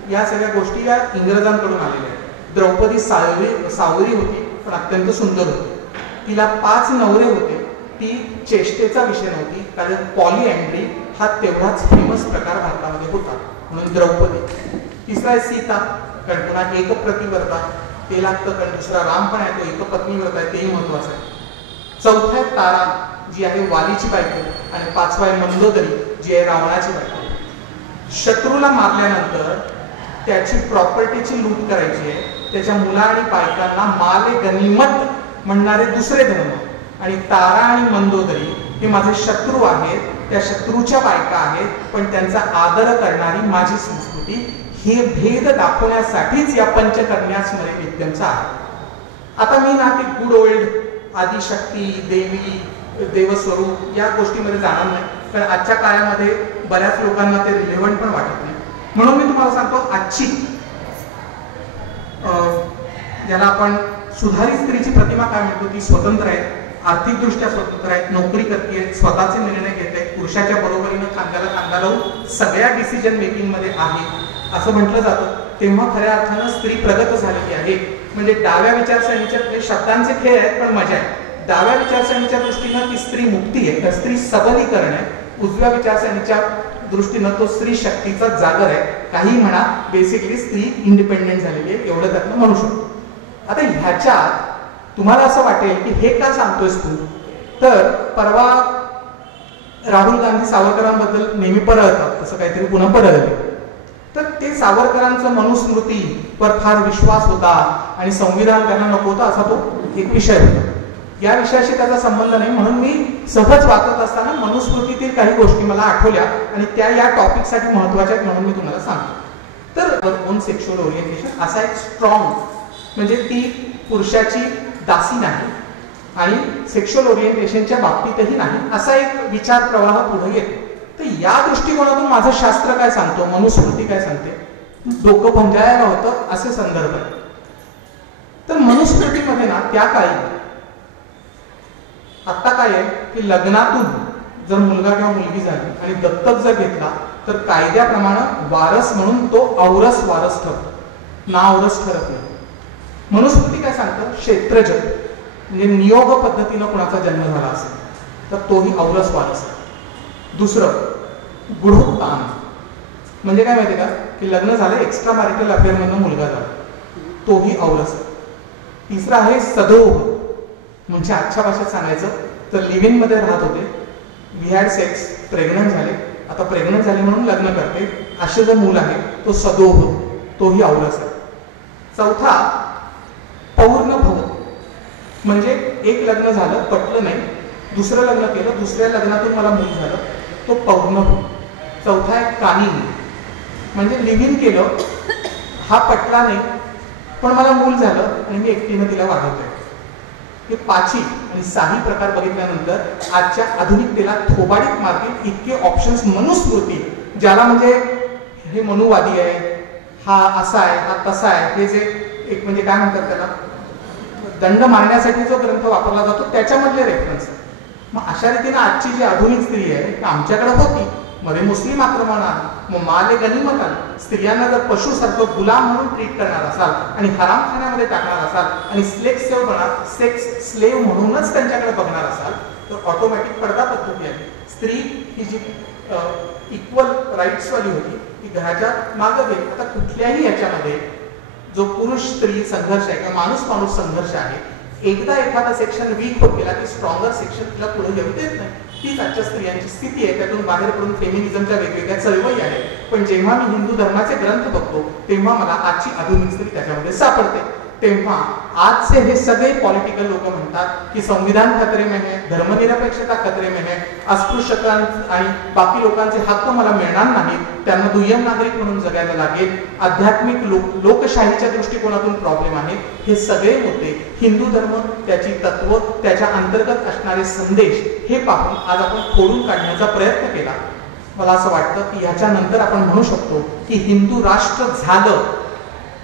या सगळ्या गोष्टी या इंग्रजांकडून आलेल्या आहेत. द्रौपदी सावरी होती पण अत्यंत सुंदर होती. तिला 5 नवरे होते. ती चेष्टेचा विषय नव्हती, कारण पॉलिअँड्री हा तेवढाच फेमस प्रकार भारतामध्ये होता, म्हणून द्रौपदी. तिसरा आहे सीता, कारण पुन्हा एकप्रतिव्रता ते लागतं, कारण दुसरा राम पण आहे तो एकपत्नीव्रत आहे, तेही महत्वाचं आहे. चौथा आहे तारा, जी आहे वालीची बायको. आणि 5वा आहे मंदोदरी, जी आहे रावणाची बायको. शत्रूला मारल्यानंतर त्याची प्रॉपर्टीची लूट करायची आहे. त्याच्या मुला आणि बायकांना माले गनिमत म्हणणारे दुसरे धर्म. आणि तारा आणि मंदोदरी हे माझे शत्रू आहेत, त्या शत्रूच्या बायका आहेत, पण त्यांचा आदर करणारी माझी संस्कृती. हे भेद दाखवण्यासाठीच या पंचकन्या स्मरे नित्यमचा आहे. आता मी ना ते गुड ओल्ड आदिशक्ती, देवी, देवस्वरूप या गोष्टीमध्ये जाणार नाही, कारण आजच्या काळामध्ये बऱ्याच लोकांना ते रिलेव्हंट पण वाटत नाही. म्हणून मी तुम्हाला सांगतो, आजची ज्याला आपण सुधारित स्त्रीची प्रतिमा काय म्हणतो, ती स्वतंत्र आहे, आर्थिकदृष्ट्या स्वतंत्र आहेत, नोकरी करते, स्वतःचे निर्णय घेते, पुरुषाच्या बरोबरीनं खांद्याला खांदा लावून सगळ्या डिसिजन मेकिंग मध्ये आहे असं म्हटलं जातं. तेव्हा खऱ्या अर्थानं स्त्री प्रगत झालेली आहे. म्हणजे डाव्या विचारसरणीच्या शब्दांचे खेळ आहेत पण मजा आहे. डाव्या विचारसरणीच्या दृष्टीनं ती स्त्री मुक्ती आहे, स्त्री सबलीकरण आहे. उजव्या विचारसरणीच्या दृष्टीनं तो स्त्री शक्तीचा जागर आहे. काही म्हणा, बेसिकली स्त्री इंडिपेंडेंट झालेली आहे, एवढं त्यातनं म्हणू शकतो. आता ह्याच्यात तुम्हाला असं वाटेल की हे का सांगतोयस तू, तर परवा राहुल गांधी सावरकरांबद्दल नेहमी पळतात, तसं काहीतरी पुन्हा पळले. तर ते सावरकरांचं मनुस्मृतीवर फार विश्वास होता आणि संविधान त्यांना नको होता असा तो एक विषय होता. या विषयाशी त्याचा संबंध नाही, म्हणून मी सहज वाचत असताना मनुस्मृतीतील काही गोष्टी मला आठवल्या आणि त्या या टॉपिकसाठी महत्वाच्या आहेत म्हणून मी तुम्हाला सांगतो. तर ओन सेक्शुअल ओरिएंटेशन असा एक स्ट्रॉंग, म्हणजे ती पुरुषाची दासी नाही आणि सेक्शुअल ओरिएंटेशनच्या बाबतीतही नाही, असा एक विचार प्रवाह पुढे येतो. तर या दृष्टिकोनातून माझं शास्त्र काय सांगतो, मनुस्मृती काय सांगते, डोकं भंजायला होतं असे संदर्भ आहे. तर मनुस्मृतीमध्ये ना त्या काळी आता काय आहे की लग्नातून जर मुलगा किंवा मुलगी झाली आणि दत्तक जर घेतला तर कायद्याप्रमाणे वारस म्हणून तो औरस वारस ठरतो, ना औरस ठरत नाही. मनुस्मृती काय सांगतं, क्षेत्रज म्हणजे नियोग पद्धतीनं कुणाचा जन्म झाला असेल तर तोही औरस वारस आहे. दुसरं गुढोत्तान म्हणजे काय माहिती का, की लग्न झालं एक्स्ट्रा मॅरिटल अफेअर मधून मुलगा झाला तोही औरस आहे. तिसरं आहे सदोह, म्हणजे आजच्या भाषेत सांगायचं तर लिव्ह इन मध्ये राहत होते, वी हॅड सेक्स, प्रेग्नंट झाले, आता प्रेग्नंट झाले म्हणून लग्न करते, असे जो मूल आहे तो सदोह, तोही औरस आहे. चौथा पौर्ण भव, म्हणजे एक लग्न झालं पटलं नाही, दुसरं लग्न केलं, दुसऱ्या लग्नातून मला मूल झालं, तो पौर्ण भव. चौथा आहे कानिनी, म्हणजे लिव्ह इन केलं, हा पटला नाही पण मला मूल झालं आणि मी एकटीनं तिला वाढवतोय. हे पाची आणि साही प्रकार बघितल्यानंतर आजच्या आधुनिकतेला थोबाडीत मारतील इतके ऑप्शन्स मनुस्मृती, ज्याला म्हणजे हे मनुवादी आहे, हा असा आहे, हा तसा आहे, हे जे एक म्हणजे काय म्हणतात त्याला दंड मारण्यासाठी जो ग्रंथ वापरला जातो त्याच्यामधले रेफरन्स. मग अशा रीतीने आजची जी आधुनिक स्त्री आहे आमच्याकडे होती, मध्ये मुस्लिम आक्रमण आलं, मग माले गनिमत आली. स्त्रियांना जर पशुसारखं गुलाम म्हणून ट्रीट करणार असाल आणि हरामखान्यामध्ये टाकणार असाल आणि सेक्स स्लेव म्हणूनच त्यांच्याकडे बघणार असाल तर ऑटोमॅटिक पडदा पद्धती आहे. स्त्री ही जी इक्वल राईट्स वाली होती ती घराच्या मागं गेली. आता कुठल्याही याच्यामध्ये जो पुरुष स्त्री संघर्ष आहे किंवा माणूस माणूस संघर्ष आहे, एकदा एखादा सेक्शन वीक होत गेला की स्ट्रॉंगर सेक्शन तिला पुढे येऊ देत नाही. हीच आजच्या स्त्रियांची स्थिती आहे. त्यातून बाहेर पडून फेमिनिझमच्या वेगवेगळ्या चळवळी आहेत. पण जेव्हा मी हिंदू धर्माचे ग्रंथ बघतो तेव्हा मला आजची आधुनिक स्त्री त्याच्यामध्ये सापडते. तेव्हा आजचे हे सगळे पॉलिटिकल लोक म्हणतात की संविधान खतरे में है, धर्मनिरपेक्षता खतरे में है, अस्पृश्यता आणि बाकी लोकांचे हक्क मला मिळणार नाहीत, त्यांना दुय्यम नागरिक म्हणून जगायला लागेल, आध्यात्मिक लोकशाहीच्या दृष्टिकोनातून प्रॉब्लेम आहे. हे सगळे मुद्दे हिंदू धर्म, त्याची तत्व, त्याच्या अंतर्गत असणारे संदेश हे पाहून आज आपण खोडून काढण्याचा प्रयत्न केला. मला असं वाटतं की ह्याच्यानंतर आपण म्हणू शकतो की हिंदू राष्ट्र झालं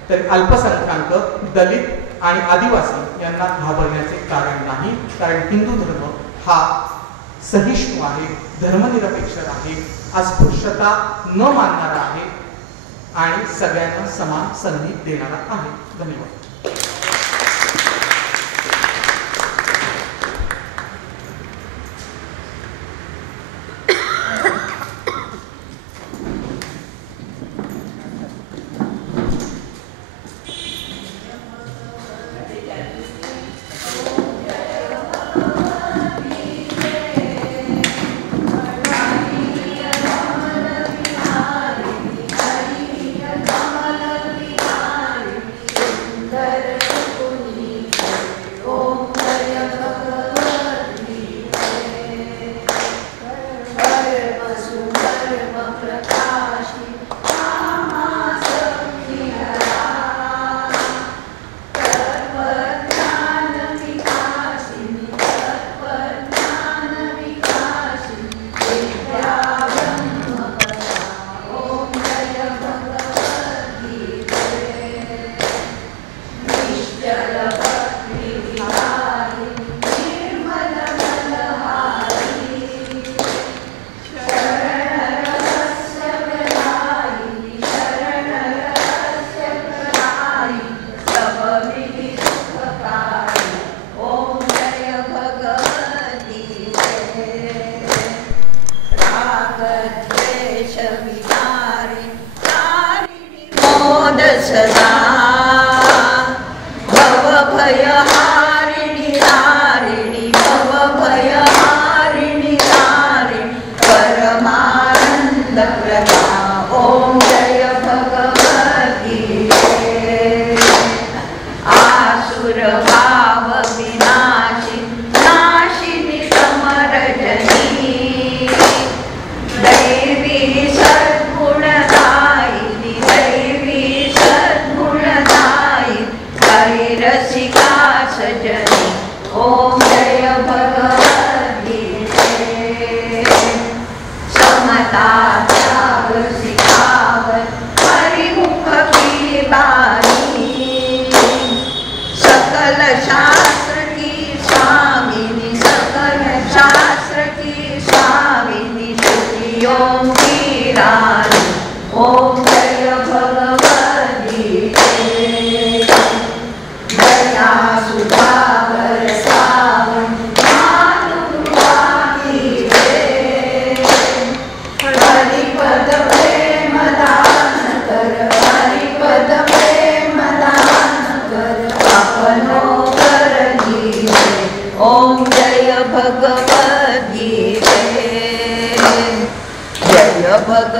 तर अल्पसंख्याक, दलित आणि आदिवासी यांना घाबरण्याचे कारण नाही. कारण हिंदू धर्म हा सहिष्णू आहे, धर्मनिरपेक्ष आहे, अस्पृश्यता न मानणारा आहे आणि सगळ्यांना समान संधी देणारा आहे. धन्यवाद.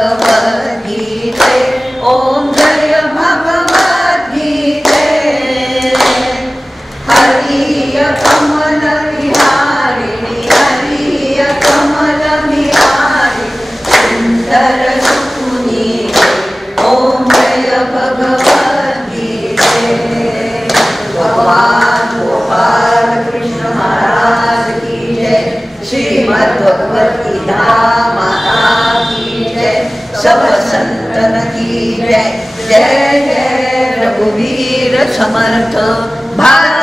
भगवत की जय, ओम जय भगवत की जय। हरिय कमल विहारिणी, हरिय कमल विहारिणी, सुंदर सुपुनी, ओम जय भगवत की जय। भगवान गोपाल कृष्ण महाराज की जय, श्रीमद् भगवत गीता माता की जय, सब संतन की जय। जय जय रघुवीर समर्थ भारत